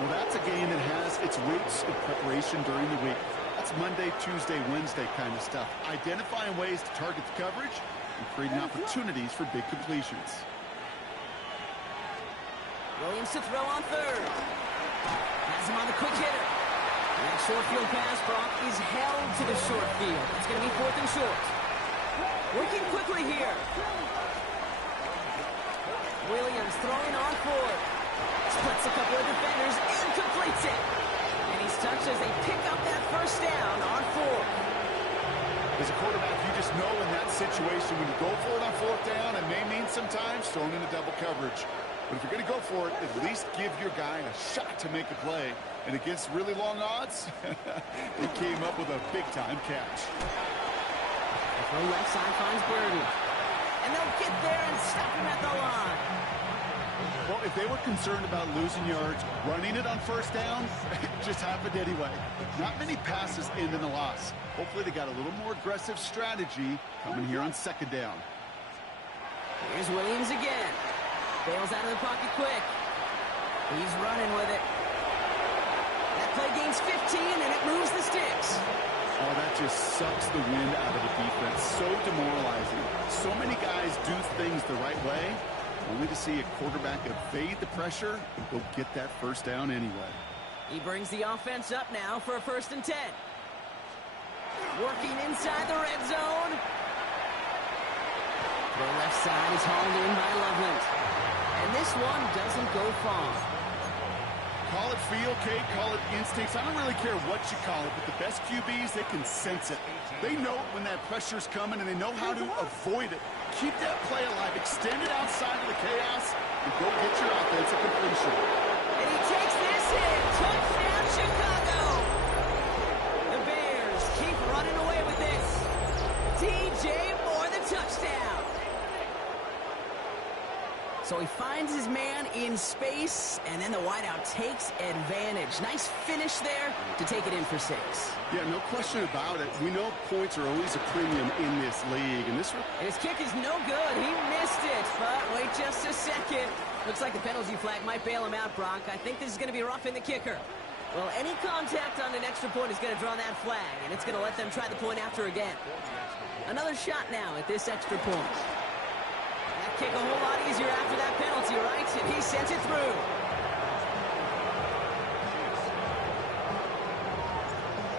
Well, that's a game that has its roots in preparation during the week. That's Monday, Tuesday, Wednesday kind of stuff. Identifying ways to target the coverage and creating opportunities for big completions. Williams to throw on 3rd. Has him on the quick hitter. And that short field pass, Brock, is held to the short field. It's going to be 4th and short. Working quickly here. Williams throwing on 4th. Splits a couple of defenders and completes it. And he's touched as they pick up that first down on 4th. As a quarterback, you just know in that situation when you go for it on 4th down, it may mean sometimes throwing into double coverage. But if you're going to go for it, at least give your guy a shot to make a play. And against really long odds, he came up with a big-time catch. The throw left side finds Birdie. And they'll get there and stop him at the line. Well, if they were concerned about losing yards, running it on 1st down, it just happened anyway. Not many passes end in a loss. Hopefully they got a little more aggressive strategy coming here on 2nd down. Here's Williams again. Bails out of the pocket quick. He's running with it. That play gains 15, and it moves the sticks. Oh, that just sucks the wind out of the defense. So demoralizing. So many guys do things the right way, only to see a quarterback evade the pressure and go get that first down anyway. He brings the offense up now for a 1st and 10. Working inside the red zone. The left side is hauled in by Loveland. And this one doesn't go far. Call it feel, Kate, call it instincts. I don't really care what you call it, but the best QBs, they can sense it. They know when that pressure's coming, and they know how to avoid it. Keep that play alive. Extend it outside of the chaos, and go get your offensive completion. And he takes this in. Touchdown, Chicago. The Bears keep running away with this. DJ Moore, the touchdown. So he finds his man in space, and then the wideout takes advantage. Nice finish there to take it in for 6. Yeah, no question about it. We know points are always a premium in this league. And his kick is no good. He missed it, but wait just a second. Looks like the penalty flag might bail him out, Brock. I think this is going to be rough in the kicker. Well, any contact on an extra point is going to draw that flag, and it's going to let them try the point after again. Another shot now at this extra point. Kick a whole lot easier after that penalty, right? And he sends it through.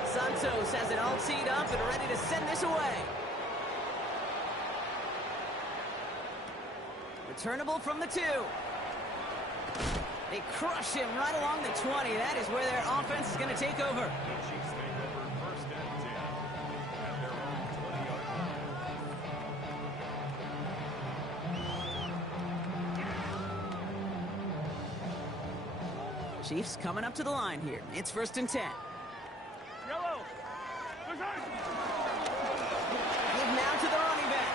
Santos has it all teed up and ready to send this away. Returnable from the 2. They crush him right along the 20. That is where their offense is going to take over. Chiefs coming up to the line here. It's 1st and 10. Yellow. Give now to the running back.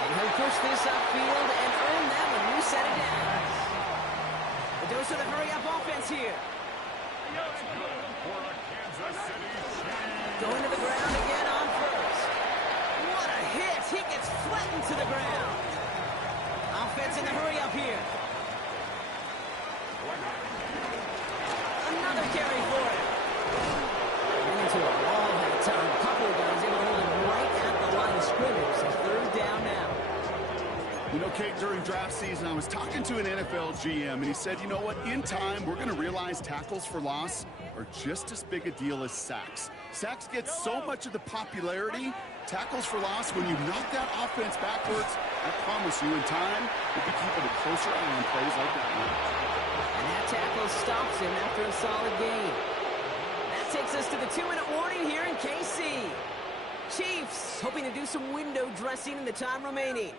And he'll push this upfield and earn them a new set of downs. The dose of the hurry-up offense here. Going to the ground again on first. What a hit. He gets flattened to the ground. Offense in the hurry-up here. Another carry for it. Ran into a wall that time. A couple of guys able to hold him right at the line of scrimmage. So 3rd down now. You know, Kate, during draft season, I was talking to an NFL GM, and he said, you know what, in time, we're going to realize tackles for loss are just as big a deal as sacks. Sacks get so much of the popularity. Tackles for loss, when you knock that offense backwards, I promise you, in time, we'll be keeping a closer eye on plays like that one. And that tackle stops him after a solid gain. That takes us to the 2-minute warning here in KC. Chiefs hoping to do some window dressing in the time remaining.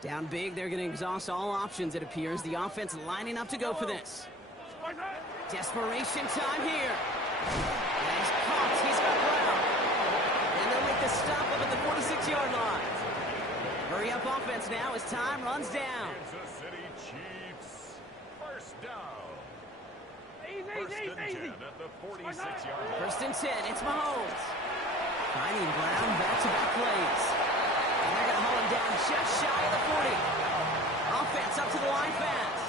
Down big, they're going to exhaust all options, it appears. The offense lining up to go for this. Desperation time here. And he's caught. He's got ground. And they'll make the stop up at the 46-yard line. Hurry up offense now as time runs down. Kansas City Chiefs. 1st down. Easy. 10 at the 46-yard line. 1st and 10. It's Mahomes. Finding Brown back-to-back plays. And they're going to hold him down just shy of the 40. Offense up to the line fast.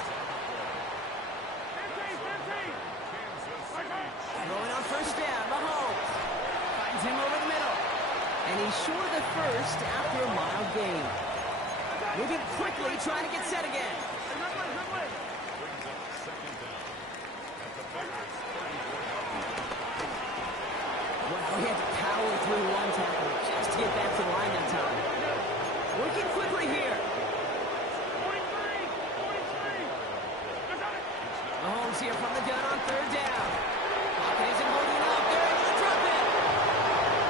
Going on 1st down, Mahomes. Finds him over the middle. And he's short of the first after a mild gain. Moving quickly, trying to get set again. Well, he had to power through one tackle just to get back to the line that time. Working quickly here. Mahomes here from the gun on 3rd down. Pocket isn't holding up. They're able to drop it.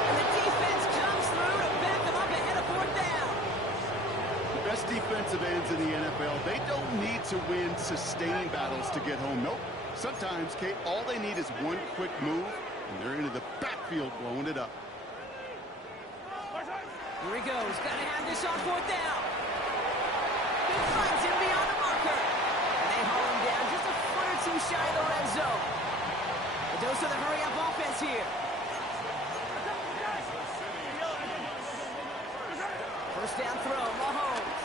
And the defense comes through to back them up ahead of 4th down. The best defensive ends in the NFL, they don't need to win sustained battles to get home. Nope. Sometimes, Kate, all they need is one quick move, and they're into the backfield blowing it up. Here he goes. Got to have this on 4th down. He finds him beyond the marker. And they haul him down just a foot or two shy of the red zone. A dose of the hurry-up offense here. 1st down throw, Mahomes.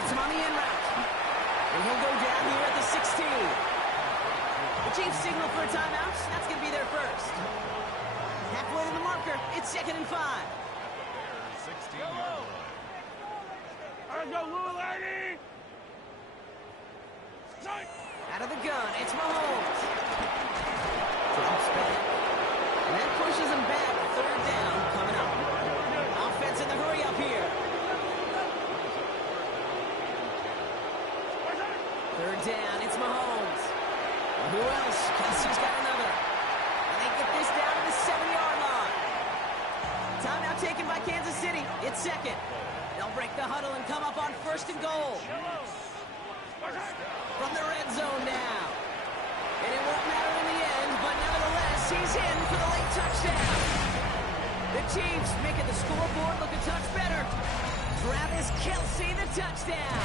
Hits him on the in route. And he'll go down here at the 16. The Chiefs signal for a timeout. That's going to be their first. Halfway to the marker. It's 2nd and 5. 16-yard line. Let's go, little lady! Out of the gun, it's Mahomes. Drops back. And that pushes him back. Third down coming up. Offense in the hurry up here. Third down, it's Mahomes. Who else? Kelsey's got another. And they get this down to the 7-yard line. Timeout taken by Kansas City. It's second. They'll break the huddle and come up on 1st and goal. From the red zone now. And it won't matter in the end, but nevertheless, he's in for the late touchdown. The Chiefs making the scoreboard look a touch better. Travis Kelce, the touchdown.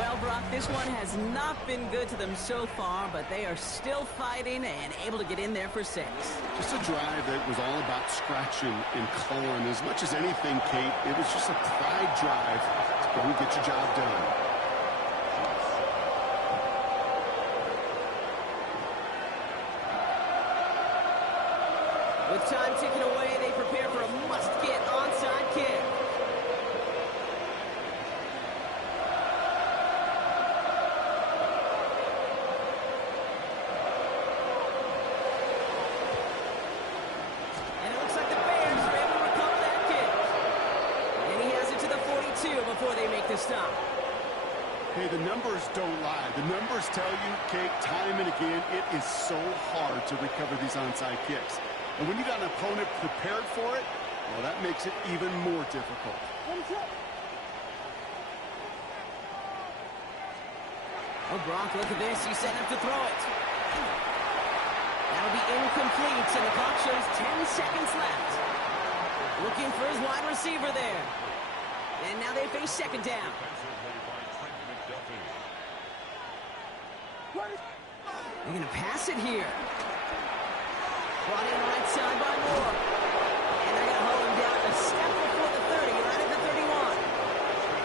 Well, Brock, this one has not been good to them so far, but they are still fighting and able to get in there for 6. Just a drive that was all about scratching and clawing. As much as anything, Kate, it was just a pride drive to go and get your job done. With time ticking away, they prepare for a must-get onside kick. And it looks like the Bears are able to recover that kick. And he has it to the 42 before they make the stop. Hey, the numbers don't lie. The numbers tell you, Kate, time and again, it is so hard to recover these onside kicks. And when you got an opponent prepared for it, well, that makes it even more difficult. Oh, Brock, look at this. He's setting up to throw it. That'll be incomplete, and the clock shows 10 seconds left. Looking for his wide receiver there. And now they face second down. They're going to pass it here. Brought in right side by Moore. And they're going to hold him down a step before the 30, right at the 31.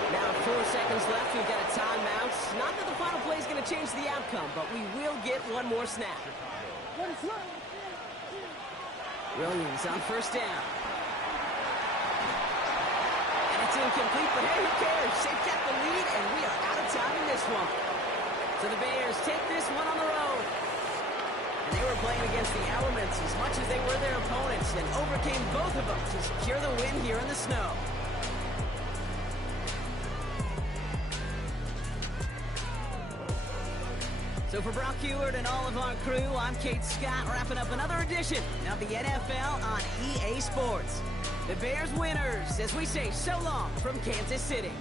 Now 4 seconds left. We've got a timeout. Not that the final play is going to change the outcome, but we will get one more snap. Williams on 1st down. And it's incomplete, but hey, who cares? They've got the lead, and we are out of time in this one. So the Bears take this one on the road. And they were playing against the elements as much as they were their opponents and overcame both of them to secure the win here in the snow. So for Brock Huard and all of our crew, I'm Kate Scott, wrapping up another edition of the NFL on EA Sports. The Bears winners, as we say so long from Kansas City.